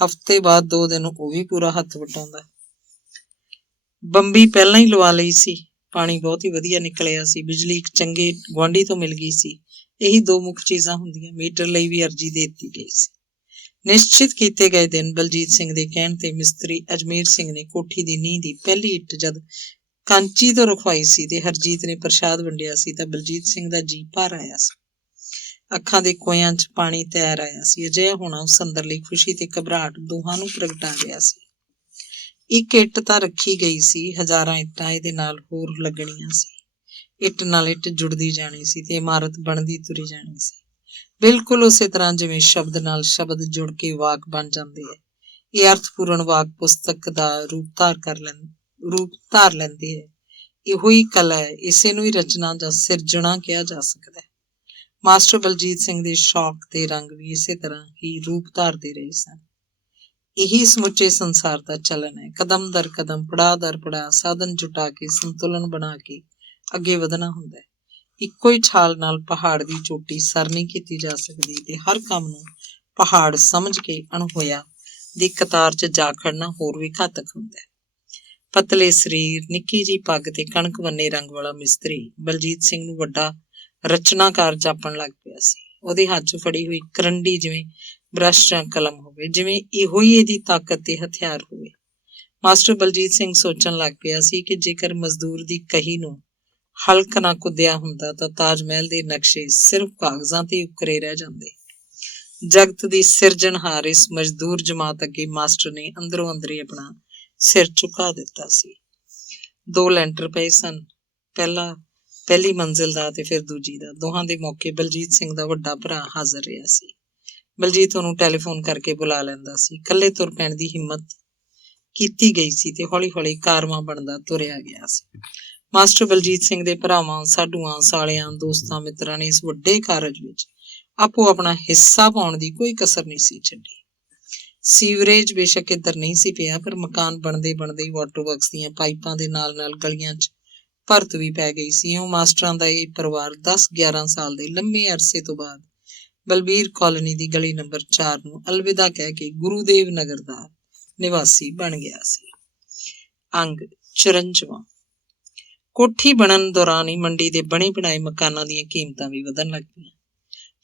ਹਫ਼ਤੇ ਬਾਅਦ 2 ਦਿਨ ਉਹ ਵੀ ਪੂਰਾ ਹੱਥ ਵਟਾਉਂਦਾ। ਬੰਬੀ ਪਹਿਲਾਂ ਹੀ ਲਵਾ ਲਈ ਸੀ। ਪਾਣੀ ਬਹੁਤ ਹੀ ਵਧੀਆ ਨਿਕਲਿਆ ਸੀ। ਬਿਜਲੀ ਇੱਕ ਚੰਗੇ ਗੁਆਂਢੀ ਤੋਂ ਮਿਲ ਗਈ ਸੀ। ਇਹੀ 2 ਮੁੱਖ ਚੀਜ਼ਾਂ ਹੁੰਦੀਆਂ। ਮੀਟਰ ਲਈ ਵੀ ਅਰਜ਼ੀ ਦੇ ਦਿੱਤੀ ਗਈ ਸੀ। ਨਿਸ਼ਚਿਤ ਕੀਤੇ ਗਏ ਦਿਨ ਬਲਜੀਤ ਸਿੰਘ ਦੇ ਕਹਿਣ ਤੇ ਮਿਸਤਰੀ ਅਜਮੇਰ ਸਿੰਘ ਨੇ ਕੋਠੀ ਦੀ ਨੀਂਹ ਦੀ ਪਹਿਲੀ ਇੱਟ ਜਦ ਕਾਂਚੀ ਤੋਂ ਰਖਵਾਈ ਸੀ ਤੇ ਹਰਜੀਤ ਨੇ ਪ੍ਰਸ਼ਾਦ ਵੰਡਿਆ ਸੀ ਤਾਂ ਬਲਜੀਤ ਸਿੰਘ ਦਾ ਜੀ ਭਰ ਆਇਆ ਸੀ। ਅੱਖਾਂ ਦੇ ਕੋਇਆਂ 'ਚ ਪਾਣੀ ਤੈਰ ਆਇਆ ਸੀ। ਅਜਿਹਾ ਹੋਣਾ ਉਸ ਅੰਦਰਲੀ ਖੁਸ਼ੀ ਤੇ ਘਬਰਾਹਟ ਦੋਹਾਂ ਨੂੰ ਪ੍ਰਗਟਾ ਰਿਹਾ ਸੀ। ਇੱਕ ਇੱਟ ਤਾਂ ਰੱਖੀ ਗਈ ਸੀ, ਹਜ਼ਾਰਾਂ ਇੱਟਾਂ ਇਹਦੇ ਨਾਲ ਹੋਰ ਲੱਗਣੀਆਂ ਸੀ। ਇੱਟ ਨਾਲ ਇੱਟ ਜੁੜਦੀ ਜਾਣੀ ਸੀ ਤੇ ਇਮਾਰਤ ਬਣਦੀ ਤੁਰੀ ਜਾਣੀ ਸੀ। ਬਿਲਕੁਲ ਉਸੇ ਤਰ੍ਹਾਂ ਜਿਵੇਂ ਸ਼ਬਦ ਨਾਲ ਸ਼ਬਦ ਜੁੜ ਕੇ ਵਾਕ ਬਣ ਜਾਂਦੇ ਹੈ। ਇਹ ਅਰਥਪੂਰਨ ਵਾਕ ਪੁਸਤਕ ਦਾ ਰੂਪ ਧਾਰ ਲੈਂਦੇ ਹੈ। ਇਹੋ ਹੀ ਕਲਾ ਹੈ, ਇਸੇ ਨੂੰ ਹੀ ਰਚਨਾ ਜਾਂ ਸਿਰਜਣਾ ਕਿਹਾ ਜਾ ਸਕਦਾ ਹੈ। ਮਾਸਟਰ ਬਲਜੀਤ ਸਿੰਘ ਦੇ ਸ਼ੌਕ ਤੇ ਰੰਗ ਵੀ ਇਸੇ ਤਰ੍ਹਾਂ ਹੀ ਰੂਪ ਧਾਰਦੇ ਰਹੇ ਸਨ। ਇਹੀ ਸਮੁੱਚੇ ਸੰਸਾਰ ਦਾ ਚਲਨ ਹੈ। ਕਦਮ ਦਰ ਕਦਮ, ਪੜਾਅ ਦਰ ਪੜਾਅ ਸਾਧਨ ਜੁਟਾ ਕੇ ਸੰਤੁਲਨ ਬਣਾ ਕੇ ਅੱਗੇ ਵਧਣਾ ਹੁੰਦਾ ਹੈ। ਇੱਕੋ ਹੀ ਛਾਲ ਨਾਲ ਪਹਾੜ ਦੀ ਚੋਟੀ ਸਰ ਨਹੀਂ ਕੀਤੀ ਜਾ ਸਕਦੀ ਤੇ ਹਰ ਕੰਮ ਨੂੰ ਪਹਾੜ ਸਮਝ ਕੇ ਅਣਹੋਇਆ ਦੀ ਕਤਾਰ 'ਚ ਜਾ ਖੜਨਾ ਹੋਰ ਵੀ ਘਾਤਕ ਹੁੰਦਾ ਹੈ। ਪਤਲੇ ਸਰੀਰ, ਨਿੱਕੀ ਜਿਹੀ ਪੱਗ ਤੇ ਕਣਕ ਵੰਨੇ ਰੰਗ ਵਾਲਾ ਮਿਸਤਰੀ ਬਲਜੀਤ ਸਿੰਘ ਨੂੰ ਵੱਡਾ ਰਚਨਾਕਾਰ ਜਾਪਣ ਲੱਗ ਪਿਆ ਸੀ। ਉਹਦੇ ਹੱਥ 'ਚ ਫੜੀ ਹੋਈ ਕਰੰਡੀ ਜਿਵੇਂ ਬਰਸ਼ ਜਾਂ ਕਲਮ ਹੋਵੇ, ਜਿਵੇਂ ਇਹੋ ਹੀ ਇਹਦੀ ਤਾਕਤ ਤੇ ਹਥਿਆਰ ਹੋਵੇ। ਮਾਸਟਰ ਬਲਜੀਤ ਸਿੰਘ ਸੋਚਣ ਲੱਗ ਪਿਆ ਸੀ ਕਿ ਜੇਕਰ ਮਜ਼ਦੂਰ ਦੀ ਕਹੀ ਨੂੰ ਹਲਕ ਨਾ ਕੁੱਦਿਆ ਹੁੰਦਾ ਤਾਂ ਤਾਜ ਮਹਿਲ ਦੇ ਨਕਸ਼ੇ ਸਿਰਫ ਕਾਗਜ਼ਾਂ ਤੇ ਉਕਰੇ ਰਹਿ ਜਾਂਦੇ। ਜਗਤ ਦੀ ਸਿਰਜਣਹਾਰ ਇਸ ਮਜ਼ਦੂਰ ਜਮਾਤ ਅੱਗੇ ਮਾਸਟਰ ਨੇ ਅੰਦਰੋਂ ਅੰਦਰੀ ਆਪਣਾ ਸਿਰ ਝੁਕਾ ਦਿੱਤਾ ਸੀ। 2 ਲੈਂਟਰ ਪਏ ਸਨ। ਪਹਿਲਾ ਪਹਿਲੀ ਮੰਜ਼ਿਲ ਦਾ ਤੇ ਫਿਰ ਦੂਜੀ ਦਾ। ਦੋਹਾਂ ਦੇ ਮੌਕੇ ਬਲਜੀਤ ਸਿੰਘ ਦਾ ਵੱਡਾ ਭਰਾ ਹਾਜ਼ਰ ਰਿਹਾ ਸੀ। ਬਲਜੀਤ ਉਹਨੂੰ ਟੈਲੀਫੋਨ ਕਰਕੇ ਬੁਲਾ ਲੈਂਦਾ ਸੀ। ਇਕੱਲੇ ਤੁਰ ਪੈਣ ਦੀ ਹਿੰਮਤ ਕੀਤੀ ਗਈ ਸੀ ਤੇ ਹੌਲੀ-ਹੌਲੀ ਕਾਰਵਾਂ ਬਣਦਾ ਤੁਰਿਆ ਗਿਆ ਸੀ। ਮਾਸਟਰ ਬਲਜੀਤ ਸਿੰਘ ਦੇ ਭਰਾਵਾਂ, ਸਾਡੂਆਂ, ਸਾਲਿਆਂ, ਦੋਸਤਾਂ, ਮਿੱਤਰਾਂ ਨੇ ਇਸ ਵੱਡੇ ਕਾਰਜ ਵਿੱਚ ਆਪੋ ਆਪਣਾ ਹਿੱਸਾ ਪਾਉਣ ਦੀ ਕੋਈ ਕਸਰ ਨਹੀਂ ਸੀ ਛੱਡੀ। ਸੀਵਰੇਜ ਬੇਸ਼ੱਕ ਇੱਧਰ ਨਹੀਂ ਸੀ ਪਿਆ, ਪਰ ਮਕਾਨ ਬਣਦੇ ਹੀ ਵਾਟਰ ਵਰਕਸ ਦੀਆਂ ਪਾਈਪਾਂ ਦੇ ਨਾਲ-ਨਾਲ ਗਲੀਆਂ 'ਚ ਭਰਤ ਵੀ ਪੈ ਗਈ ਸੀ। ਉਹ ਮਾਸਟਰਾਂ ਦਾ ਇਹ ਪਰਿਵਾਰ 10-11 ਸਾਲ ਦੇ ਲੰਮੇ ਅਰਸੇ ਤੋਂ ਬਾਅਦ ਬਲਬੀਰ ਕਾਲੋਨੀ ਦੀ ਗਲੀ ਨੰਬਰ 4 ਨੂੰ ਅਲਵਿਦਾ ਕਹਿ ਕੇ ਗੁਰੂਦੇਵ ਨਗਰ ਦਾ ਨਿਵਾਸੀ ਬਣ ਗਿਆ ਸੀ। ਅੰਗ 54। ਕੋਠੀ ਬਣਨ ਦੌਰਾਨ ਹੀ ਮੰਡੀ ਦੇ ਬਣੇ ਬਣਾਏ ਮਕਾਨਾਂ ਦੀਆਂ ਕੀਮਤਾਂ ਵੀ ਵਧਣ ਲੱਗ ਪਈਆਂ,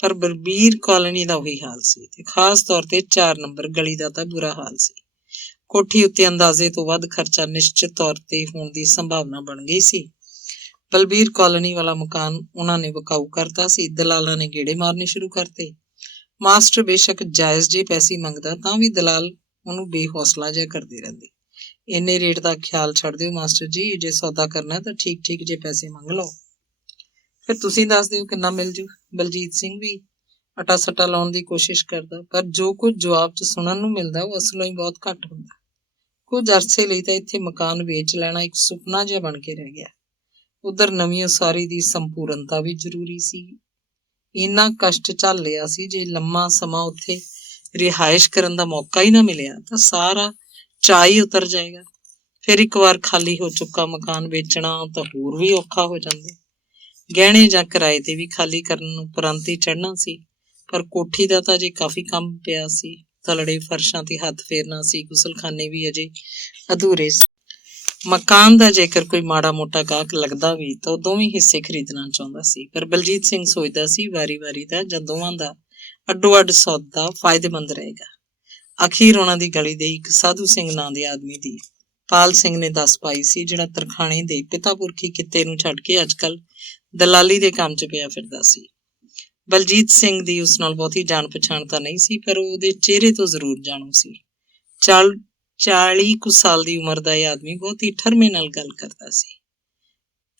ਪਰ ਬਲਬੀਰ ਕਾਲੋਨੀ ਦਾ ਉਹੀ ਹਾਲ ਸੀ ਤੇ ਖਾਸ ਤੌਰ ਤੇ 4 ਨੰਬਰ ਗਲੀ ਦਾ ਤਾਂ ਬੁਰਾ ਹਾਲ ਸੀ। ਕੋਠੀ ਉੱਤੇ ਅੰਦਾਜ਼ੇ ਤੋਂ ਵੱਧ ਖਰਚਾ ਨਿਸ਼ਚਿਤ ਤੌਰ ਤੇ ਹੋਣ ਦੀ ਸੰਭਾਵਨਾ ਬਣ ਗਈ ਸੀ। ਬਲਬੀਰ ਕਾਲੋਨੀ ਵਾਲਾ ਮਕਾਨ ਉਹਨਾਂ ਨੇ ਵਿਕਾਊ ਕਰਤਾ ਸੀ। ਦਲਾਲਾਂ ਨੇ ਗੇੜੇ ਮਾਰਨੇ ਸ਼ੁਰੂ ਕਰਤੇ। ਮਾਸਟਰ ਬੇਸ਼ੱਕ ਜਾਇਜ਼ ਜੇ ਪੈਸੇ ਮੰਗਦਾ ਤਾਂ ਵੀ ਦਲਾਲ ਉਹਨੂੰ ਬੇਹੌਸਲਾ ਜਿਹਾ ਕਰਦੇ ਰਹਿੰਦੇ। ਇੰਨੇ ਰੇਟ ਦਾ ਖਿਆਲ ਛੱਡ ਦਿਓ ਮਾਸਟਰ ਜੀ, ਜੇ ਸੌਦਾ ਕਰਨਾ ਤਾਂ ਠੀਕ ਜੇ ਪੈਸੇ ਮੰਗ ਲਓ। ਫਿਰ ਤੁਸੀਂ ਦੱਸ ਦਿਓ ਕਿੰਨਾ ਮਿਲ ਜੂ। ਬਲਜੀਤ ਸਿੰਘ ਵੀ ਅਟਾ ਸੱਟਾ ਲਾਉਣ ਦੀ ਕੋਸ਼ਿਸ਼ ਕਰਦਾ, ਪਰ ਜੋ ਕੁਝ ਜਵਾਬ 'ਚ ਸੁਣਨ ਨੂੰ ਮਿਲਦਾ ਉਹ ਅਸਲੋਂ ਹੀ ਬਹੁਤ ਘੱਟ ਹੁੰਦਾ। ਕੁਝ ਅਰਸੇ ਲਈ ਤਾਂ ਇੱਥੇ ਮਕਾਨ ਵੇਚ ਲੈਣਾ ਇੱਕ ਸੁਪਨਾ ਜਿਹਾ ਬਣ ਕੇ ਰਹਿ ਗਿਆ। ਉਧਰ ਨਵੀਂ ਉਸਾਰੀ ਦੀ ਸੰਪੂਰਨਤਾ ਵੀ ਜ਼ਰੂਰੀ ਸੀ। ਇੰਨਾ ਕਸ਼ਟ ਝੱਲ ਲਿਆ ਸੀ, ਜੇ ਲੰਮਾ ਸਮਾਂ ਉੱਥੇ ਰਿਹਾਇਸ਼ ਕਰਨ ਦਾ ਮੌਕਾ ਹੀ ਨਾ ਮਿਲਿਆ ਤਾਂ ਸਾਰਾ ਚਾਅ ਹੀ ਉਤਰ ਜਾਏਗਾ। ਫਿਰ ਇੱਕ ਵਾਰ ਖਾਲੀ ਹੋ ਚੁੱਕਾ ਮਕਾਨ ਵੇਚਣਾ ਤਾਂ ਹੋਰ ਵੀ ਔਖਾ ਹੋ ਜਾਂਦਾ। ਗਹਿਣੇ ਜਾਂ ਕਿਰਾਏ ਤੇ ਵੀ ਖਾਲੀ ਕਰਨ ਨੂੰ ਉਪਰੰਤ ਹੀ ਚੜ੍ਹਨਾ ਸੀ, ਪਰ ਕੋਠੀ ਦਾ ਤਾਂ ਅਜੇ ਕਾਫੀ ਕੰਮ ਪਿਆ ਸੀ। ਤਲੜੇ ਫਰਸ਼ਾਂ ਤੇ ਹੱਥ ਫੇਰਨਾ ਸੀ, ਗੁਸਲਖਾਨੇ ਵੀ ਅਜੇ ਅਧੂਰੇ ਸੀ। ਮਕਾਨ ਦਾ ਜੇਕਰ ਕੋਈ ਮਾੜਾ ਮੋਟਾ ਗਾਹਕ ਲੱਗਦਾ ਵੀ ਤਾਂ ਉਹ ਦੋਵੇਂ ਹਿੱਸੇ ਖਰੀਦਣਾ ਚਾਹੁੰਦਾ ਸੀ, ਪਰ ਬਲਜੀਤ ਸਿੰਘ ਸੋਚਦਾ ਸੀ ਵਾਰੀ ਦਾ ਜਾਂ ਦੋਵਾਂ ਦਾ ਅੱਡੋ ਅੱਡ ਸੌਦਾ ਫਾਇਦੇਮੰਦ ਰਹੇਗਾ। ਅਖੀਰ ਉਹਨਾਂ ਦੀ ਗਲੀ ਦੇ ਇੱਕ ਸਾਧੂ ਸਿੰਘ ਨਾਂ ਦੇ ਆਦਮੀ ਦੀ ਪਾਲ ਸਿੰਘ ਨੇ ਦੱਸ ਪਾਈ ਸੀ, ਜਿਹੜਾ ਤਰਖਾਣੇ ਦੇ ਪਿਤਾ ਪੁਰਖੀ ਕਿੱਤੇ ਨੂੰ ਛੱਡ ਕੇ ਅੱਜ-ਕੱਲ ਦਲਾਲੀ ਦੇ ਕੰਮ 'ਚ ਪਿਆ ਫਿਰਦਾ ਸੀ। ਬਲਜੀਤ ਸਿੰਘ ਦੀ ਉਸ ਨਾਲ ਬਹੁਤੀ ਜਾਣ ਪਛਾਣ ਤਾਂ ਨਹੀਂ ਸੀ, ਪਰ ਉਹਦੇ ਚਿਹਰੇ ਤੋਂ ਜ਼ਰੂਰ ਜਾਣੂ ਸੀ। 40 ਕੁ ਸਾਲ ਦੀ ਉਮਰ ਦਾ ਇਹ ਆਦਮੀ ਬਹੁਤ ਹੀ ਠਰਮੇ ਨਾਲ ਗੱਲ ਕਰਦਾ ਸੀ।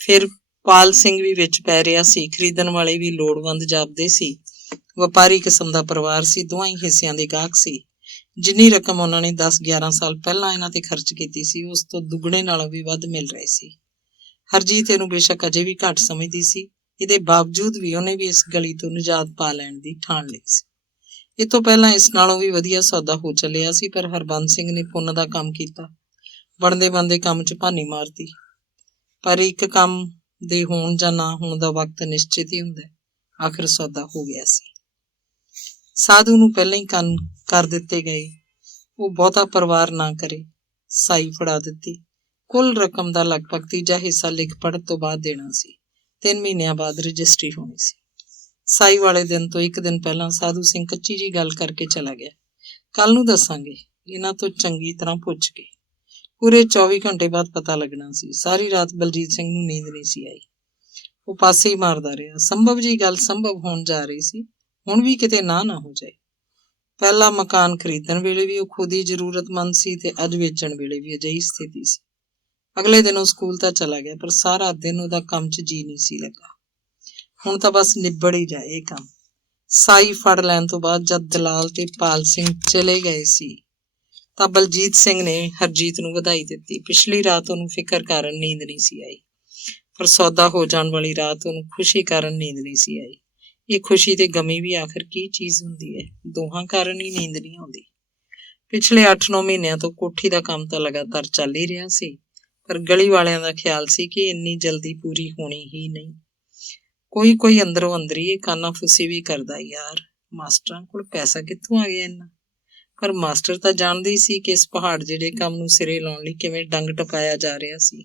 ਫਿਰ ਪਾਲ ਸਿੰਘ ਵੀ ਵਿੱਚ ਪੈ ਰਿਹਾ ਸੀ। ਖਰੀਦਣ ਵਾਲੇ ਵੀ ਲੋੜਵੰਦ ਜਾਪਦੇ ਸੀ। ਵਪਾਰੀ ਕਿਸਮ ਦਾ ਪਰਿਵਾਰ ਸੀ। ਦੋਹਾਂ ਹੀ ਹਿੱਸਿਆਂ ਦੇ ਗਾਹਕ ਸੀ। ਜਿੰਨੀ ਰਕਮ ਉਹਨਾਂ ਨੇ 10-11 ਸਾਲ ਪਹਿਲਾਂ ਇਹਨਾਂ ਤੇ ਖਰਚ ਕੀਤੀ ਸੀ, ਉਸ ਤੋਂ ਦੁੱਗਣੇ ਨਾਲੋਂ ਵੀ ਵੱਧ ਮਿਲ ਰਹੇ ਸੀ। ਹਰਜੀਤ ਇਹਨੂੰ ਬੇਸ਼ੱਕ ਅਜੇ ਵੀ ਘੱਟ ਸਮਝਦੀ ਸੀ। ਇਹਦੇ ਬਾਵਜੂਦ ਵੀ ਉਹਨੇ ਵੀ ਇਸ ਗਲੀ ਤੋਂ ਨਿਜਾਤ ਪਾ ਲੈਣ ਦੀ ਠਾਣ ਲਈ ਸੀ। ਇਹ ਤੋਂ ਪਹਿਲਾਂ ਇਸ ਨਾਲੋਂ ਵੀ ਵਧੀਆ ਸੌਦਾ ਹੋ ਚੱਲਿਆ ਸੀ, ਪਰ ਹਰਬੰਸ ਸਿੰਘ ਨੇ ਪੁੰਨ ਦਾ ਕੰਮ ਕੀਤਾ। ਬਣਦੇ ਕੰਮ 'ਚ ਭਾਨੀ ਮਾਰਤੀ। ਪਰ ਇੱਕ ਕੰਮ ਦੇ ਹੋਣ ਜਾਂ ਨਾ ਹੋਣ ਦਾ ਵਕਤ ਨਿਸ਼ਚਿਤ ਹੀ ਹੁੰਦਾ। ਆਖਿਰ ਸੌਦਾ ਹੋ ਗਿਆ ਸੀ। ਸਾਧੂ ਨੂੰ ਪਹਿਲਾਂ ਹੀ ਕੰਨ ਕਰ ਦਿੱਤੇ ਗਏ। ਉਹ ਬਹੁਤਾ ਪਰਵਾਰ ਨਾ ਕਰੇ। ਸਾਈ ਫੜਾ ਦਿੱਤੀ। ਕੁੱਲ ਰਕਮ ਦਾ ਲਗਭਗ ਤੀਜਾ ਹਿੱਸਾ ਲਿਖ ਪੜ੍ਹਨ ਤੋਂ ਬਾਅਦ ਦੇਣਾ ਸੀ। 3 ਮਹੀਨਿਆਂ ਬਾਅਦ ਰਜਿਸਟਰੀ ਹੋਣੀ ਸੀ। ਸਾਈ ਵਾਲੇ ਦਿਨ ਤੋਂ ਇੱਕ ਦਿਨ ਪਹਿਲਾਂ ਸਾਧੂ ਸਿੰਘ ਕੱਚੀ ਜਿਹੀ ਗੱਲ ਕਰਕੇ ਚਲਾ ਗਿਆ। ਕੱਲ ਨੂੰ ਦੱਸਾਂਗੇ, ਇਹਨਾਂ ਤੋਂ ਚੰਗੀ ਤਰ੍ਹਾਂ ਪੁੱਛ ਕੇ। ਪੂਰੇ 24 ਘੰਟੇ ਬਾਅਦ ਪਤਾ ਲੱਗਣਾ ਸੀ। ਸਾਰੀ ਰਾਤ ਬਲਜੀਤ ਸਿੰਘ ਨੂੰ ਨੀਂਦ ਨਹੀਂ ਸੀ ਆਈ। ਉਹ ਪਾਸੇ ਹੀ ਮਾਰਦਾ ਰਿਹਾ। ਸੰਭਵ ਜੀ ਗੱਲ ਸੰਭਵ ਹੋਣ ਜਾ ਰਹੀ ਸੀ। ਹੁਣ ਵੀ ਕਿਤੇ ਨਾ ਹੋ ਜਾਏ। ਪਹਿਲਾ ਮਕਾਨ ਖਰੀਦਣ ਵੇਲੇ ਵੀ ਉਹ ਖੁਦ ਹੀ ਜ਼ਰੂਰਤਮੰਦ ਸੀ ਤੇ ਅੱਜ ਵੇਚਣ ਵੇਲੇ ਵੀ ਅਜਿਹੀ ਸਥਿਤੀ ਸੀ। ਅਗਲੇ ਦਿਨ ਉਹ ਸਕੂਲ ਤਾਂ ਚਲਾ ਗਿਆ, ਪਰ ਸਾਰਾ ਦਿਨ ਉਹਦਾ ਕੰਮ 'ਚ ਜੀ ਨਹੀਂ ਸੀ ਲੱਗਾ। ਹੁਣ ਤਾਂ ਬਸ ਨਿਬੜ ਹੀ ਜਾਏ ਇਹ ਕੰਮ। ਸਾਈ ਫੜ ਲੈਣ ਤੋਂ ਬਾਅਦ ਜਦ ਦਲਾਲ ਤੇ ਪਾਲ ਸਿੰਘ ਚਲੇ ਗਏ ਸੀ ਤਾਂ ਬਲਜੀਤ ਸਿੰਘ ਨੇ ਹਰਜੀਤ ਨੂੰ ਵਧਾਈ ਦਿੱਤੀ। ਪਿਛਲੀ ਰਾਤ ਉਹਨੂੰ ਫਿਕਰ ਕਾਰਨ ਨੀਂਦ ਨਹੀਂ ਸੀ ਆਈ, ਪਰ ਸੌਦਾ ਹੋ ਜਾਣ ਵਾਲੀ ਰਾਤ ਉਹਨੂੰ ਖੁਸ਼ੀ ਕਾਰਨ ਨੀਂਦ ਨਹੀਂ ਸੀ ਆਈ। ਇਹ ਖੁਸ਼ੀ ਤੇ ਗਮੀ ਵੀ ਆਖਿਰ ਕੀ ਚੀਜ਼ ਹੁੰਦੀ ਹੈ? ਦੋਹਾਂ ਕਾਰਨ ਹੀ ਨੀਂਦ ਨਹੀਂ ਆਉਂਦੀ। ਪਿਛਲੇ 8-9 ਮਹੀਨਿਆਂ ਤੋਂ ਕੋਠੀ ਦਾ ਕੰਮ ਤਾਂ ਲਗਾਤਾਰ ਚੱਲ ਹੀ ਰਿਹਾ ਸੀ, ਪਰ ਗਲੀ ਵਾਲਿਆਂ ਦਾ ਖਿਆਲ ਸੀ ਕਿ ਇੰਨੀ ਜਲਦੀ ਪੂਰੀ ਹੋਣੀ ਹੀ ਨਹੀਂ। ਕੋਈ ਅੰਦਰੋਂ ਅੰਦਰੀ ਇਹ ਕਾਨਾਫੂਸੀ ਵੀ ਕਰਦਾ, ਯਾਰ ਮਾਸਟਰਾਂ ਕੋਲ ਪੈਸਾ ਕਿੱਥੋਂ ਆ ਗਿਆ ਇੰਨਾ? ਪਰ ਮਾਸਟਰ ਤਾਂ ਜਾਣਦੇ ਹੀ ਸੀ ਕਿ ਇਸ ਪਹਾੜ ਜਿਹੜੇ ਕੰਮ ਨੂੰ ਸਿਰੇ ਲਾਉਣ ਲਈ ਕਿਵੇਂ ਡੰਗ ਟਪਾਇਆ ਜਾ ਰਿਹਾ ਸੀ।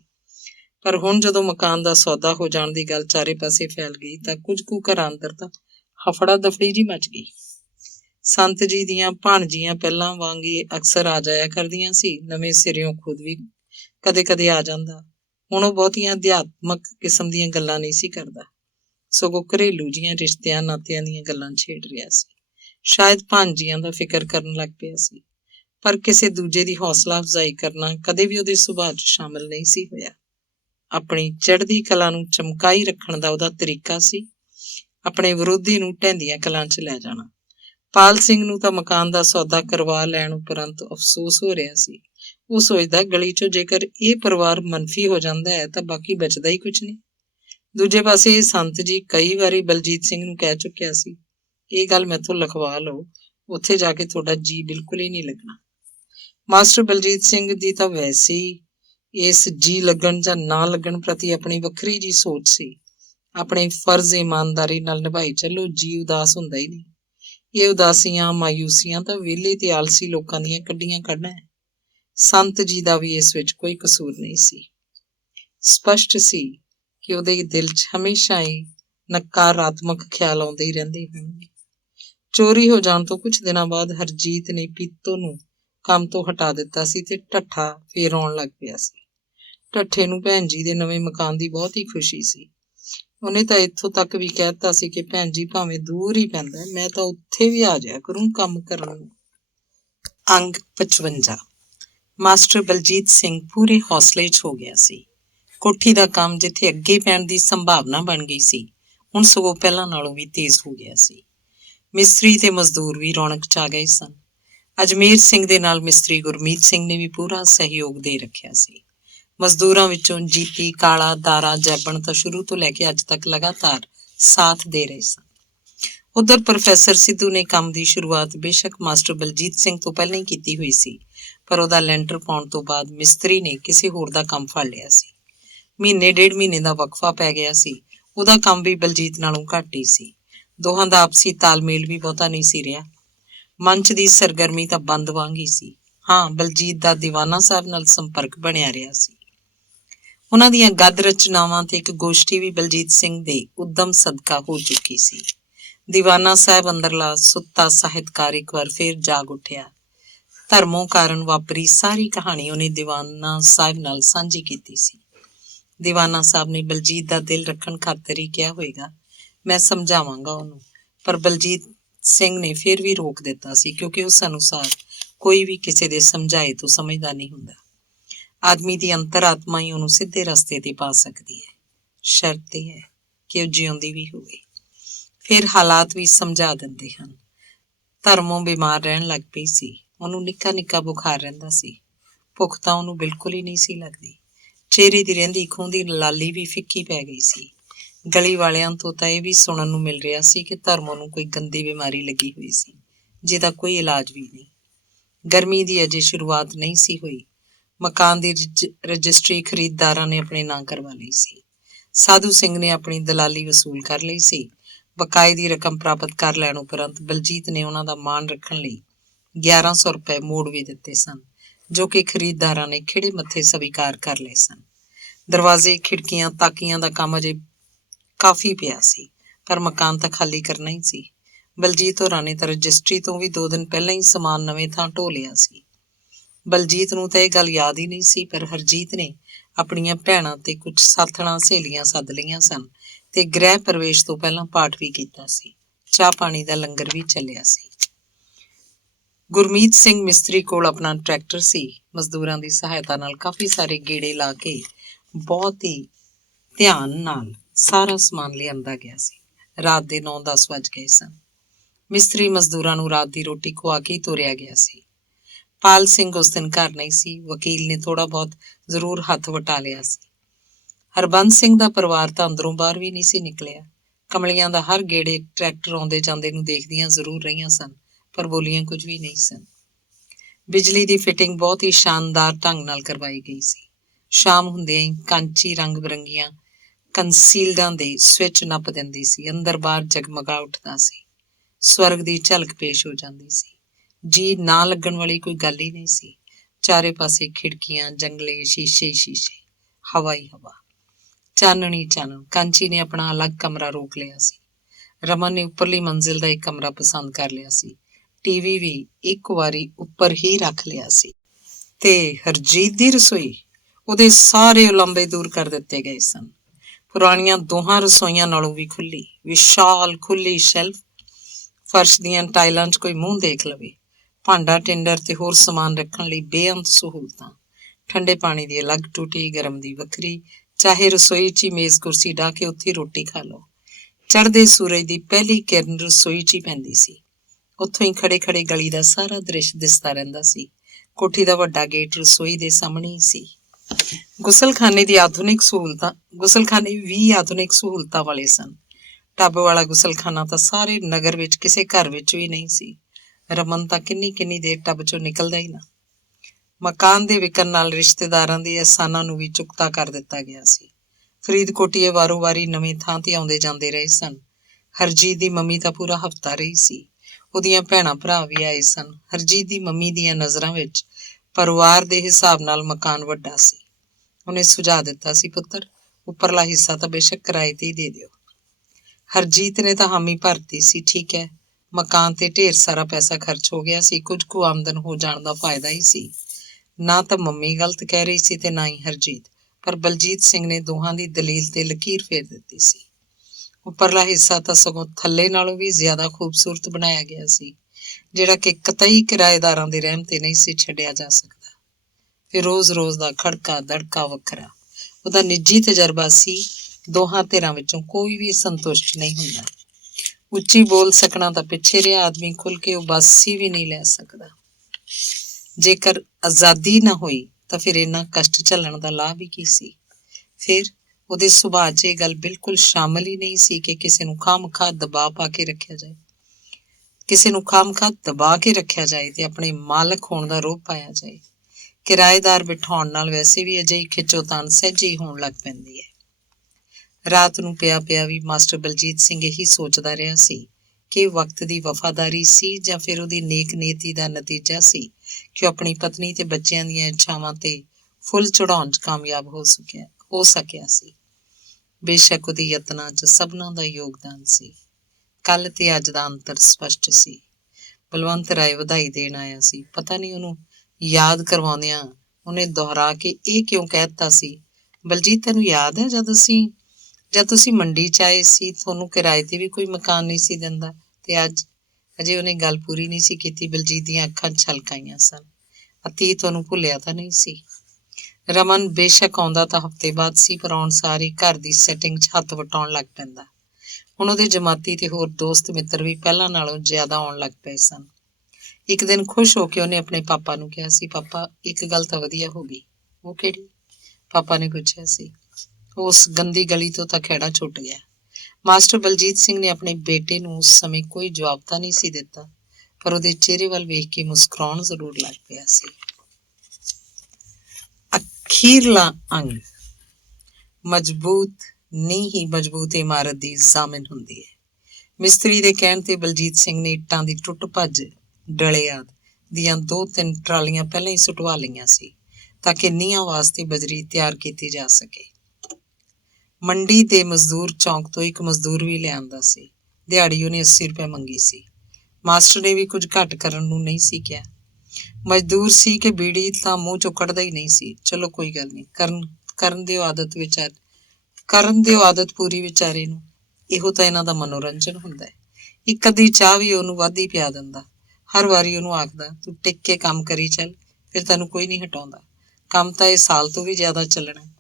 ਪਰ ਹੁਣ ਜਦੋਂ ਮਕਾਨ ਦਾ ਸੌਦਾ ਹੋ ਜਾਣ ਦੀ ਗੱਲ ਚਾਰੇ ਪਾਸੇ ਫੈਲ ਗਈ ਤਾਂ ਕੁਝ ਕੁ ਘਰਾਂ ਅੰਦਰ ਤਾਂ ਹਫੜਾ ਦਫੜੀ ਜੀ ਮਚ ਗਈ। ਸੰਤ ਜੀ ਦੀਆਂ ਭਾਣਜੀਆਂ ਪਹਿਲਾਂ ਵਾਂਗ ਹੀ ਅਕਸਰ ਆ ਜਾਇਆ ਕਰਦੀਆਂ ਸੀ। ਨਵੇਂ ਸਿਰਿਓਂ ਖੁਦ ਵੀ ਕਦੇ ਆ ਜਾਂਦਾ। ਹੁਣ ਉਹ ਬਹੁਤੀਆਂ ਅਧਿਆਤਮਕ ਕਿਸਮ ਦੀਆਂ ਗੱਲਾਂ ਨਹੀਂ ਸੀ ਕਰਦਾ, ਸਗੋਂ ਘਰੇਲੂ ਜੀਆਂ ਰਿਸ਼ਤਿਆਂ ਨਾਤਿਆਂ ਦੀਆਂ ਗੱਲਾਂ ਛੇੜ ਰਿਹਾ ਸੀ। ਸ਼ਾਇਦ ਭਾਣਜੀਆਂ ਦਾ ਫਿਕਰ ਕਰਨ ਲੱਗ ਪਿਆ ਸੀ, ਪਰ ਕਿਸੇ ਦੂਜੇ ਦੀ ਹੌਸਲਾ ਅਫਜ਼ਾਈ ਕਰਨਾ ਕਦੇ ਵੀ ਉਹਦੇ ਸੁਭਾਅ 'ਚ ਸ਼ਾਮਲ ਨਹੀਂ ਸੀ ਹੋਇਆ। ਆਪਣੀ ਚੜ੍ਹਦੀ ਕਲਾ ਨੂੰ ਚਮਕਾਈ ਰੱਖਣ ਦਾ ਉਹਦਾ ਤਰੀਕਾ ਸੀ। ਆਪਣੇ ਵਿਰੋਧੀ ਨੂੰ ਢਹਿੰਦੀਆਂ ਕਲਾਂ 'ਚ ਲੈ ਜਾਣਾ। ਪਾਲ ਸਿੰਘ ਨੂੰ ਤਾਂ ਮਕਾਨ ਦਾ ਸੌਦਾ ਕਰਵਾ ਲੈਣ ਉਪਰੰਤ ਅਫਸੋਸ ਹੋ ਰਿਹਾ ਸੀ। ਉਹ ਸੋਚਦਾ, ਗਲੀ 'ਚੋਂ ਜੇਕਰ ਇਹ ਪਰਿਵਾਰ ਮੰਨਫੀ ਹੋ ਜਾਂਦਾ ਹੈ ਤਾਂ ਬਾਕੀ ਬਚਦਾ ਹੀ ਕੁਝ ਨਹੀਂ। ਦੂਜੇ ਪਾਸੇ ਸੰਤ ਜੀ ਕਈ ਵਾਰੀ ਬਲਜੀਤ ਸਿੰਘ ਨੂੰ ਕਹਿ ਚੁੱਕਿਆ ਸੀ, ਇਹ ਗੱਲ ਮੈਥੋਂ ਲਿਖਵਾ ਲਓ, ਉੱਥੇ ਜਾ ਕੇ ਤੁਹਾਡਾ ਜੀ ਬਿਲਕੁਲ ਹੀ ਨਹੀਂ ਲੱਗਣਾ। ਮਾਸਟਰ ਬਲਜੀਤ ਸਿੰਘ ਦੀ ਤਾਂ ਵੈਸੇ ਹੀ ਇਸ ਜੀ ਲੱਗਣ ਜਾਂ ਨਾ ਲੱਗਣ ਪ੍ਰਤੀ ਆਪਣੀ ਵੱਖਰੀ ਜੀ ਸੋਚ ਸੀ। ਆਪਣੇ ਫਰਜ਼ ਇਮਾਨਦਾਰੀ ਨਾਲ ਨਿਭਾਈ ਚੱਲੋ, ਜੀ ਉਦਾਸ ਹੁੰਦਾ ਹੀ ਨਹੀਂ। ਇਹ ਉਦਾਸੀਆਂ ਮਾਯੂਸੀਆਂ ਤਾਂ ਵਿਹਲੇ ਤੇ ਆਲਸੀ ਲੋਕਾਂ ਦੀਆਂ ਕੱਢੀਆਂ ਕੱਢਾਂ ਹੈ। ਸੰਤ ਜੀ ਦਾ ਵੀ ਇਸ ਵਿੱਚ ਕੋਈ ਕਸੂਰ ਨਹੀਂ ਸੀ। ਸਪਸ਼ਟ ਸੀ ਕਿ ਉਹਦੇ ਦਿਲ 'ਚ ਹਮੇਸ਼ਾ ਹੀ ਨਕਾਰਾਤਮਕ ਖਿਆਲ ਆਉਂਦੇ ਹੀ ਰਹਿੰਦੇ ਹੋਣਗੇ। ਚੋਰੀ ਹੋ ਜਾਣ ਤੋਂ ਕੁਝ ਦਿਨਾਂ ਬਾਅਦ ਹਰਜੀਤ ਨੇ ਪੀਤੋ ਨੂੰ ਕੰਮ ਤੋਂ ਹਟਾ ਦਿੱਤਾ ਸੀ ਤੇ ਢੱਠਾ ਫੇਰ ਆਉਣ ਲੱਗ ਪਿਆ ਸੀ। ਢੱਠੇ ਨੂੰ ਭੈਣ ਜੀ ਦੇ ਨਵੇਂ ਮਕਾਨ ਦੀ ਬਹੁਤ ਹੀ ਖੁਸ਼ੀ ਸੀ। ਉਹਨੇ ਤਾਂ ਇੱਥੋਂ ਤੱਕ ਵੀ ਕਹਿ ਦਿੱਤਾ ਸੀ ਕਿ ਭੈਣ ਜੀ ਭਾਵੇਂ ਦੂਰ ਹੀ ਪੈਂਦਾ, ਮੈਂ ਤਾਂ ਉੱਥੇ ਵੀ ਆ ਜਾਇਆ ਕਰੂੰ ਕੰਮ ਕਰਨ ਨੂੰ। ਅੰਗ 55। ਮਾਸਟਰ ਬਲਜੀਤ ਸਿੰਘ ਪੂਰੇ ਹੌਸਲੇ 'ਚ ਹੋ ਗਿਆ ਸੀ। ਕੋਠੀ ਦਾ ਕੰਮ ਜਿੱਥੇ ਅੱਗੇ ਪੈਣ ਦੀ ਸੰਭਾਵਨਾ ਬਣ ਗਈ ਸੀ, ਹੁਣ ਸਗੋਂ ਪਹਿਲਾਂ ਨਾਲੋਂ ਵੀ ਤੇਜ਼ ਹੋ ਗਿਆ ਸੀ। ਮਿਸਤਰੀ ਤੇ ਮਜ਼ਦੂਰ ਵੀ ਰੌਣਕ 'ਚ ਆ ਗਏ ਸਨ। ਅਜਮੇਰ ਸਿੰਘ ਦੇ ਨਾਲ ਮਿਸਤਰੀ ਗੁਰਮੀਤ ਸਿੰਘ ਨੇ ਵੀ ਪੂਰਾ ਸਹਿਯੋਗ ਦੇ ਰੱਖਿਆ ਸੀ। ਮਜ਼ਦੂਰਾਂ ਵਿੱਚੋਂ ਜੀਤੀ, ਕਾਲਾ, ਦਾਰਾ, ਜੈਬਣ ਤਾਂ ਸ਼ੁਰੂ ਤੋਂ ਲੈ ਕੇ ਅੱਜ ਤੱਕ ਲਗਾਤਾਰ ਸਾਥ ਦੇ ਰਹੇ ਸਨ। ਉਧਰ ਪ੍ਰੋਫੈਸਰ ਸਿੱਧੂ ਨੇ ਕੰਮ ਦੀ ਸ਼ੁਰੂਆਤ ਬੇਸ਼ੱਕ ਮਾਸਟਰ ਬਲਜੀਤ ਸਿੰਘ ਤੋਂ ਪਹਿਲਾਂ ਹੀ ਕੀਤੀ ਹੋਈ ਸੀ, ਪਰ ਉਹਦਾ ਲੈਂਟਰ ਪਾਉਣ ਤੋਂ ਬਾਅਦ ਮਿਸਤਰੀ ਨੇ ਕਿਸੇ ਹੋਰ ਦਾ ਕੰਮ ਫੜ ਲਿਆ ਸੀ। ਮਹੀਨੇ ਡੇਢ ਮਹੀਨੇ ਦਾ ਵਕਫਾ ਪੈ ਗਿਆ ਸੀ। ਉਹਦਾ ਕੰਮ ਵੀ ਬਲਜੀਤ ਨਾਲੋਂ ਘੱਟ ਹੀ ਸੀ। ਦੋਹਾਂ ਦਾ ਆਪਸੀ ਤਾਲਮੇਲ ਵੀ ਬਹੁਤਾ ਨਹੀਂ ਸੀ ਰਿਹਾ। ਮੰਚ ਦੀ ਸਰਗਰਮੀ ਤਾਂ ਬੰਦ ਵਾਂਗ ਹੀ ਸੀ। ਹਾਂ, ਬਲਜੀਤ ਦਾ ਦੀਵਾਨਾ ਸਾਹਿਬ ਨਾਲ ਸੰਪਰਕ ਬਣਿਆ ਰਿਹਾ ਸੀ। ਉਹਨਾਂ ਦੀਆਂ ਗਦ ਰਚਨਾਵਾਂ ਤੇ ਇੱਕ ਗੋਸ਼ਟੀ ਵੀ ਬਲਜੀਤ ਸਿੰਘ ਦੇ ਉਦਮ ਸਦਕਾ ਹੋ ਚੁੱਕੀ ਸੀ। ਦੀਵਾਨਾ ਸਾਹਿਬ ਅੰਦਰਲਾ ਸੁੱਤਾ ਸਾਹਿਤਕਾਰ ਇੱਕ ਵਾਰ ਫੇਰ ਜਾਗ ਉੱਠਿਆ। ਧਰਮੋਂ ਕਾਰਨ ਵਾਪਰੀ ਸਾਰੀ ਕਹਾਣੀ ਉਹਨੇ ਦੀਵਾਨਾ ਸਾਹਿਬ ਨਾਲ ਸਾਂਝੀ ਕੀਤੀ ਸੀ। ਦੀਵਾਨਾ ਸਾਹਿਬ ਨੇ ਬਲਜੀਤ ਦਾ ਦਿਲ ਰੱਖਣ ਖਾਤਰ ਹੀ ਕਿਹਾ ਹੋਵੇਗਾ, ਮੈਂ ਸਮਝਾਵਾਂਗਾ ਉਹਨੂੰ, ਪਰ ਬਲਜੀਤ ਸਿੰਘ ਨੇ ਫਿਰ ਵੀ ਰੋਕ ਦਿੱਤਾ ਸੀ, ਕਿਉਂਕਿ ਉਸ ਅਨੁਸਾਰ ਕੋਈ ਵੀ ਕਿਸੇ ਦੇ ਸਮਝਾਏ ਤੋਂ ਸਮਝਦਾ ਨਹੀਂ ਹੁੰਦਾ। ਆਦਮੀ ਦੀ ਅੰਤਰ-ਆਤਮਾ ਹੀ ਉਹਨੂੰ ਸਿੱਧੇ ਰਸਤੇ ਤੇ ਪਾ ਸਕਦੀ ਹੈ। ਸ਼ਰਤ ਇਹ ਹੈ ਕਿ ਉਹ ਜਿਉਂਦੀ ਵੀ ਹੋਵੇ। ਫਿਰ ਹਾਲਾਤ ਵੀ ਸਮਝਾ ਦਿੰਦੇ ਹਨ। ਧਰਮੋਂ ਬਿਮਾਰ ਰਹਿਣ ਲੱਗ ਪਈ ਸੀ। ਉਹਨੂੰ ਨਿੱਕਾ ਨਿੱਕਾ ਬੁਖਾਰ ਰਹਿੰਦਾ ਸੀ। ਭੁੱਖ ਤਾਂ ਉਹਨੂੰ ਬਿਲਕੁਲ ਹੀ ਨਹੀਂ ਸੀ ਲੱਗਦੀ। ਚਿਹਰੇ ਦੀ ਰਹਿੰਦੀ ਖੂਹ ਦੀ ਲਾਲੀ ਵੀ ਫਿੱਕੀ ਪੈ ਗਈ ਸੀ। ਗਲੀ ਵਾਲਿਆਂ ਤੋਂ ਤਾਂ ਇਹ ਵੀ ਸੁਣਨ ਨੂੰ ਮਿਲ ਰਿਹਾ ਸੀ ਕਿ ਧਰਮੋਂ ਨੂੰ ਕੋਈ ਗੰਦੀ ਬਿਮਾਰੀ ਲੱਗੀ ਹੋਈ ਸੀ, ਜਿਹਦਾ ਕੋਈ ਇਲਾਜ ਵੀ ਨਹੀਂ। ਗਰਮੀ ਦੀ ਅਜੇ ਸ਼ੁਰੂਆਤ ਨਹੀਂ ਸੀ ਹੋਈ। ਮਕਾਨ ਦੀ ਰਜਿਸਟਰੀ ਖਰੀਦਦਾਰਾਂ ਨੇ ਆਪਣੇ ਨਾਂ ਕਰਵਾ ਲਈ ਸੀ। ਸਾਧੂ ਸਿੰਘ ਨੇ ਆਪਣੀ ਦਲਾਲੀ ਵਸੂਲ ਕਰ ਲਈ ਸੀ। ਬਕਾਏ ਦੀ ਰਕਮ ਪ੍ਰਾਪਤ ਕਰ ਲੈਣ ਉਪਰੰਤ ਬਲਜੀਤ ਨੇ ਉਹਨਾਂ ਦਾ ਮਾਣ ਰੱਖਣ ਲਈ 1100 ਰੁਪਏ ਮੋੜ ਵੀ ਦਿੱਤੇ ਸਨ, ਜੋ ਕਿ ਖਰੀਦਦਾਰਾਂ ਨੇ ਖਿੜੇ ਮੱਥੇ ਸਵੀਕਾਰ ਕਰ ਲਏ ਸਨ। ਦਰਵਾਜ਼ੇ, ਖਿੜਕੀਆਂ, ਤਾਕੀਆਂ ਦਾ ਕੰਮ ਅਜੇ ਕਾਫੀ ਪਿਆ ਸੀ, ਪਰ ਮਕਾਨ ਤਾਂ ਖਾਲੀ ਕਰਨਾ ਹੀ ਸੀ। ਬਲਜੀਤ ਹੋਰਾਂ ਨੇ ਤਾਂ ਰਜਿਸਟਰੀ ਤੋਂ ਵੀ 2 ਦਿਨ ਪਹਿਲਾਂ ਹੀ ਸਮਾਨ ਨਵੇਂ ਥਾਂ ਢੋ ਲਿਆ ਸੀ। ਬਲਜੀਤ ਨੂੰ ਤਾਂ ਇਹ ਗੱਲ ਯਾਦ ਹੀ ਨਹੀਂ ਸੀ, ਪਰ ਹਰਜੀਤ ਨੇ ਆਪਣੀਆਂ ਭੈਣਾਂ ਤੇ ਕੁਝ ਸਾਥਣਾਂ ਸਹੇਲੀਆਂ ਸੱਦ ਲਈਆਂ ਸਨ ਤੇ ਗ੍ਰਹਿ ਪ੍ਰਵੇਸ਼ ਤੋਂ ਪਹਿਲਾਂ ਪਾਠ ਵੀ ਕੀਤਾ ਸੀ। ਚਾਹ ਪਾਣੀ ਦਾ ਲੰਗਰ ਵੀ ਚੱਲਿਆ ਸੀ। ਗੁਰਮੀਤ ਸਿੰਘ ਮਿਸਤਰੀ ਕੋਲ ਆਪਣਾ ਟਰੈਕਟਰ ਸੀ। ਮਜ਼ਦੂਰਾਂ ਦੀ ਸਹਾਇਤਾ ਨਾਲ ਕਾਫੀ ਸਾਰੇ ਗੇੜੇ ਲਾ ਕੇ ਬਹੁਤ ਹੀ ਧਿਆਨ ਨਾਲ ਸਾਰਾ ਸਮਾਨ ਲਿਆਂਦਾ ਗਿਆ ਸੀ। ਰਾਤ ਦੇ 9-10 ਵੱਜ ਗਏ ਸਨ। ਮਿਸਤਰੀ ਮਜ਼ਦੂਰਾਂ ਨੂੰ ਰਾਤ ਦੀ ਰੋਟੀ ਖਵਾ ਕੇ ਤੋਰਿਆ ਗਿਆ ਸੀ। ਪਾਲ ਸਿੰਘ ਉਸ ਦਿਨ ਘਰ ਨਹੀਂ ਸੀ। ਵਕੀਲ ਨੇ ਥੋੜਾ ਬਹੁਤ ਜ਼ਰੂਰ ਹੱਥ ਵਟਾ ਲਿਆ ਸੀ। ਹਰਬੰਸ ਸਿੰਘ ਦਾ ਪਰਿਵਾਰ ਤਾਂ ਅੰਦਰੋਂ ਬਾਹਰ ਵੀ ਨਹੀਂ ਸੀ ਨਿਕਲਿਆ। ਕਮਲੀਆਂ ਦਾ ਹਰ ਗੇੜੇ ਟਰੈਕਟਰ ਆਉਂਦੇ ਜਾਂਦੇ ਨੂੰ ਦੇਖਦੀਆਂ ਜ਼ਰੂਰ ਰਹੀਆਂ ਸਨ, ਪਰ ਬੋਲੀਆਂ ਕੁਝ ਵੀ ਨਹੀਂ ਸਨ। ਬਿਜਲੀ ਦੀ ਫਿਟਿੰਗ ਬਹੁਤ ਹੀ ਸ਼ਾਨਦਾਰ ਢੰਗ ਨਾਲ ਕਰਵਾਈ ਗਈ ਸੀ। ਸ਼ਾਮ ਹੁੰਦਿਆਂ ਹੀ ਕਾਂਚੀ ਰੰਗ ਬਰੰਗੀਆਂ ਕੰਸੀਲਡਾਂ ਦੇ ਸਵਿੱਚ ਨੱਪ ਦਿੰਦੀ ਸੀ। ਅੰਦਰ ਬਾਹਰ ਜਗਮਗਾ ਉੱਠਦਾ ਸੀ। ਸਵਰਗ ਦੀ ਝਲਕ ਪੇਸ਼ ਹੋ ਜਾਂਦੀ ਸੀ। ਜੀ ਨਾ ਲੱਗਣ ਵਾਲੀ ਕੋਈ ਗੱਲ ਹੀ ਨਹੀਂ ਸੀ। ਚਾਰੇ ਪਾਸੇ ਖਿੜਕੀਆਂ, ਜੰਗਲੇ, ਸ਼ੀਸ਼ੇ ਸ਼ੀਸ਼ੇ, ਹਵਾ ਹੀ ਹਵਾ, ਚਾਨਣੀ ਚਾਨਣ। ਕਾਂਚੀ ਨੇ ਆਪਣਾ ਅਲੱਗ ਕਮਰਾ ਰੋਕ ਲਿਆ ਸੀ। ਰਮਨ ਨੇ ਉੱਪਰਲੀ ਮੰਜ਼ਿਲ ਦਾ ਇੱਕ ਕਮਰਾ ਪਸੰਦ ਕਰ ਲਿਆ ਸੀ। ਟੀਵੀ ਵੀ ਇੱਕ ਵਾਰੀ ਉੱਪਰ ਹੀ ਰੱਖ ਲਿਆ ਸੀ ਤੇ ਹਰਜੀਤ ਦੀ ਰਸੋਈ, ਉਹਦੇ ਸਾਰੇ ਉਲੰਬੇ ਦੂਰ ਕਰ ਦਿੱਤੇ ਗਏ ਸਨ। ਪੁਰਾਣੀਆਂ ਦੋਹਾਂ ਰਸੋਈਆਂ ਨਾਲੋਂ ਵੀ ਖੁੱਲੀ, ਵਿਸ਼ਾਲ ਖੁੱਲੀ ਸ਼ੈਲਫ, ਫਰਸ਼ ਦੀਆਂ ਟਾਈਲਾਂ 'ਚ ਕੋਈ ਮੂੰਹ ਦੇਖ ਲਵੇ, ਭਾਂਡਾ ਟਿੰਡਰ ਤੇ ਹੋਰ ਸਮਾਨ ਰੱਖਣ ਲਈ ਬੇਅੰਤ ਸਹੂਲਤਾਂ, ਠੰਡੇ ਪਾਣੀ ਦੀ ਅਲੱਗ ਟੂਟੀ, ਗਰਮ ਦੀ ਵੱਖਰੀ, ਚਾਹੇ ਰਸੋਈ 'ਚ ਹੀ ਮੇਜ਼ ਕੁਰਸੀ ਢਾਹ ਕੇ ਉੱਥੇ ਰੋਟੀ ਖਾ ਲਓ। ਚੜ੍ਹਦੇ ਸੂਰਜ ਦੀ ਪਹਿਲੀ ਕਿਰਨ ਰਸੋਈ 'ਚ ਹੀ ਪੈਂਦੀ ਸੀ। ਉੱਥੋਂ ਹੀ ਖੜੇ ਖੜੇ ਗਲੀ ਦਾ ਸਾਰਾ ਦ੍ਰਿਸ਼ ਦਿਸਦਾ ਰਹਿੰਦਾ ਸੀ। ਕੋਠੀ ਦਾ ਵੱਡਾ ਗੇਟ ਰਸੋਈ ਦੇ ਸਾਹਮਣੇ ਹੀ ਸੀ। ਗੁਸਲਖਾਨੇ ਵੀ ਆਧੁਨਿਕ ਸਹੂਲਤਾਂ ਵਾਲੇ ਸਨ। ਟੱਬ ਵਾਲਾ ਗੁਸਲਖਾਨਾ ਤਾਂ ਸਾਰੇ ਨਗਰ ਵਿੱਚ ਕਿਸੇ ਘਰ ਵਿੱਚ ਵੀ ਨਹੀਂ ਸੀ। ਰਮਨ ਤਾਂ ਕਿੰਨੀ ਕਿੰਨੀ ਦੇਰ ਟੱਬ ਚੋਂ ਨਿਕਲਦਾ ਹੀ ਨਾ। ਮਕਾਨ ਦੇ ਵਿਕਣ ਨਾਲ ਰਿਸ਼ਤੇਦਾਰਾਂ ਦੇ ਅਹਿਸਾਨਾਂ ਨੂੰ ਵੀ ਚੁਕਤਾ ਕਰ ਦਿੱਤਾ ਗਿਆ ਸੀ। ਫਰੀਦਕੋਟੀਏ ਵਾਰੋ ਵਾਰੀ ਨਵੇਂ ਥਾਂ ਤੇ ਆਉਂਦੇ ਜਾਂਦੇ ਰਹੇ ਸਨ। ਹਰਜੀਤ ਦੀ ਮੰਮੀ ਤਾਂ ਪੂਰਾ ਹਫ਼ਤਾ ਰਹੀ ਸੀ। ਉਹਦੀਆਂ ਭੈਣਾਂ ਭਰਾ ਵੀ ਆਏ ਸਨ। ਹਰਜੀਤ ਦੀ ਮੰਮੀ ਦੀਆਂ ਨਜ਼ਰਾਂ ਵਿੱਚ ਪਰਿਵਾਰ ਦੇ ਹਿਸਾਬ ਨਾਲ ਮਕਾਨ ਵੱਡਾ ਸੀ। ਉਹਨੇ ਸੁਝਾਅ ਦਿੱਤਾ ਸੀ, ਪੁੱਤਰ ਉੱਪਰਲਾ ਹਿੱਸਾ ਤਾਂ ਬੇਸ਼ੱਕ ਕਿਰਾਏ ਤੇ ਹੀ ਦੇ ਦਿਓ। ਹਰਜੀਤ ਨੇ ਤਾਂ ਹਾਮੀ ਭਰਤੀ ਸੀ। ਠੀਕ ਹੈ, ਮਕਾਨ ਤੇ ਢੇਰ ਸਾਰਾ ਪੈਸਾ ਖਰਚ ਹੋ ਗਿਆ ਸੀ। ਕੁਝ ਕੁ ਆਮਦਨ ਹੋ ਜਾਣ ਦਾ ਫਾਇਦਾ ਹੀ ਸੀ। ਨਾ ਤਾਂ ਮੰਮੀ ਗਲਤ ਕਹਿ ਰਹੀ ਸੀ ਤੇ ਨਾ ਹੀ ਹਰਜੀਤ, ਪਰ ਬਲਜੀਤ ਸਿੰਘ ਨੇ ਦੋਹਾਂ ਦੀ ਦਲੀਲ ਤੇ ਲਕੀਰ ਫੇਰ ਦਿੱਤੀ ਸੀ। ਉੱਪਰਲਾ ਹਿੱਸਾ ਤਾਂ ਸਗੋਂ ਥੱਲੇ ਨਾਲੋਂ ਵੀ ਜ਼ਿਆਦਾ ਖੂਬਸੂਰਤ ਬਣਾਇਆ ਗਿਆ ਸੀ, ਜਿਹੜਾ ਕਿ ਕਤਈ ਕਿਰਾਏਦਾਰਾਂ ਦੇ ਰਹਿਮ ਤੇ ਨਹੀਂ ਸੀ ਛੱਡਿਆ ਜਾ ਸਕਦਾ। ਫਿਰ ਰੋਜ਼ ਦਾ ਖੜਕਾ ਦੜਕਾ ਵੱਖਰਾ। ਉਹਦਾ ਨਿੱਜੀ ਤਜਰਬਾ ਸੀ। ਦੋਹਾਂ ਧਿਰਾਂ ਵਿੱਚੋਂ ਕੋਈ ਵੀ ਸੰਤੁਸ਼ਟ ਨਹੀਂ ਹੁੰਦਾ। ਉੱਚੀ ਬੋਲ ਸਕਣਾ ਤਾਂ ਪਿੱਛੇ ਰਿਹਾ, ਆਦਮੀ ਖੁੱਲ ਕੇ ਉਬਾਸੀ ਵੀ ਨਹੀਂ ਲੈ ਸਕਦਾ। ਜੇਕਰ ਆਜ਼ਾਦੀ ਨਾ ਹੋਈ ਤਾਂ ਫਿਰ ਇੰਨਾ ਕਸ਼ਟ ਝੱਲਣ ਦਾ ਲਾਭ ਹੀ ਕੀ ਸੀ। ਫਿਰ ਉਹਦੇ ਸੁਭਾਅ 'ਚ ਇਹ ਗੱਲ ਬਿਲਕੁਲ ਸ਼ਾਮਲ ਹੀ ਨਹੀਂ ਸੀ ਕਿ ਕਿਸੇ ਨੂੰ ਖਾਮਖਾਹ ਦਬਾ ਕੇ ਰੱਖਿਆ ਜਾਏ ਤੇ ਆਪਣੇ ਮਾਲਕ ਹੋਣ ਦਾ ਰੋਹ ਪਾਇਆ ਜਾਏ। ਕਿਰਾਏਦਾਰ ਬਿਠਾਉਣ ਨਾਲ ਵੈਸੇ ਵੀ ਅਜਿਹੀ ਖਿੱਚੋਤਾਣ ਸਹਿਜੇ ਹੀ ਹੋਣ ਲੱਗ ਪੈਂਦੀ ਹੈ। ਰਾਤ ਨੂੰ ਪਿਆ ਵੀ ਮਾਸਟਰ ਬਲਜੀਤ ਸਿੰਘ ਇਹੀ ਸੋਚਦਾ ਰਿਹਾ ਸੀ ਕਿ ਵਕਤ ਦੀ ਵਫ਼ਾਦਾਰੀ ਸੀ ਜਾਂ ਫਿਰ ਉਹਦੀ ਨੇਕ ਨੀਤੀ ਦਾ ਨਤੀਜਾ ਸੀ ਕਿ ਉਹ ਆਪਣੀ ਪਤਨੀ ਤੇ ਬੱਚਿਆਂ ਦੀਆਂ ਇੱਛਾਵਾਂ ਤੇ ਫੁੱਲ ਚੜਾਉਣ 'ਚ ਕਾਮਯਾਬ ਹੋ ਸਕਿਆ ਸੀ। ਬੇਸ਼ੱਕ ਉਹਦੇ ਯਤਨਾਂ 'ਚ ਸਭਨਾਂ ਦਾ ਯੋਗਦਾਨ ਸੀ। ਕੱਲ ਤੇ ਅੱਜ ਦਾ ਅੰਤਰ ਸਪਸ਼ਟ ਸੀ। ਬਲਵੰਤ ਰਾਏ ਵਧਾਈ ਦੇਣ ਆਇਆ ਸੀ। ਪਤਾ ਨਹੀਂ ਉਹਨੂੰ ਯਾਦ ਕਰਵਾਉਂਦਿਆਂ ਉਹਨੇ ਦੁਹਰਾ ਕੇ ਇਹ ਕਿਉਂ ਕਹਿ ਦਿੱਤਾ ਸੀ, ਬਲਜੀਤ ਤੈਨੂੰ ਯਾਦ ਹੈ ਜਦ ਤੁਸੀਂ ਮੰਡੀ 'ਚ ਆਏ ਸੀ ਤੁਹਾਨੂੰ ਕਿਰਾਏ ਤੇ ਵੀ ਕੋਈ ਮਕਾਨ ਨਹੀਂ ਸੀ ਦਿੰਦਾ ਤੇ ਅੱਜ। ਅਜੇ ਉਹਨੇ ਗੱਲ ਪੂਰੀ ਨਹੀਂ ਸੀ ਕੀਤੀ, ਬਲਜੀਤ ਦੀਆਂ ਅੱਖਾਂ ਛਲਕਾਈਆਂ ਸਨ। ਅਤੀਤ ਉਹਨੂੰ ਭੁੱਲਿਆ ਤਾਂ ਨਹੀਂ ਸੀ। ਰਮਨ ਬੇਸ਼ੱਕ ਆਉਂਦਾ ਤਾਂ ਹਫ਼ਤੇ ਬਾਅਦ ਸੀ, ਪਰ ਆਉਣ ਸਾਰੀ ਘਰ ਦੀ ਸੈਟਿੰਗ 'ਚ ਹੱਥ ਵਟਾਉਣ ਲੱਗ ਪੈਂਦਾ। ਹੁਣ ਉਹਦੇ ਜਮਾਤੀ ਤੇ ਹੋਰ ਦੋਸਤ ਮਿੱਤਰ ਵੀ ਪਹਿਲਾਂ ਨਾਲੋਂ ਜ਼ਿਆਦਾ ਆਉਣ ਲੱਗ ਪਏ ਸਨ। ਇੱਕ ਦਿਨ ਖੁਸ਼ ਹੋ ਕੇ ਉਹਨੇ ਆਪਣੇ ਪਾਪਾ ਨੂੰ ਕਿਹਾ ਸੀ, ਪਾਪਾ ਇੱਕ ਗੱਲ ਤਾਂ ਵਧੀਆ ਹੋ ਗਈ। ਉਹ ਕਿਹੜੀ? ਪਾਪਾ ਨੇ ਪੁੱਛਿਆ ਸੀ। ਉਸ ਗੰਦੀ ਗਲੀ ਤੋਂ ਤਾਂ ਖਹਿੜਾ ਛੁੱਟ ਗਿਆ। ਮਾਸਟਰ ਬਲਜੀਤ ਸਿੰਘ ਨੇ ਆਪਣੇ ਬੇਟੇ ਨੂੰ ਉਸ ਸਮੇਂ ਕੋਈ ਜਵਾਬ ਤਾਂ ਨਹੀਂ ਸੀ ਦਿੱਤਾ, ਪਰ ਉਹਦੇ ਚਿਹਰੇ ਵੱਲ ਵੇਖ ਕੇ ਮੁਸਕਰਾਉਣ ਜ਼ਰੂਰ ਲੱਗ ਪਿਆ ਸੀ। ਅਖੀਰਲਾ ਅੰਗ। ਮਜ਼ਬੂਤ ਨੀਂਹ ਹੀ ਮਜ਼ਬੂਤ ਇਮਾਰਤ ਦੀ ਜ਼ਾਮਿਨ ਹੁੰਦੀ ਹੈ। ਮਿਸਤਰੀ ਦੇ ਕਹਿਣ ਤੇ ਬਲਜੀਤ ਸਿੰਘ ਨੇ ਇੱਟਾਂ ਦੀ ਟੁੱਟ ਭੱਜ ਡਲੇ ਆਦਿ ਦੀਆਂ 2-3 ਟਰਾਲੀਆਂ ਪਹਿਲਾਂ ਹੀ ਸੁਟਵਾ ਲਈਆਂ ਸੀ ਤਾਂ ਕਿ ਨੀਹਾਂ ਵਾਸਤੇ ਬਜਰੀ ਤਿਆਰ ਕੀਤੀ ਜਾ ਸਕੇ। ਮੰਡੀ ਦੇ ਮਜ਼ਦੂਰ ਚੌਂਕ ਤੋਂ ਇੱਕ ਮਜ਼ਦੂਰ ਵੀ ਲਿਆਂਦਾ ਸੀ। ਦਿਹਾੜੀ ਉਹਨੇ 80 ਰੁਪਏ ਮੰਗੀ ਸੀ। ਮਾਸਟਰ ਨੇ ਵੀ ਕੁਝ ਘੱਟ ਕਰਨ ਨੂੰ ਨਹੀਂ ਸੀ ਕਿਹਾ। ਮਜ਼ਦੂਰ ਸੀ ਕਿ ਬੀੜੀ ਤਾਂ ਮੂੰਹ ਚੋਂ ਕੱਢਦਾ ਹੀ ਨਹੀਂ ਸੀ। ਚਲੋ ਕੋਈ ਗੱਲ ਨਹੀਂ, ਕਰਨ ਦਿਓ ਆਦਤ ਪੂਰੀ ਵਿਚਾਰੇ ਨੂੰ। ਇਹੋ ਤਾਂ ਇਹਨਾਂ ਦਾ ਮਨੋਰੰਜਨ ਹੁੰਦਾ ਹੈ। ਇੱਕ ਅੱਧੀ ਚਾਹ ਵੀ ਉਹਨੂੰ ਵੱਧ ਹੀ ਪਿਆ ਦਿੰਦਾ। ਹਰ ਵਾਰੀ ਉਹਨੂੰ ਆਖਦਾ, ਤੂੰ ਟਿਕ ਕੇ ਕੰਮ ਕਰੀ ਚੱਲ, ਫਿਰ ਤੈਨੂੰ ਕੋਈ ਨਹੀਂ ਹਟਾਉਂਦਾ। ਕੰਮ ਤਾਂ ਇਹ ਸਾਲ ਤੋਂ ਵੀ ਜ਼ਿਆਦਾ ਚੱਲਣਾ।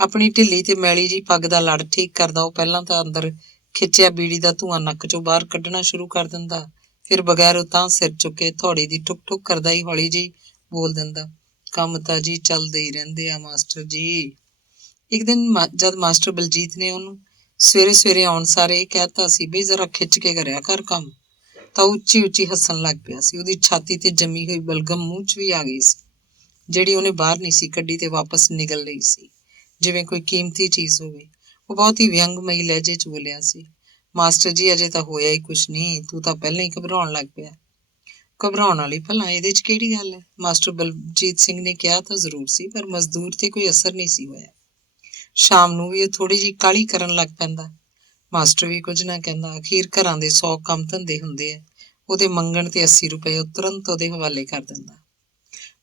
ਆਪਣੀ ਢਿੱਲੀ ਤੇ ਮੈਲੀ ਜਿਹੀ ਪੱਗ ਦਾ ਲੜ ਠੀਕ ਕਰਦਾ ਉਹ ਪਹਿਲਾਂ ਤਾਂ ਅੰਦਰ ਖਿੱਚਿਆ ਬੀੜੀ ਦਾ ਧੂੰਆਂ ਨੱਕ ਚੋਂ ਬਾਹਰ ਕੱਢਣਾ ਸ਼ੁਰੂ ਕਰ ਦਿੰਦਾ। ਫਿਰ ਬਗੈਰ ਉਤਾਂਹ ਸਿਰ ਚੁੱਕੇ ਥੋੜੀ ਦੀ ਠੁਕ ਠੁਕ ਕਰਦਾ ਹੀ ਹੌਲੀ ਜਿਹੀ ਬੋਲ ਦਿੰਦਾ, ਕੰਮ ਤਾਂ ਜੀ ਚੱਲਦੇ ਹੀ ਰਹਿੰਦੇ ਆ ਮਾਸਟਰ ਜੀ। ਇੱਕ ਦਿਨ ਜਦ ਮਾਸਟਰ ਬਲਜੀਤ ਨੇ ਉਹਨੂੰ ਸਵੇਰੇ ਆਉਣ ਸਾਰੇ ਇਹ ਕਹਿਤਾ ਸੀ, ਬਈ ਜ਼ਰਾ ਖਿੱਚ ਕੇ ਕਰਿਆ ਕਰ ਕੰਮ, ਤਾਂ ਉੱਚੀ ਹੱਸਣ ਲੱਗ ਪਿਆ ਸੀ। ਉਹਦੀ ਛਾਤੀ ਤੇ ਜੰਮੀ ਹੋਈ ਬਲਗਮ ਮੂੰਹ 'ਚ ਵੀ ਆ ਗਈ ਸੀ, ਜਿਹੜੀ ਉਹਨੇ ਬਾਹਰ ਨਹੀਂ ਸੀ ਕੱਢੀ ਤੇ ਵਾਪਸ ਨਿਗਲ ਰਹੀ ਸੀ, ਜਿਵੇਂ ਕੋਈ ਕੀਮਤੀ ਚੀਜ਼ ਹੋਵੇ। ਉਹ ਬਹੁਤ ਹੀ ਵਿਅੰਗਮਈ ਲਹਿਜੇ 'ਚ ਬੋਲਿਆ ਸੀ, ਮਾਸਟਰ ਜੀ ਅਜੇ ਤਾਂ ਹੋਇਆ ਹੀ ਕੁਛ ਨਹੀਂ, ਤੂੰ ਤਾਂ ਪਹਿਲਾਂ ਹੀ ਘਬਰਾਉਣ ਲੱਗ ਪਿਆ। ਘਬਰਾਉਣ ਵਾਲੀ ਭਲਾ ਇਹਦੇ 'ਚ ਕਿਹੜੀ ਗੱਲ ਹੈ? ਮਾਸਟਰ ਬਲਜੀਤ ਸਿੰਘ ਨੇ ਕਿਹਾ ਤਾਂ ਜ਼ਰੂਰ ਸੀ, ਪਰ ਮਜ਼ਦੂਰ ਤੇ ਕੋਈ ਅਸਰ ਨਹੀਂ ਸੀ ਹੋਇਆ। ਸ਼ਾਮ ਨੂੰ ਵੀ ਉਹ ਥੋੜੀ ਜਿਹੀ ਕਾਹਲੀ ਕਰਨ ਲੱਗ ਪੈਂਦਾ। ਮਾਸਟਰ ਵੀ ਕੁਝ ਨਾ ਕਹਿੰਦਾ। ਅਖੀਰ ਘਰਾਂ ਦੇ 100 ਕੰਮ ਧੰਦੇ ਹੁੰਦੇ ਆ, ਉਹਦੇ ਮੰਗਣ ਤੇ 80 ਰੁਪਏ ਉਹ ਤੁਰੰਤ ਉਹਦੇ ਹਵਾਲੇ ਕਰ ਦਿੰਦਾ।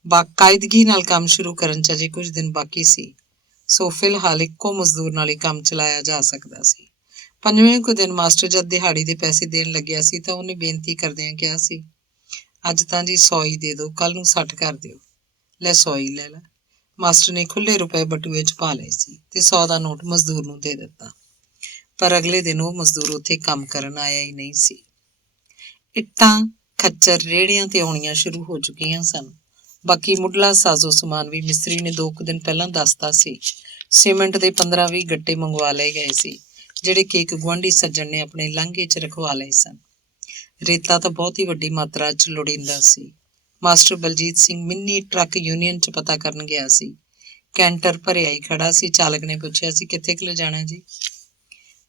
ਬਾਕਾਇਦਗੀ ਨਾਲ ਕੰਮ ਸ਼ੁਰੂ ਕਰਨ 'ਚ ਅਜੇ ਕੁਝ ਦਿਨ ਬਾਕੀ ਸੀ, ਸੋ ਫਿਲਹਾਲ ਇੱਕੋ ਮਜ਼ਦੂਰ ਨਾਲ ਹੀ ਕੰਮ ਚਲਾਇਆ ਜਾ ਸਕਦਾ ਸੀ। 5ਵੇਂ ਕੁ ਦਿਨ ਮਾਸਟਰ ਜਦ ਦਿਹਾੜੀ ਦੇ ਪੈਸੇ ਦੇਣ ਲੱਗਿਆ ਸੀ ਤਾਂ ਉਹਨੇ ਬੇਨਤੀ ਕਰਦਿਆਂ ਕਿਹਾ ਸੀ, ਅੱਜ ਤਾਂ ਜੀ 100 ਹੀ ਦੇ ਦਿਓ, ਕੱਲ ਨੂੰ 60 ਕਰ ਦਿਓ। ਲੈ 100 ਹੀ ਲੈ ਲੈ। ਮਾਸਟਰ ਨੇ ਖੁੱਲੇ ਰੁਪਏ ਬਟੂਏ 'ਚ ਪਾ ਲਏ ਸੀ ਤੇ 100 ਦਾ ਨੋਟ ਮਜ਼ਦੂਰ ਨੂੰ ਦੇ ਦਿੱਤਾ। ਪਰ ਅਗਲੇ ਦਿਨ ਉਹ ਮਜ਼ਦੂਰ ਉੱਥੇ ਕੰਮ ਕਰਨ ਆਇਆ ਹੀ ਨਹੀਂ ਸੀ। ਇੱਟਾਂ, ਖੱਚਰ, ਰੇਹੜੀਆਂ ਤੇ ਆਉਣੀਆਂ ਸ਼ੁਰੂ ਹੋ ਚੁੱਕੀਆਂ ਸਨ। ਬਾਕੀ ਮੁੱਢਲਾ ਸਾਜ਼ੋ ਸਮਾਨ ਵੀ ਮਿਸਤਰੀ ਨੇ 2 ਕੁ ਦਿਨ ਪਹਿਲਾਂ ਦੱਸਤਾ ਸੀ। ਸੀਮੈਂਟ ਦੇ 15-20 ਗੱਟੇ ਮੰਗਵਾ ਲਏ ਗਏ ਸੀ, ਜਿਹੜੇ ਕਿ ਇੱਕ ਗੁਆਂਢੀ ਸੱਜਣ ਨੇ ਆਪਣੇ ਲਾਂਘੇ 'ਚ ਰਖਵਾ ਲਏ ਸਨ। ਰੇਤਾ ਤਾਂ ਬਹੁਤ ਹੀ ਵੱਡੀ ਮਾਤਰਾ 'ਚ ਲੋੜੀਂਦਾ ਸੀ। Master Baljit Singh mini truck union 'ਚ ਪਤਾ ਕਰਨ ਗਿਆ ਸੀ। ਕੈਂਟਰ ਭਰਿਆ ਹੀ ਖੜਾ ਸੀ। ਚਾਲਕ ਨੇ ਪੁੱਛਿਆ ਸੀ, ਕਿੱਥੇ ਕੁ ਲਿਜਾਣਾ ਜੀ?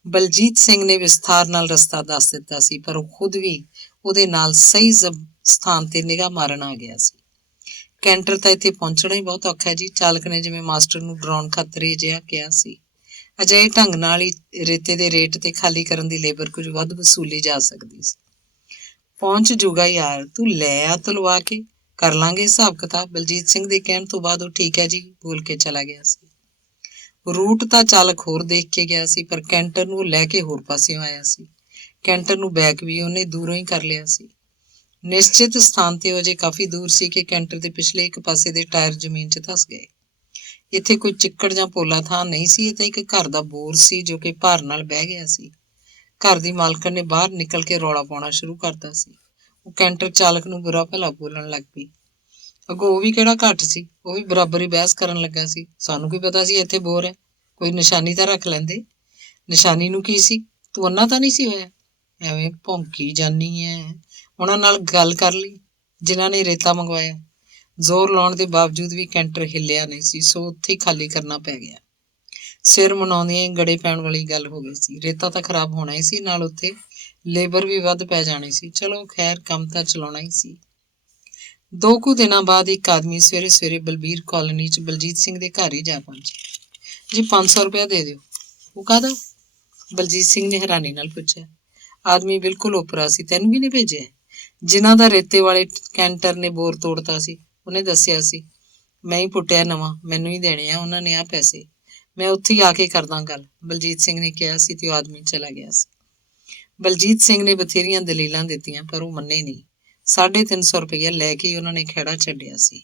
ਬਲਜੀਤ ਸਿੰਘ ਨੇ ਵਿਸਥਾਰ ਨਾਲ ਰਸਤਾ ਦੱਸ ਦਿੱਤਾ ਸੀ, ਪਰ ਉਹ ਖੁਦ ਵੀ ਉਹਦੇ ਨਾਲ ਸਹੀ ਸਥਾਨ ਤੇ ਨਿਗਾਹ ਮਾਰਨ ਆ ਗਿਆ ਸੀ। ਕੈਂਟਰ ਤਾਂ ਇੱਥੇ ਪਹੁੰਚਣਾ ਹੀ ਬਹੁਤ ਔਖਾ ਹੈ ਜੀ, ਚਾਲਕ ਨੇ ਜਿਵੇਂ ਮਾਸਟਰ ਨੂੰ ਡਰਾਉਣ ਖਾਤਰ ਜਿਹਾ ਕਿਹਾ ਸੀ। ਅਜਿਹੇ ਢੰਗ ਨਾਲ ਹੀ ਰੇਤੇ ਦੇ ਰੇਟ ਤੇ ਖਾਲੀ ਕਰਨ ਦੀ ਲੇਬਰ ਕੁਝ ਵੱਧ ਵਸੂਲੀ ਜਾ ਸਕਦੀ ਸੀ। ਪਹੁੰਚ ਜੂਗਾ ਯਾਰ, ਤੂੰ ਲੈ ਆ ਤੁਲਵਾ ਕੇ, ਕਰ ਲਾਂਗੇ ਹਿਸਾਬ ਕਿਤਾਬ। ਬਲਜੀਤ ਸਿੰਘ ਦੇ ਕਹਿਣ ਤੋਂ ਬਾਅਦ ਉਹ ਠੀਕ ਹੈ ਜੀ ਬੋਲ ਕੇ ਚਲਾ ਗਿਆ ਸੀ। ਰੂਟ ਤਾਂ ਚਾਲਕ ਹੋਰ ਦੇਖ ਕੇ ਗਿਆ ਸੀ, ਪਰ ਕੈਂਟਰ ਨੂੰ ਲੈ ਕੇ ਹੋਰ ਪਾਸਿਓਂ ਆਇਆ ਸੀ। ਕੈਂਟਰ ਨੂੰ ਬੈਕ ਵੀ ਉਹਨੇ ਦੂਰੋਂ ਹੀ ਕਰ ਲਿਆ ਸੀ। ਨਿਸ਼ਚਿਤ ਸਥਾਨ ਤੇ ਉਹ ਅਜੇ ਕਾਫੀ ਦੂਰ ਸੀ ਕਿ ਕੈਂਟਰ ਦੇ ਪਿਛਲੇ ਇੱਕ ਪਾਸੇ ਦੇ ਟਾਇਰ ਜ਼ਮੀਨ 'ਚ ਧਸ ਗਏ। ਇੱਥੇ ਕੋਈ ਚਿੱਕੜ ਜਾਂ ਪੋਲਾ ਥਾਂ ਨਹੀਂ ਸੀ। ਇਹ ਤਾਂ ਇੱਕ ਘਰ ਦਾ ਬੋਰ ਸੀ ਜੋ ਕਿ ਭਾਰ ਨਾਲ ਬਹਿ ਗਿਆ ਸੀ। ਘਰ ਦੀ ਮਾਲਕਣ ਨੇ ਬਾਹਰ ਨਿਕਲ ਕੇ ਰੌਲਾ ਪਾਉਣਾ ਸ਼ੁਰੂ ਕਰਤਾ ਸੀ। ਉਹ ਕੈਂਟਰ ਚਾਲਕ ਨੂੰ ਬੁਰਾ ਭਲਾ ਬੋਲਣ ਲੱਗ ਪਈ। ਅੱਗੋਂ ਉਹ ਵੀ ਕਿਹੜਾ ਘੱਟ ਸੀ, ਉਹ ਵੀ ਬਰਾਬਰ ਹੀ ਬਹਿਸ ਕਰਨ ਲੱਗਾ ਸੀ। ਸਾਨੂੰ ਕੀ ਪਤਾ ਸੀ ਇੱਥੇ ਬੋਰ ਹੈ, ਕੋਈ ਨਿਸ਼ਾਨੀ ਤਾਂ ਰੱਖ ਲੈਂਦੇ। ਨਿਸ਼ਾਨੀ ਨੂੰ ਕੀ ਸੀ, ਤੂੰ ਅੰਨਾ ਤਾਂ ਨਹੀਂ ਸੀ ਹੋਇਆ? ਐਵੇਂ ਭੌਂਕੀ ਜਾਨੀ ਹੈ। ਉਹਨਾਂ ਨਾਲ ਗੱਲ ਕਰ ਲਈ ਜਿਨ੍ਹਾਂ ਨੇ ਰੇਤਾ ਮੰਗਵਾਇਆ। ਜ਼ੋਰ ਲਾਉਣ ਦੇ ਬਾਵਜੂਦ ਵੀ ਕੈਂਟਰ ਹਿੱਲਿਆ ਨਹੀਂ ਸੀ, ਸੋ ਉੱਥੇ ਹੀ ਖਾਲੀ ਕਰਨਾ ਪੈ ਗਿਆ। ਸਿਰ ਮਨਾਉਂਦੀਆਂ ਹੀ ਗੜੇ ਪੈਣ ਵਾਲੀ ਗੱਲ ਹੋ ਗਈ ਸੀ। ਰੇਤਾ ਤਾਂ ਖਰਾਬ ਹੋਣਾ ਹੀ ਸੀ, ਨਾਲ ਉੱਥੇ ਲੇਬਰ ਵੀ ਵੱਧ ਪੈ ਜਾਣੀ ਸੀ। ਚਲੋ ਖੈਰ, ਕੰਮ ਤਾਂ ਚਲਾਉਣਾ ਹੀ ਸੀ। 2 ਕੁ ਦਿਨਾਂ ਬਾਅਦ ਇੱਕ ਆਦਮੀ ਸਵੇਰੇ ਸਵੇਰੇ ਬਲਬੀਰ ਕਾਲੋਨੀ 'ਚ ਬਲਜੀਤ ਸਿੰਘ ਦੇ ਘਰ ਹੀ ਜਾ ਪਹੁੰਚਿਆ। ਜੀ 500 ਰੁਪਇਆ ਦੇ ਦਿਓ। ਉਹ ਕਾਹਦਾ? ਬਲਜੀਤ ਸਿੰਘ ਨੇ ਹੈਰਾਨੀ ਨਾਲ ਪੁੱਛਿਆ। ਆਦਮੀ ਬਿਲਕੁਲ ਓਪਰਾ ਸੀ। ਤੈਨੂੰ ਵੀ ਨਹੀਂ ਭੇਜਿਆ? ਜਿਨ੍ਹਾਂ ਦਾ ਰੇਤੇ ਵਾਲੇ ਕੈਂਟਰ ਨੇ ਬੋਰ ਤੋੜਤਾ ਸੀ, ਉਹਨੇ ਦੱਸਿਆ ਸੀ। ਮੈਂ ਹੀ ਪੁੱਟਿਆ ਨਵਾਂ, ਮੈਨੂੰ ਹੀ ਦੇਣੇ ਆ ਉਹਨਾਂ ਨੇ ਆ ਪੈਸੇ। ਮੈਂ ਉੱਥੇ ਹੀ ਆ ਕੇ ਕਰਦਾ ਗੱਲ, ਬਲਜੀਤ ਸਿੰਘ ਨੇ ਕਿਹਾ ਸੀ ਤੇ ਉਹ ਆਦਮੀ ਚਲਾ ਗਿਆ ਸੀ। ਬਲਜੀਤ ਸਿੰਘ ਨੇ ਬਥੇਰੀਆਂ ਦਲੀਲਾਂ ਦਿੱਤੀਆਂ, ਪਰ ਉਹ ਮੰਨੇ ਨਹੀਂ। 350 ਰੁਪਇਆ ਲੈ ਕੇ ਉਹਨਾਂ ਨੇ ਖਹਿੜਾ ਛੱਡਿਆ ਸੀ।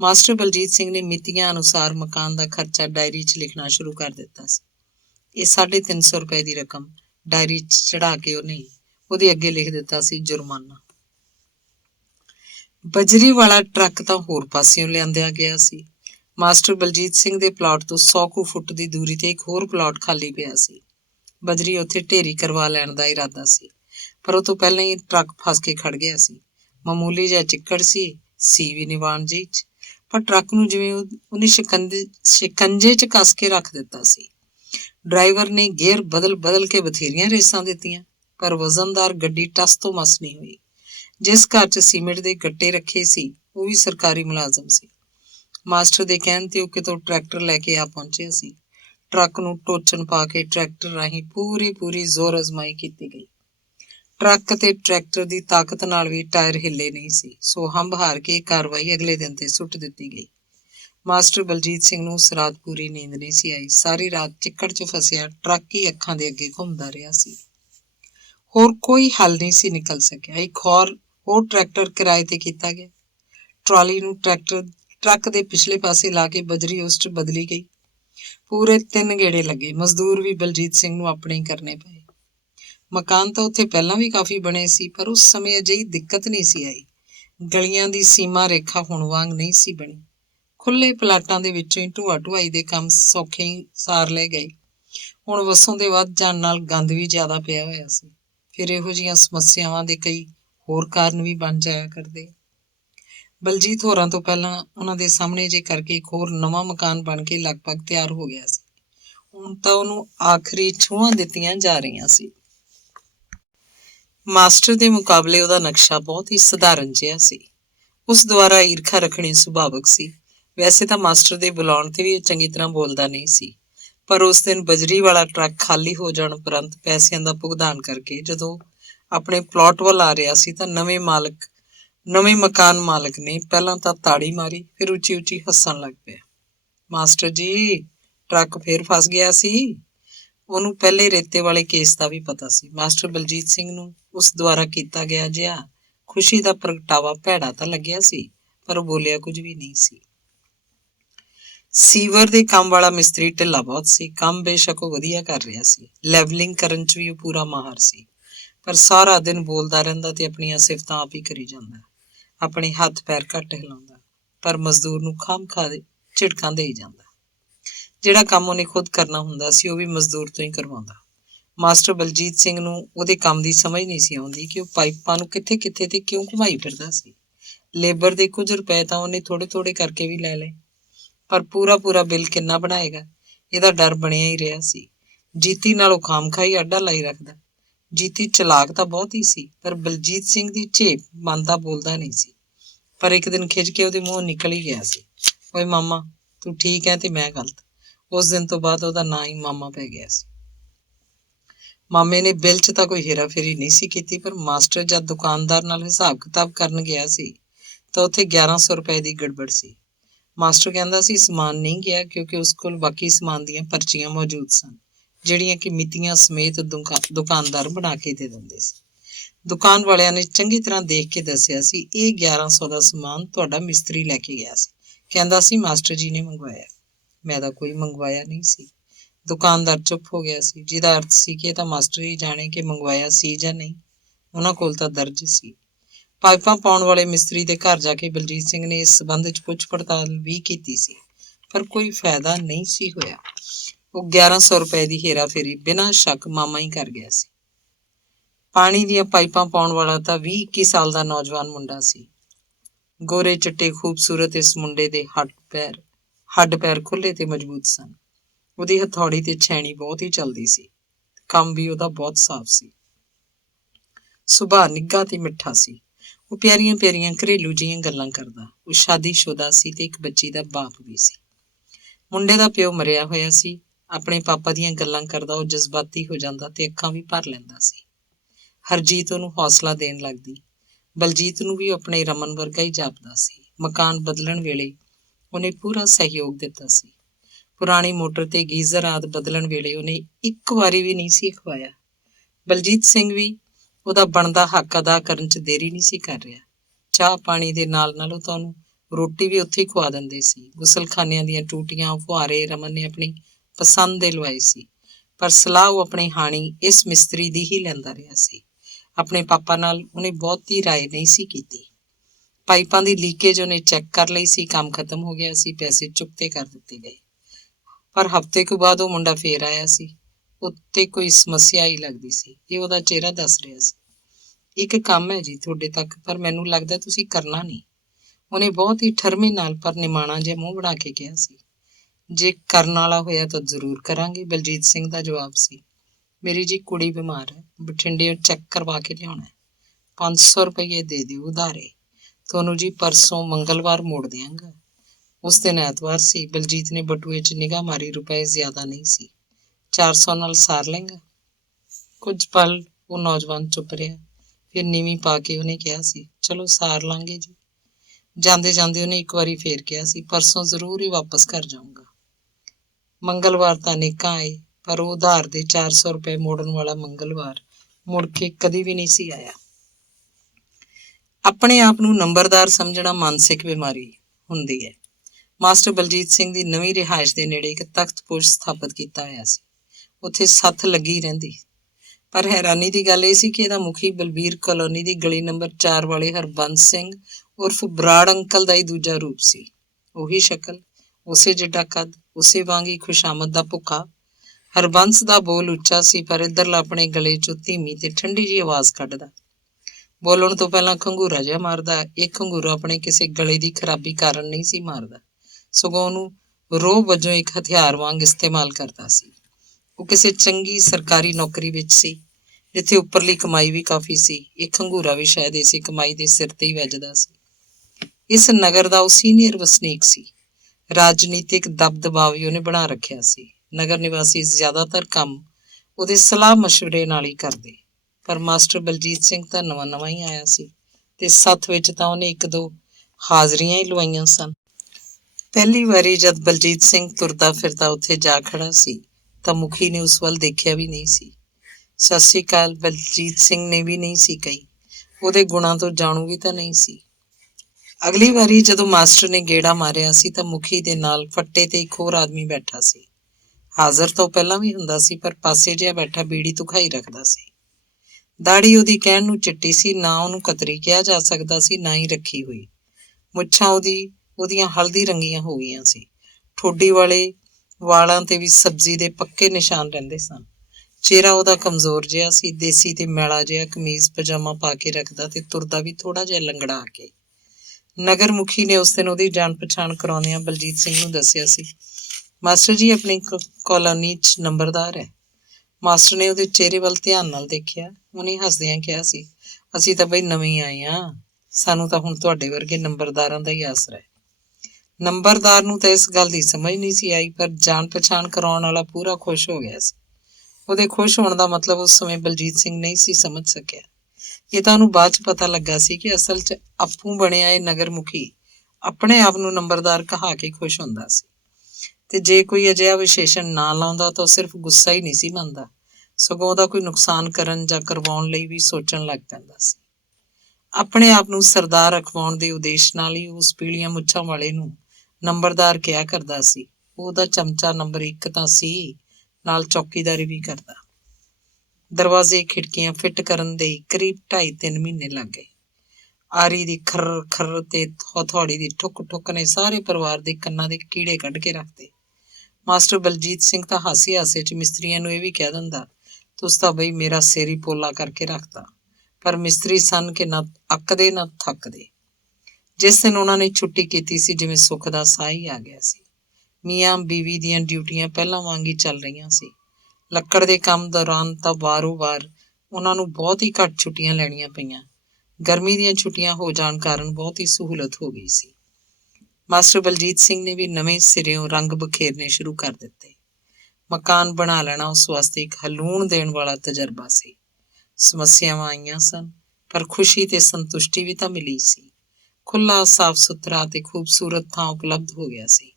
ਮਾਸਟਰ ਬਲਜੀਤ ਸਿੰਘ ਨੇ ਮਿਤੀਆਂ ਅਨੁਸਾਰ ਮਕਾਨ ਦਾ ਖਰਚਾ ਡਾਇਰੀ 'ਚ ਲਿਖਣਾ ਸ਼ੁਰੂ ਕਰ ਦਿੱਤਾ ਸੀ। ਇਹ 350 ਰੁਪਏ ਦੀ ਰਕਮ ਡਾਇਰੀ 'ਚ ਚੜਾ ਕੇ ਉਹਦੇ ਅੱਗੇ ਲਿਖ ਦਿੱਤਾ ਸੀ, ਜੁਰਮਾਨਾ। ਬਜਰੀ ਵਾਲਾ ਟਰੱਕ ਤਾਂ ਹੋਰ ਪਾਸਿਓਂ ਲਿਆਂਦਿਆ ਗਿਆ ਸੀ। ਮਾਸਟਰ ਬਲਜੀਤ ਸਿੰਘ ਦੇ ਪਲਾਟ ਤੋਂ 100 ਕੁ ਫੁੱਟ ਦੀ ਦੂਰੀ ਤੇ ਇੱਕ ਹੋਰ ਪਲਾਟ ਖਾਲੀ ਪਿਆ ਸੀ। ਬਜਰੀ ਉੱਥੇ ਢੇਰੀ ਕਰਵਾ ਲੈਣ ਦਾ ਇਰਾਦਾ ਸੀ, ਪਰ ਉਹ ਤੋਂ ਪਹਿਲਾਂ ਹੀ ਟਰੱਕ ਫਸ ਕੇ ਖੜ ਗਿਆ ਸੀ। ਮਾਮੂਲੀ ਜਿਹਾ ਚਿੱਕੜ ਸੀ ਵੀ ਨਿਵਾਨ ਜਿਹੀ 'ਚ, ਪਰ ਟਰੱਕ ਨੂੰ ਜਿਵੇਂ ਉਹਨੇ ਸ਼ਿਕੰਜੇ 'ਚ ਕੱਸ ਕੇ ਰੱਖ ਦਿੱਤਾ ਸੀ। ਡਰਾਈਵਰ ਨੇ ਗੇਅਰ ਬਦਲ ਕੇ ਬਥੇਰੀਆਂ ਰੇਸਾਂ ਦਿੱਤੀਆਂ, ਪਰ ਵਜ਼ਨਦਾਰ ਗੱਡੀ ਟਸ ਤੋਂ ਮਸ ਨਹੀਂ ਹੋਈ। ਜਿਸ ਘਰ 'ਚ ਸੀਮਿੰਟ ਦੇ ਗੱਟੇ ਰੱਖੇ ਸੀ, ਉਹ ਵੀ ਸਰਕਾਰੀ ਮੁਲਾਜ਼ਮ ਸੀ। ਮਾਸਟਰ ਦੇ ਕਹਿਣ ਤੇ ਉਹ ਕਿਤੋਂ ਟਰੈਕਟਰ ਲੈ ਕੇ ਆ ਪਹੁੰਚਿਆ ਸੀ। ਟਰੱਕ ਨੂੰ ਟੋਚਨ ਪਾ ਕੇ ਟਰੈਕਟਰ ਰਾਹੀਂ ਪੂਰੀ ਜ਼ੋਰ ਅਜ਼ਮਾਈ ਕੀਤੀ ਗਈ। ਟਰੱਕ ਤੇ ਟਰੈਕਟਰ ਦੀ ਤਾਕਤ ਨਾਲ ਵੀ ਟਾਇਰ ਹਿੱਲੇ ਨਹੀਂ ਸੀ, ਸੋ ਹੰਬ ਹਾਰ ਕੇ ਇਹ ਕਾਰਵਾਈ ਅਗਲੇ ਦਿਨ ਤੇ ਸੁੱਟ ਦਿੱਤੀ ਗਈ। ਮਾਸਟਰ ਬਲਜੀਤ ਸਿੰਘ ਨੂੰ ਉਸ ਰਾਤ ਪੂਰੀ ਨੀਂਦ ਨਹੀਂ ਸੀ ਆਈ। ਸਾਰੀ ਰਾਤ ਚਿੱਕੜ 'ਚ ਫਸਿਆ ਟਰੱਕ ਹੀ ਅੱਖਾਂ ਦੇ ਅੱਗੇ ਘੁੰਮਦਾ ਰਿਹਾ ਸੀ। ਹੋਰ ਕੋਈ ਹੱਲ ਨਹੀਂ ਸੀ ਨਿਕਲ ਸਕਿਆ। ਇੱਕ ਹੋਰ ਟਰੈਕਟਰ ਕਿਰਾਏ ਤੇ ਕੀਤਾ ਗਿਆ। ਟਰਾਲੀ ਨੂੰ ਟਰੱਕ ਦੇ ਪਿਛਲੇ ਪਾਸੇ ਲਾ ਕੇ ਬਜਰੀ ਉਸ 'ਚ ਬਦਲੀ ਗਈ। ਪੂਰੇ 3 ਗੇੜੇ ਲੱਗੇ। ਮਜ਼ਦੂਰ ਵੀ ਬਲਜੀਤ ਸਿੰਘ ਨੂੰ ਆਪਣੇ ਹੀ ਕਰਨੇ ਪਏ। ਮਕਾਨ ਤਾਂ ਉੱਥੇ ਪਹਿਲਾਂ ਵੀ ਕਾਫੀ ਬਣੇ ਸੀ, ਪਰ ਉਸ ਸਮੇਂ ਅਜਿਹੀ ਦਿੱਕਤ ਨਹੀਂ ਸੀ ਆਈ। ਗਲੀਆਂ ਦੀ ਸੀਮਾ ਰੇਖਾ ਹੁਣ ਵਾਂਗ ਨਹੀਂ ਸੀ ਬਣੀ। ਖੁੱਲ੍ਹੇ ਪਲਾਟਾਂ ਦੇ ਵਿੱਚੋਂ ਹੀ ਢੁਆਈ ਦੇ ਕੰਮ ਸੌਖੇ ਹੀ ਸਾਰ ਲਏ ਗਏ। ਹੁਣ ਵਸੋਂ ਦੇ ਵੱਧ ਜਾਣ ਨਾਲ ਗੰਦ ਵੀ ਜ਼ਿਆਦਾ ਪਿਆ ਹੋਇਆ ਸੀ। ਫਿਰ ਇਹੋ ਜਿਹੀਆਂ ਸਮੱਸਿਆਵਾਂ ਦੇ ਕਈ ਹੋਰ ਕਾਰਨ ਵੀ ਬਣ ਜਾਇਆ ਕਰਦੇ। ਬਲਜੀਤ ਹੋਰਾਂ ਤੋਂ ਪਹਿਲਾਂ ਉਹਨਾਂ ਦੇ ਸਾਹਮਣੇ ਜੇ ਕਰਕੇ ਇੱਕ ਹੋਰ ਨਵਾਂ ਮਕਾਨ ਬਣ ਕੇ ਲਗਭਗ ਤਿਆਰ ਹੋ ਗਿਆ ਸੀ। ਹੁਣ ਤਾਂ ਉਹਨੂੰ ਆਖਰੀ ਛੂਹਾਂ ਦਿੱਤੀਆਂ ਜਾ ਰਹੀਆਂ ਸੀ। ਮਾਸਟਰ ਦੇ ਮੁਕਾਬਲੇ ਉਹਦਾ ਨਕਸ਼ਾ ਬਹੁਤ ਹੀ ਸਧਾਰਨ ਜਿਹਾ ਸੀ। ਉਸ ਦੁਆਰਾ ਈਰਖਾ ਰੱਖਣੀ ਸੁਭਾਵਕ ਸੀ। ਵੈਸੇ ਤਾਂ ਮਾਸਟਰ ਦੇ ਬੁਲਾਉਣ ਤੇ ਵੀ ਉਹ ਚੰਗੀ ਤਰ੍ਹਾਂ ਬੋਲਦਾ ਨਹੀਂ ਸੀ, ਪਰ ਉਸ ਦਿਨ ਬਜਰੀ ਵਾਲਾ ਟਰੱਕ ਖਾਲੀ ਹੋ ਜਾਣ ਉਪਰੰਤ ਪੈਸਿਆਂ ਦਾ ਭੁਗਤਾਨ ਕਰਕੇ ਜਦੋਂ ਆਪਣੇ ਪਲਾਟ ਵੱਲ ਆ ਰਿਹਾ ਸੀ ਤਾਂ ਨਵੇਂ ਮਕਾਨ ਮਾਲਕ ਨੇ ਪਹਿਲਾਂ ਤਾਂ ਤਾੜੀ ਮਾਰੀ, ਫਿਰ ਉੱਚੀ ਉੱਚੀ ਹੱਸਣ ਲੱਗ ਪਿਆ। ਮਾਸਟਰ ਜੀ, ਟਰੱਕ ਫੇਰ ਫਸ ਗਿਆ ਸੀ। ਉਹਨੂੰ ਪਹਿਲੇ ਰੇਤੇ ਵਾਲੇ ਕੇਸ ਦਾ ਵੀ ਪਤਾ ਸੀ। ਮਾਸਟਰ ਬਲਜੀਤ ਸਿੰਘ ਨੂੰ ਉਸ ਦੁਆਰਾ ਕੀਤਾ ਗਿਆ ਜਿਹਾ ਖੁਸ਼ੀ ਦਾ ਪ੍ਰਗਟਾਵਾ ਭੈੜਾ ਤਾਂ ਲੱਗਿਆ ਸੀ, ਪਰ ਉਹ ਬੋਲਿਆ ਕੁਝ ਵੀ ਨਹੀਂ ਸੀ। ਸੀਵਰ ਦੇ ਕੰਮ ਵਾਲਾ ਮਿਸਤਰੀ ਢਿੱਲਾ ਬਹੁਤ ਸੀ। ਕੰਮ ਬੇਸ਼ੱਕ ਉਹ ਵਧੀਆ ਕਰ ਰਿਹਾ ਸੀ, ਲੈਵਲਿੰਗ ਕਰਨ 'ਚ ਵੀ ਉਹ ਪੂਰਾ ਮਾਹਰ ਸੀ, ਪਰ ਸਾਰਾ ਦਿਨ ਬੋਲਦਾ ਰਹਿੰਦਾ ਤੇ ਆਪਣੀਆਂ ਸਿਫਤਾਂ ਆਪ ਹੀ ਕਰੀ ਜਾਂਦਾ, ਆਪਣੇ ਹੱਥ ਪੈਰ ਘੱਟ ਹਿਲਾਉਂਦਾ, ਪਰ ਮਜ਼ਦੂਰ ਨੂੰ ਖਾਮਖਾ ਦੇ ਝਿੜਕਾਂ ਦੇਈ ਜਾਂਦਾ। ਜਿਹੜਾ ਕੰਮ ਉਹਨੇ ਖੁਦ ਕਰਨਾ ਹੁੰਦਾ ਸੀ ਉਹ ਵੀ ਮਜ਼ਦੂਰ ਤੋਂ ਹੀ ਕਰਵਾਉਂਦਾ। ਮਾਸਟਰ ਬਲਜੀਤ ਸਿੰਘ ਨੂੰ ਉਹਦੇ ਕੰਮ ਦੀ ਸਮਝ ਨਹੀਂ ਸੀ ਆਉਂਦੀ ਕਿ ਉਹ ਪਾਈਪਾਂ ਨੂੰ ਕਿੱਥੇ ਕਿੱਥੇ ਤੇ ਕਿਉਂ ਘੁਮਾਈ ਫਿਰਦਾ ਸੀ। ਲੇਬਰ ਦੇ ਕੁਝ ਰੁਪਏ ਤਾਂ ਉਹਨੇ ਥੋੜੇ ਥੋੜੇ ਕਰਕੇ ਵੀ ਲੈ ਲਏ, ਪਰ ਪੂਰਾ ਬਿੱਲ ਕਿੰਨਾ ਬਣਾਏਗਾ ਇਹਦਾ ਡਰ ਬਣਿਆ ਹੀ ਰਿਹਾ ਸੀ। ਜੀਤੀ ਨਾਲੋਂ ਖਾਮਖਾ ਹੀ ਆਡਾ ਲਾਈ ਰੱਖਦਾ। ਜੀਤੀ ਚਲਾਕ ਤਾਂ ਬਹੁਤ ਹੀ ਸੀ, ਪਰ ਬਲਜੀਤ ਸਿੰਘ ਦੀ ਝੇਪ ਮੰਨਦਾ ਬੋਲਦਾ ਨਹੀਂ ਸੀ। ਪਰ ਇੱਕ ਦਿਨ ਖਿੱਚ ਕੇ ਉਹਦੇ ਮੂੰਹੋਂ ਨਿਕਲ ਹੀ ਗਿਆ ਸੀ, ਓਏ ਮਾਮਾ ਤੂੰ ਠੀਕ ਹੈ ਤੇ ਮੈਂ ਗਲਤ। ਉਸ ਦਿਨ ਤੋਂ ਬਾਅਦ ਉਹਦਾ ਨਾਂ ਹੀ ਮਾਮਾ ਪੈ ਗਿਆ ਸੀ। ਮਾਮੇ ਨੇ ਬਿੱਲ 'ਚ ਤਾਂ ਕੋਈ ਹੇਰਾਫੇਰੀ ਨਹੀਂ ਸੀ ਕੀਤੀ, ਪਰ ਮਾਸਟਰ ਜਦ ਦੁਕਾਨਦਾਰ ਨਾਲ ਹਿਸਾਬ ਕਿਤਾਬ ਕਰਨ ਗਿਆ ਸੀ ਤਾਂ ਉੱਥੇ 1100 ਰੁਪਏ ਦੀ ਗੜਬੜ ਸੀ। ਮਾਸਟਰ ਕਹਿੰਦਾ ਸੀ ਸਮਾਨ ਨਹੀਂ ਗਿਆ ਕਿਉਂਕਿ ਉਸ ਕੋਲ ਬਾਕੀ ਸਮਾਨ ਦੀਆਂ ਪਰਚੀਆਂ ਮੌਜੂਦ ਸਨ, ਜਿਹੜੀਆਂ ਕਿ ਮਿਤੀਆਂ ਸਮੇਤ ਦੁਕਾਨਦਾਰ ਬਣਾ ਕੇ ਦੇ ਦਿੰਦੇ ਸੀ। ਦੁਕਾਨ ਵਾਲਿਆਂ ਨੇ ਚੰਗੀ ਤਰ੍ਹਾਂ ਦੇਖ ਕੇ ਦੱਸਿਆ ਸੀ ਇਹ 1100 ਦਾ ਸਮਾਨ ਤੁਹਾਡਾ ਮਿਸਤਰੀ ਲੈ ਕੇ ਗਿਆ ਸੀ, ਕਹਿੰਦਾ ਸੀ ਮਾਸਟਰ ਜੀ ਨੇ ਮੰਗਵਾਇਆ। ਮੈਂ ਤਾਂ ਕੋਈ ਮੰਗਵਾਇਆ ਨਹੀਂ ਸੀ। ਦੁਕਾਨਦਾਰ ਚੁੱਪ ਹੋ ਗਿਆ ਸੀ, ਜਿਹਦਾ ਅਰਥ ਸੀ ਕਿ ਇਹ ਤਾਂ ਮਾਸਟਰ ਹੀ ਜਾਣੇ ਕਿ ਮੰਗਵਾਇਆ ਸੀ ਜਾਂ ਨਹੀਂ, ਉਹਨਾਂ ਕੋਲ ਤਾਂ ਦਰਜ ਸੀ। ਪਾਈਪਾਂ ਪਾਉਣ ਵਾਲੇ ਮਿਸਤਰੀ ਦੇ ਘਰ ਜਾ ਕੇ ਬਲਜੀਤ ਸਿੰਘ ਨੇ ਇਸ ਸਬੰਧ 'ਚ ਪੁੱਛ ਪੜਤਾਲ ਵੀ ਕੀਤੀ ਸੀ, ਪਰ ਕੋਈ ਫਾਇਦਾ ਨਹੀਂ ਸੀ ਹੋਇਆ। ਉਹ 1100 ਰੁਪਏ ਦੀ ਹੇਰਾਫੇਰੀ ਬਿਨਾਂ ਸ਼ੱਕ ਮਾਮਾ ਹੀ ਕਰ ਗਿਆ ਸੀ। ਪਾਣੀ ਦੀਆਂ ਪਾਈਪਾਂ ਪਾਉਣ ਵਾਲਾ ਤਾਂ 20-21 ਸਾਲ ਦਾ ਨੌਜਵਾਨ ਮੁੰਡਾ ਸੀ। ਗੋਰੇ ਚਿੱਟੇ ਖੂਬਸੂਰਤ ਇਸ ਮੁੰਡੇ ਦੇ ਹੱਡ ਪੈਰ ਖੁੱਲੇ ਤੇ ਮਜ਼ਬੂਤ ਸਨ। ਉਹਦੀ ਹਥੌੜੀ ਤੇ ਛੈਣੀ ਬਹੁਤ ਹੀ ਚੱਲਦੀ ਸੀ। ਕੰਮ ਵੀ ਉਹਦਾ ਬਹੁਤ ਸਾਫ਼ ਸੀ। ਸੁਭਾਅ ਨਿੱਘਾ ਤੇ ਮਿੱਠਾ ਸੀ। ਉਹ ਪਿਆਰੀਆਂ ਪਿਆਰੀਆਂ ਘਰੇਲੂ ਜਿਹੀਆਂ ਗੱਲਾਂ ਕਰਦਾ। ਉਹ ਸ਼ਾਦੀशुदा ਸੀ ਤੇ ਇੱਕ ਬੱਚੀ ਦਾ ਬਾਪ ਵੀ ਸੀ। ਮੁੰਡੇ ਦਾ ਪਿਓ ਮਰਿਆ ਹੋਇਆ ਸੀ। ਆਪਣੇ ਪਾਪਾ ਦੀਆਂ ਗੱਲਾਂ ਕਰਦਾ ਉਹ ਜਜ਼ਬਾਤੀ ਹੋ ਜਾਂਦਾ ਤੇ ਅੱਖਾਂ ਵੀ ਭਰ ਲੈਂਦਾ ਸੀ। ਹਰਜੀਤ ਉਹਨੂੰ ਹੌਸਲਾ ਦੇਣ ਲੱਗਦੀ। ਬਲਜੀਤ ਨੂੰ ਵੀ ਆਪਣੇ ਰਮਨ ਵਰਗਾ ਹੀ ਜਾਪਦਾ ਸੀ। ਮਕਾਨ ਬਦਲਣ ਵੇਲੇ ਉਹਨੇ ਪੂਰਾ ਸਹਿਯੋਗ ਦਿੱਤਾ ਸੀ। ਪੁਰਾਣੀ ਮੋਟਰ ਤੇ ਗੀਜ਼ਰ ਆਦਿ ਬਦਲਣ ਵੇਲੇ ਉਹਨੇ ਇੱਕ ਵਾਰੀ ਵੀ ਨਹੀਂ ਸੀ ਖਵਾਇਆ। ਬਲਜੀਤ ਸਿੰਘ ਵੀ ਉਹਦਾ ਬਣਦਾ ਹੱਕ ਅਦਾ ਕਰਨ 'ਚ ਦੇਰੀ ਨਹੀਂ ਸੀ ਕਰ ਰਿਹਾ। ਚਾਹ ਪਾਣੀ ਦੇ ਨਾਲ ਉਹ ਤਾਂ ਉਹਨੂੰ ਰੋਟੀ ਵੀ ਉੱਥੇ ਹੀ ਖਵਾ ਦਿੰਦੇ ਸੀ। ਗੁਸਲਖਾਨਿਆਂ ਦੀਆਂ ਟੂਟੀਆਂ ਫੁਹਾਰੇ ਰਮਨ ਨੇ ਆਪਣੀ ਪਸੰਦ ਦੇ ਲਵਾਏ ਸੀ, ਪਰ ਸਲਾਹ ਉਹ ਆਪਣੇ ਹਾਣੀ ਇਸ ਮਿਸਤਰੀ ਦੀ ਹੀ ਲੈਂਦਾ ਰਿਹਾ ਸੀ। ਆਪਣੇ ਪਾਪਾ ਨਾਲ ਉਹਨੇ ਬਹੁਤੀ ਰਾਏ ਨਹੀਂ ਸੀ ਕੀਤੀ। ਪਾਈਪਾਂ ਦੀ ਲੀਕੇਜ ਉਹਨੇ ਚੈੱਕ ਕਰ ਲਈ ਸੀ, ਕੰਮ ਖਤਮ ਹੋ ਗਿਆ ਸੀ, ਪੈਸੇ ਚੁਕਤੇ ਕਰ ਦਿੱਤੇ ਗਏ। ਪਰ ਹਫ਼ਤੇ ਕੁ ਬਾਅਦ ਉਹ ਮੁੰਡਾ ਫੇਰ ਆਇਆ ਸੀ। ਉੱਤੇ ਕੋਈ ਸਮੱਸਿਆ ਹੀ ਲੱਗਦੀ ਸੀ। ਇਹ ਉਹਦਾ ਚਿਹਰਾ ਦੱਸ ਰਿਹਾ ਸੀ। ਇੱਕ ਕੰਮ ਹੈ ਜੀ ਤੁਹਾਡੇ ਤੱਕ, ਪਰ ਮੈਨੂੰ ਲੱਗਦਾ ਤੁਸੀਂ ਕਰਨਾ ਨਹੀਂ। ਉਹਨੇ ਬਹੁਤ ਹੀ ਠਰਮੇ ਨਾਲ ਪਰ ਨਿਮਾਣਾ ਜਿਹਾ ਮੂੰਹ ਬਣਾ ਕੇ ਕਿਹਾ ਸੀ। ਜੇ ਕਰਨ ਵਾਲਾ ਹੋਇਆ ਤਾਂ ਜ਼ਰੂਰ ਕਰਾਂਗੇ, ਬਲਜੀਤ ਸਿੰਘ ਦਾ ਜਵਾਬ ਸੀ। ਮੇਰੀ ਜੀ ਕੁੜੀ ਬਿਮਾਰ ਹੈ, ਬਠਿੰਡੇ ਚੈੱਕ ਕਰਵਾ ਕੇ ਲਿਆਉਣਾ ਹੈ। 500 ਰੁਪਏ ਦੇ ਦਿਓ ਉਧਾਰੇ, ਤੁਹਾਨੂੰ ਜੀ ਪਰਸੋਂ ਮੰਗਲਵਾਰ ਮੋੜ ਦਿਆਂਗਾ। ਉਸ ਦਿਨ ਐਤਵਾਰ ਸੀ। ਬਲਜੀਤ ਨੇ ਬਟੂਏ 'ਚ ਨਿਗਾਹ ਮਾਰੀ। ਰੁਪਏ ਜ਼ਿਆਦਾ ਨਹੀਂ ਸੀ। 400 ਨਾਲ ਸਾਰ ਲਏਗਾ? ਕੁਝ ਪਲ ਉਹ ਨੌਜਵਾਨ ਚੁੱਪ ਰਿਹਾ, ਫਿਰ ਨੀਵੀਂ ਪਾ ਕੇ ਉਹਨੇ ਕਿਹਾ ਸੀ, ਚਲੋ ਸਾਰ ਲਾਂਗੇ ਜੀ। ਜਾਂਦੇ ਜਾਂਦੇ ਉਹਨੇ ਇੱਕ ਵਾਰੀ ਫੇਰ ਕਿਹਾ ਸੀ, ਪਰਸੋਂ ਜ਼ਰੂਰ ਹੀ ਵਾਪਸ ਕਰ ਜਾਊਂਗਾ। ਮੰਗਲਵਾਰ ਤਾਂ ਅਨੇਕਾਂ ਆਏ, ਪਰ ਉਹ ਉਧਾਰ ਦੇ 400 ਰੁਪਏ ਮੋੜਨ ਵਾਲਾ ਮੰਗਲਵਾਰ ਮੁੜ ਕੇ ਕਦੀ ਵੀ ਨਹੀਂ ਸੀ ਆਇਆ। ਆਪਣੇ ਆਪ ਨੂੰ ਨੰਬਰਦਾਰ ਸਮਝਣਾ ਮਾਨਸਿਕ ਬਿਮਾਰੀ ਹੁੰਦੀ ਹੈ। ਮਾਸਟਰ ਬਲਜੀਤ ਸਿੰਘ ਦੀ ਨਵੀਂ ਰਿਹਾਇਸ਼ ਦੇ ਨੇੜੇ ਇੱਕ ਤਖਤ-ਪੋਸ਼ ਸਥਾਪਿਤ ਕੀਤਾ ਹੋਇਆ ਸੀ। ਉੱਥੇ ਸੱਥ ਲੱਗੀ ਰਹਿੰਦੀ, ਪਰ ਹੈਰਾਨੀ ਦੀ ਗੱਲ ਇਹ ਸੀ ਕਿ ਇਹਦਾ ਮੁਖੀ ਬਲਬੀਰ ਕਲੋਨੀ ਦੀ ਗਲੀ ਨੰਬਰ 4 ਵਾਲੇ ਹਰਬੰਸ ਸਿੰਘ ਉਰਫ ਬਰਾੜ ਅੰਕਲ ਦਾ ਹੀ ਦੂਜਾ ਰੂਪ ਸੀ। ਉਹੀ ਸ਼ਕਲ, ਉਸੇ ਜਿੱਡਾ ਕੱਦ, ਉਸੇ ਵਾਂਗ ਹੀ ਖੁਸ਼ਾਮਦ ਦਾ ਭੁੱਖਾ। ਹਰਬੰਸ ਦਾ ਬੋਲ ਉੱਚਾ ਸੀ, ਪਰ ਇੱਧਰਲਾ ਆਪਣੇ ਗਲੇ 'ਚੋਂ ਧੀਮੀ ਤੇ ਠੰਡੀ ਜਿਹੀ ਆਵਾਜ਼ ਕੱਢਦਾ। ਬੋਲਣ ਤੋਂ ਪਹਿਲਾਂ ਖੰਗੂਰਾ ਜਿਹਾ ਮਾਰਦਾ। ਇਹ ਖੰਗੂਰਾ ਆਪਣੇ ਕਿਸੇ ਗਲੇ ਦੀ ਖਰਾਬੀ ਕਾਰਨ ਨਹੀਂ ਸੀ ਮਾਰਦਾ, ਸਗੋਂ ਉਹਨੂੰ ਰੋਹ ਵਜੋਂ ਇੱਕ ਹਥਿਆਰ ਵਾਂਗ ਇਸਤੇਮਾਲ ਕਰਦਾ ਸੀ। ਉਹ ਕਿਸੇ ਚੰਗੀ ਸਰਕਾਰੀ ਨੌਕਰੀ ਵਿੱਚ ਸੀ, ਜਿੱਥੇ ਉੱਪਰਲੀ ਕਮਾਈ ਵੀ ਕਾਫੀ ਸੀ। ਇਹ ਖੰਗੂਰਾ ਵੀ ਸ਼ਾਇਦ ਇਸੇ ਕਮਾਈ ਦੇ ਸਿਰ ਤੇ ਹੀ ਵੱਜਦਾ ਸੀ। ਇਸ ਨਗਰ ਦਾ ਉਹ ਸੀਨੀਅਰ ਵਸਨੀਕ ਸੀ। ਰਾਜਨੀਤਿਕ ਦਬਦਬਾ ਵੀ ਉਹਨੇ ਬਣਾ ਰੱਖਿਆ ਸੀ। ਨਗਰ ਨਿਵਾਸੀ ਜ਼ਿਆਦਾਤਰ ਕੰਮ ਉਹਦੇ ਸਲਾਹ ਮਸ਼ਵਰੇ ਨਾਲ ਹੀ ਕਰਦੇ, ਪਰ ਮਾਸਟਰ ਬਲਜੀਤ ਸਿੰਘ ਤਾਂ ਨਵਾਂ ਹੀ ਆਇਆ ਸੀ ਤੇ ਸੱਥ ਵਿੱਚ ਤਾਂ ਉਹਨੇ 1-2 ਹਾਜ਼ਰੀਆਂ ਹੀ ਲਵਾਈਆਂ ਸਨ। ਪਹਿਲੀ ਵਾਰੀ ਜਦ ਬਲਜੀਤ ਸਿੰਘ ਤੁਰਦਾ ਫਿਰਦਾ ਉੱਥੇ ਜਾ ਖੜਾ ਸੀ ਤਾਂ ਮੁਖੀ ਨੇ ਉਸ ਵੱਲ ਦੇਖਿਆ ਵੀ ਨਹੀਂ ਸੀ। ਸਤਿ ਸ੍ਰੀ ਅਕਾਲ ਬਲਜੀਤ ਸਿੰਘ ਨੇ ਵੀ ਨਹੀਂ ਸੀ ਕਹੀ। ਉਹਦੇ ਗੁਣਾਂ ਤੋਂ ਜਾਣੂ ਵੀ ਤਾਂ ਨਹੀਂ ਸੀ। ਅਗਲੀ ਵਾਰੀ ਜਦੋਂ ਮਾਸਟਰ ਨੇ ਗੇੜਾ ਮਾਰਿਆ ਸੀ ਤਾਂ ਮੁਖੀ ਦੇ ਨਾਲ ਫੱਟੇ ਤੇ ਇੱਕ ਹੋਰ ਆਦਮੀ ਬੈਠਾ ਸੀ। ਹਾਜ਼ਰ ਤਾਂ ਪਹਿਲਾਂ ਵੀ ਹੁੰਦਾ ਸੀ, ਪਰ ਪਾਸੇ ਜਿਹਾ ਬੈਠਾ ਬੀੜੀ ਤੁਖਾਈ ਰੱਖਦਾ ਸੀ। ਦਾੜੀ ਉਹਦੀ ਕਹਿਣ ਨੂੰ ਚਿੱਟੀ ਸੀ, ਨਾ ਉਹਨੂੰ ਕਤਰੀ ਕਿਹਾ ਜਾ ਸਕਦਾ ਸੀ, ਨਾ ਹੀ ਰੱਖੀ ਹੋਈ। ਮੁੱਛਾਂ ਉਹਦੀਆਂ ਹਲਦੀ ਰੰਗੀਆਂ ਹੋ ਗਈਆਂ ਸੀ। ਠੋਡੀ ਵਾਲੇ ਵਾਲਾਂ ਤੇ ਵੀ ਸਬਜ਼ੀ ਦੇ ਪੱਕੇ ਨਿਸ਼ਾਨ ਰਹਿੰਦੇ ਸਨ। ਚਿਹਰਾ ਉਹਦਾ ਕਮਜ਼ੋਰ ਜਿਹਾ ਸੀ, ਦੇਸੀ ਤੇ ਮੈਲਾ ਜਿਹਾ ਕਮੀਜ਼ ਪਜਾਮਾ ਪਾ ਕੇ ਰੱਖਦਾ ਤੇ ਤੁਰਦਾ ਵੀ ਥੋੜਾ ਜਿਹਾ ਲੰਗੜਾ ਕੇ। ਨਗਰ ਮੁਖੀ ਨੇ ਉਸ ਦਿਨ ਉਹਦੀ ਜਾਣ ਪਛਾਣ ਕਰਾਉਂਦਿਆਂ ਬਲਜੀਤ ਸਿੰਘ ਨੂੰ ਦੱਸਿਆ ਸੀ, ਮਾਸਟਰ ਜੀ ਆਪਣੀ ਕਾਲੋਨੀ 'ਚ ਨੰਬਰਦਾਰ ਹੈ। ਮਾਸਟਰ ਨੇ ਉਹਦੇ ਚਿਹਰੇ ਵੱਲ ਧਿਆਨ ਨਾਲ ਦੇਖਿਆ। ਉਹਨੇ ਹੱਸਦਿਆਂ ਕਿਹਾ ਸੀ, ਅਸੀਂ ਤਾਂ ਬਈ ਨਵੇਂ ਆਏ ਹਾਂ, ਸਾਨੂੰ ਤਾਂ ਹੁਣ ਤੁਹਾਡੇ ਵਰਗੇ ਨੰਬਰਦਾਰਾਂ ਦਾ ਹੀ ਆਸਰਾ ਹੈ। ਨੰਬਰਦਾਰ ਨੂੰ ਤਾਂ ਇਸ ਗੱਲ ਦੀ ਸਮਝ ਨਹੀਂ ਸੀ ਆਈ, ਪਰ ਜਾਣ ਪਛਾਣ ਕਰਾਉਣ ਵਾਲਾ ਪੂਰਾ ਖੁਸ਼ ਹੋ ਗਿਆ ਸੀ। ਉਹਦੇ ਖੁਸ਼ ਹੋਣ ਦਾ ਮਤਲਬ ਉਸ ਸਮੇਂ ਬਲਜੀਤ ਸਿੰਘ ਨਹੀਂ ਸੀ ਸਮਝ ਸਕਿਆ। ਇਹ ਤਾਂ ਉਹਨੂੰ ਬਾਅਦ 'ਚ ਪਤਾ ਲੱਗਾ ਸੀ ਕਿ ਅਸਲ 'ਚ ਆਪੂ ਬਣਿਆ ਇਹ ਨਗਰ ਮੁਖੀ ਆਪਣੇ ਆਪ ਨੂੰ ਨੰਬਰਦਾਰ ਕਹਾ ਕੇ ਖੁਸ਼ ਹੁੰਦਾ ਸੀ, ਤੇ ਜੇ ਕੋਈ ਅਜਿਹਾ ਵਿਸ਼ੇਸ਼ਣ ਨਾ ਲਾਉਂਦਾ ਤਾਂ ਉਹ ਸਿਰਫ ਗੁੱਸਾ ਹੀ ਨਹੀਂ ਸੀ ਮੰਨਦਾ, ਸਗੋਂ ਉਹਦਾ ਕੋਈ ਨੁਕਸਾਨ ਕਰਨ ਜਾਂ ਕਰਵਾਉਣ ਲਈ ਵੀ ਸੋਚਣ ਲੱਗ ਪੈਂਦਾ ਸੀ। ਆਪਣੇ ਆਪ ਨੂੰ ਸਰਦਾਰ ਅਖਵਾਉਣ ਦੇ ਉਦੇਸ਼ ਨਾਲ ਹੀ ਉਸ ਪੀਲੀਆਂ ਮੁੱਛਾਂ ਵਾਲੇ ਨੂੰ ਨੰਬਰਦਾਰ ਕਿਹਾ ਕਰਦਾ ਸੀ। ਉਹਦਾ ਚਮਚਾ ਨੰਬਰ 1 ਤਾਂ ਸੀ, ਨਾਲ ਚੌਕੀਦਾਰੀ ਵੀ ਕਰਦਾ। ਦਰਵਾਜ਼ੇ ਖਿੜਕੀਆਂ ਫਿੱਟ ਕਰਨ ਦੇ ਕਰੀਬ 2.5-3 ਮਹੀਨੇ ਲੱਗ ਗਏ। ਆਰੀ ਦੀ ਖਰਰ ਖਰਰ ਤੇ ਹਥੌੜੀ ਦੀ ਠੁੱਕ ਠੁੱਕ ਨੇ ਸਾਰੇ ਪਰਿਵਾਰ ਦੇ ਕੰਨਾਂ ਦੇ ਕੀੜੇ ਕੱਢ ਕੇ ਰੱਖਦੇ। ਮਾਸਟਰ ਬਲਜੀਤ ਸਿੰਘ ਤਾਂ ਹਾਸੇ ਹਾਸੇ 'ਚ ਮਿਸਤਰੀਆਂ ਨੂੰ ਇਹ ਵੀ ਕਹਿ ਦਿੰਦਾ, ਤੁਸੀਂ ਤਾਂ ਬਈ ਮੇਰਾ ਸਿਰ ਹੀ ਪੋਲਾ ਕਰਕੇ ਰੱਖਤਾ। ਪਰ ਮਿਸਤਰੀ ਸਨ ਕਿ ਨਾ ਅੱਕਦੇ ਨਾ ਥੱਕਦੇ। ਜਿਸ ਦਿਨ ਉਹਨਾਂ ਨੇ ਛੁੱਟੀ ਕੀਤੀ ਸੀ, ਜਿਵੇਂ ਸੁੱਖ ਦਾ ਸਾਹ ਹੀ ਆ ਗਿਆ ਸੀ। ਮੀਆਂ ਬੀਵੀ ਦੀਆਂ ਡਿਊਟੀਆਂ ਪਹਿਲਾਂ ਵਾਂਗ ਹੀ ਚੱਲ ਰਹੀਆਂ ਸੀ। ਲੱਕੜ ਦੇ ਕੰਮ ਦੌਰਾਨ ਤਾਂ ਵਾਰੋ-ਵਾਰ ਉਹਨਾਂ ਨੂੰ ਬਹੁਤ ਹੀ ਘੱਟ ਛੁੱਟੀਆਂ ਲੈਣੀਆਂ ਪਈਆਂ। ਗਰਮੀ ਦੀਆਂ ਛੁੱਟੀਆਂ ਹੋ ਜਾਣ ਕਾਰਨ ਬਹੁਤ ਹੀ ਸਹੂਲਤ ਹੋ ਗਈ ਸੀ। ਮਾਸਟਰ ਬਲਜੀਤ ਸਿੰਘ ਨੇ ਵੀ ਨਵੇਂ ਸਿਰਿਓਂ ਰੰਗ ਬਖੇਰਨੇ ਸ਼ੁਰੂ ਕਰ ਦਿੱਤੇ। ਮਕਾਨ ਬਣਾ ਲੈਣਾ ਉਸ ਵਾਸਤੇ ਇੱਕ ਹਲੂਣ ਦੇਣ ਵਾਲਾ ਤਜਰਬਾ ਸੀ। ਸਮੱਸਿਆਵਾਂ ਆਈਆਂ ਸਨ, ਪਰ ਖੁਸ਼ੀ ਤੇ ਸੰਤੁਸ਼ਟੀ ਵੀ ਤਾਂ ਮਿਲੀ ਸੀ। ਖੁੱਲ੍ਹਾ, ਸਾਫ਼ ਸੁਥਰਾ ਤੇ ਖੂਬਸੂਰਤ ਥਾਂ ਉਪਲਬਧ ਹੋ ਗਿਆ ਸੀ।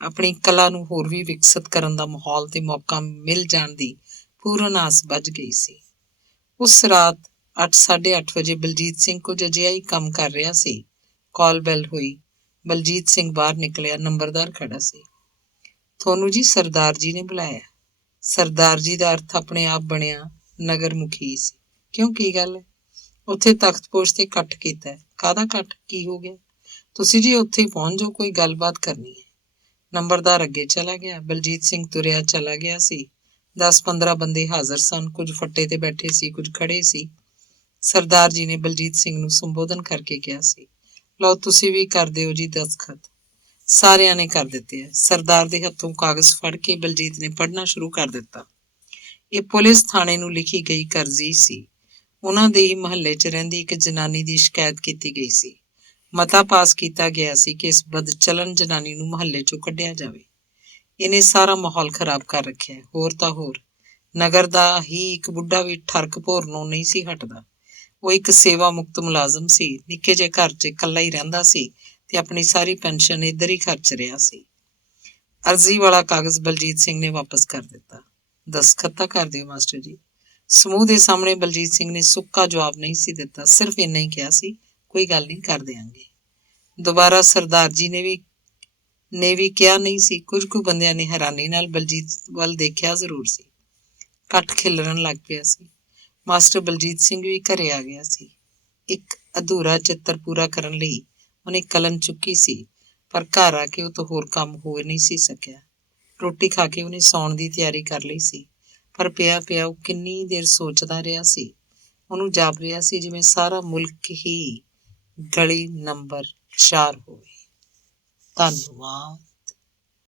ਆਪਣੀ ਕਲਾ ਨੂੰ ਹੋਰ ਵੀ ਵਿਕਸਿਤ ਕਰਨ ਦਾ ਮਾਹੌਲ ਤੇ ਮੌਕਾ ਮਿਲ ਜਾਣ ਦੀ ਪੂਰਨ ਆਸ ਬੱਝ ਗਈ ਸੀ। ਉਸ ਰਾਤ 8-8:30 ਵਜੇ ਬਲਜੀਤ ਸਿੰਘ ਕੁਝ ਅਜਿਹਾ ਹੀ ਕੰਮ ਕਰ ਰਿਹਾ ਸੀ। ਕਾਲ ਬੈਲ ਹੋਈ। ਬਲਜੀਤ ਸਿੰਘ ਬਾਹਰ ਨਿਕਲਿਆ। ਨੰਬਰਦਾਰ ਖੜਾ ਸੀ। ਤੁਹਾਨੂੰ ਜੀ ਸਰਦਾਰ ਜੀ ਨੇ ਬੁਲਾਇਆ। ਸਰਦਾਰ ਜੀ ਦਾ ਅਰਥ ਆਪਣੇ ਆਪ ਬਣਿਆ ਨਗਰ ਮੁਖੀ ਸੀ। ਕਿਉਂ, ਕੀ ਗੱਲ ਹੈ? ਉੱਥੇ ਤਖਤਪੋਸ਼ ਤੇ ਇਕੱਠ ਕੀਤਾ ਹੈ। ਕਾਹਦਾ ਇਕੱਠ? ਕੀ ਹੋ ਗਿਆ? ਤੁਸੀਂ ਜੀ ਉੱਥੇ ਪਹੁੰਚ ਜਾਓ, ਕੋਈ ਗੱਲਬਾਤ ਕਰਨੀ ਹੈ। ਨੰਬਰਦਾਰ ਅੱਗੇ ਚਲਾ ਗਿਆ। ਬਲਜੀਤ ਸਿੰਘ ਤੁਰਿਆ ਚਲਾ ਗਿਆ ਸੀ। 10-15 ਬੰਦੇ ਹਾਜ਼ਰ ਸਨ। ਕੁਝ ਫੱਟੇ ਤੇ ਬੈਠੇ ਸੀ, ਕੁਝ ਖੜੇ ਸੀ। ਸਰਦਾਰ ਜੀ ਨੇ ਬਲਜੀਤ ਸਿੰਘ ਨੂੰ ਸੰਬੋਧਨ ਕਰਕੇ ਕਿਹਾ ਸੀ, ਲਓ ਤੁਸੀਂ ਵੀ ਕਰ ਦਿਓ ਜੀ ਦਸਤਖਤ। ਸਾਰਿਆਂ ਨੇ ਕਰ ਦਿੱਤੇ ਹੈ। ਸਰਦਾਰ ਦੇ ਹੱਥੋਂ ਕਾਗਜ਼ ਫੜ ਕੇ ਬਲਜੀਤ ਨੇ ਪੜ੍ਹਨਾ ਸ਼ੁਰੂ ਕਰ ਦਿੱਤਾ। ਇਹ ਪੁਲਿਸ ਥਾਣੇ ਨੂੰ ਲਿਖੀ ਗਈ ਕਰਜ਼ੀ ਸੀ। ਉਹਨਾਂ ਦੇ ਹੀ ਮਹੱਲੇ 'ਚ ਰਹਿੰਦੀ ਇੱਕ ਜਨਾਨੀ ਦੀ ਸ਼ਿਕਾਇਤ ਕੀਤੀ ਗਈ ਸੀ। ਮਤਾ ਪਾਸ ਕੀਤਾ ਗਿਆ ਸੀ ਕਿ ਇਸ ਬਦਚਲਨ ਜਨਾਨੀ ਨੂੰ ਮਹੱਲੇ 'ਚੋਂ ਕੱਢਿਆ ਜਾਵੇ। ਇਹਨੇ ਸਾਰਾ ਮਾਹੌਲ ਖਰਾਬ ਕਰ ਰੱਖਿਆ। ਹੋਰ ਤਾਂ ਹੋਰ, ਨਗਰ ਦਾ ਹੀ ਇੱਕ ਬੁੱਢਾ ਵੀ ਠਰਕ ਭੋਰਨੋਂ ਨਹੀਂ ਸੀ ਹਟਦਾ। ਉਹ ਇੱਕ ਸੇਵਾ ਮੁਕਤ ਮੁਲਾਜ਼ਮ ਸੀ। ਨਿੱਕੇ ਜਿਹੇ ਘਰ 'ਚ ਇਕੱਲਾ ਹੀ ਰਹਿੰਦਾ ਸੀ ਤੇ ਆਪਣੀ ਸਾਰੀ ਪੈਨਸ਼ਨ ਇੱਧਰ ਹੀ ਖਰਚ ਰਿਹਾ ਸੀ। ਅਰਜ਼ੀ ਵਾਲਾ ਕਾਗਜ਼ ਬਲਜੀਤ ਸਿੰਘ ਨੇ ਵਾਪਸ ਕਰ ਦਿੱਤਾ। ਦਸਤਖਤ ਤਾਂ ਕਰ ਦਿਓ ਮਾਸਟਰ ਜੀ। ਸਮੂਹ ਦੇ ਸਾਹਮਣੇ ਬਲਜੀਤ ਸਿੰਘ ਨੇ ਸੁੱਕਾ ਜਵਾਬ ਨਹੀਂ ਸੀ ਦਿੱਤਾ, ਸਿਰਫ ਇੰਨਾ ਹੀ ਕਿਹਾ ਸੀ, ਕੋਈ ਗੱਲ ਨਹੀਂ, ਕਰ ਦਿਆਂਗੇ। ਦੁਬਾਰਾ ਸਰਦਾਰ ਜੀ ਨੇ ਵੀ ਕਿਹਾ ਨਹੀਂ ਸੀ। ਕੁਝ ਕੁ ਬੰਦਿਆਂ ਨੇ ਹੈਰਾਨੀ ਨਾਲ ਬਲਜੀਤ ਵੱਲ ਦੇਖਿਆ ਜ਼ਰੂਰ ਸੀ। ਇਕੱਠ ਖਿਲਰਨ ਲੱਗ ਪਿਆ ਸੀ। ਮਾਸਟਰ ਬਲਜੀਤ ਸਿੰਘ ਵੀ ਘਰੇ ਆ ਗਿਆ ਸੀ। ਇੱਕ ਅਧੂਰਾ ਚਿੱਤਰ ਪੂਰਾ ਕਰਨ ਲਈ ਉਹਨੇ ਕਲਮ ਚੁੱਕੀ ਸੀ, ਪਰ ਘਰ ਆ ਕੇ ਉਹ ਤੋਂ ਹੋਰ ਕੰਮ ਹੋ ਨਹੀਂ ਸੀ ਸਕਿਆ। ਰੋਟੀ ਖਾ ਕੇ ਉਹਨੇ ਸੌਣ ਦੀ ਤਿਆਰੀ ਕਰ ਲਈ ਸੀ, ਪਰ ਪਿਆ ਪਿਆ ਉਹ ਕਿੰਨੀ ਦੇਰ ਸੋਚਦਾ ਰਿਹਾ ਸੀ। ਉਹਨੂੰ ਜਾਪ ਰਿਹਾ ਸੀ ਜਿਵੇਂ ਸਾਰਾ ਮੁਲਕ ਹੀ ਗਲੀ ਨੰਬਰ 4 ਹੋਵੇ। ਧੰਨਵਾਦ।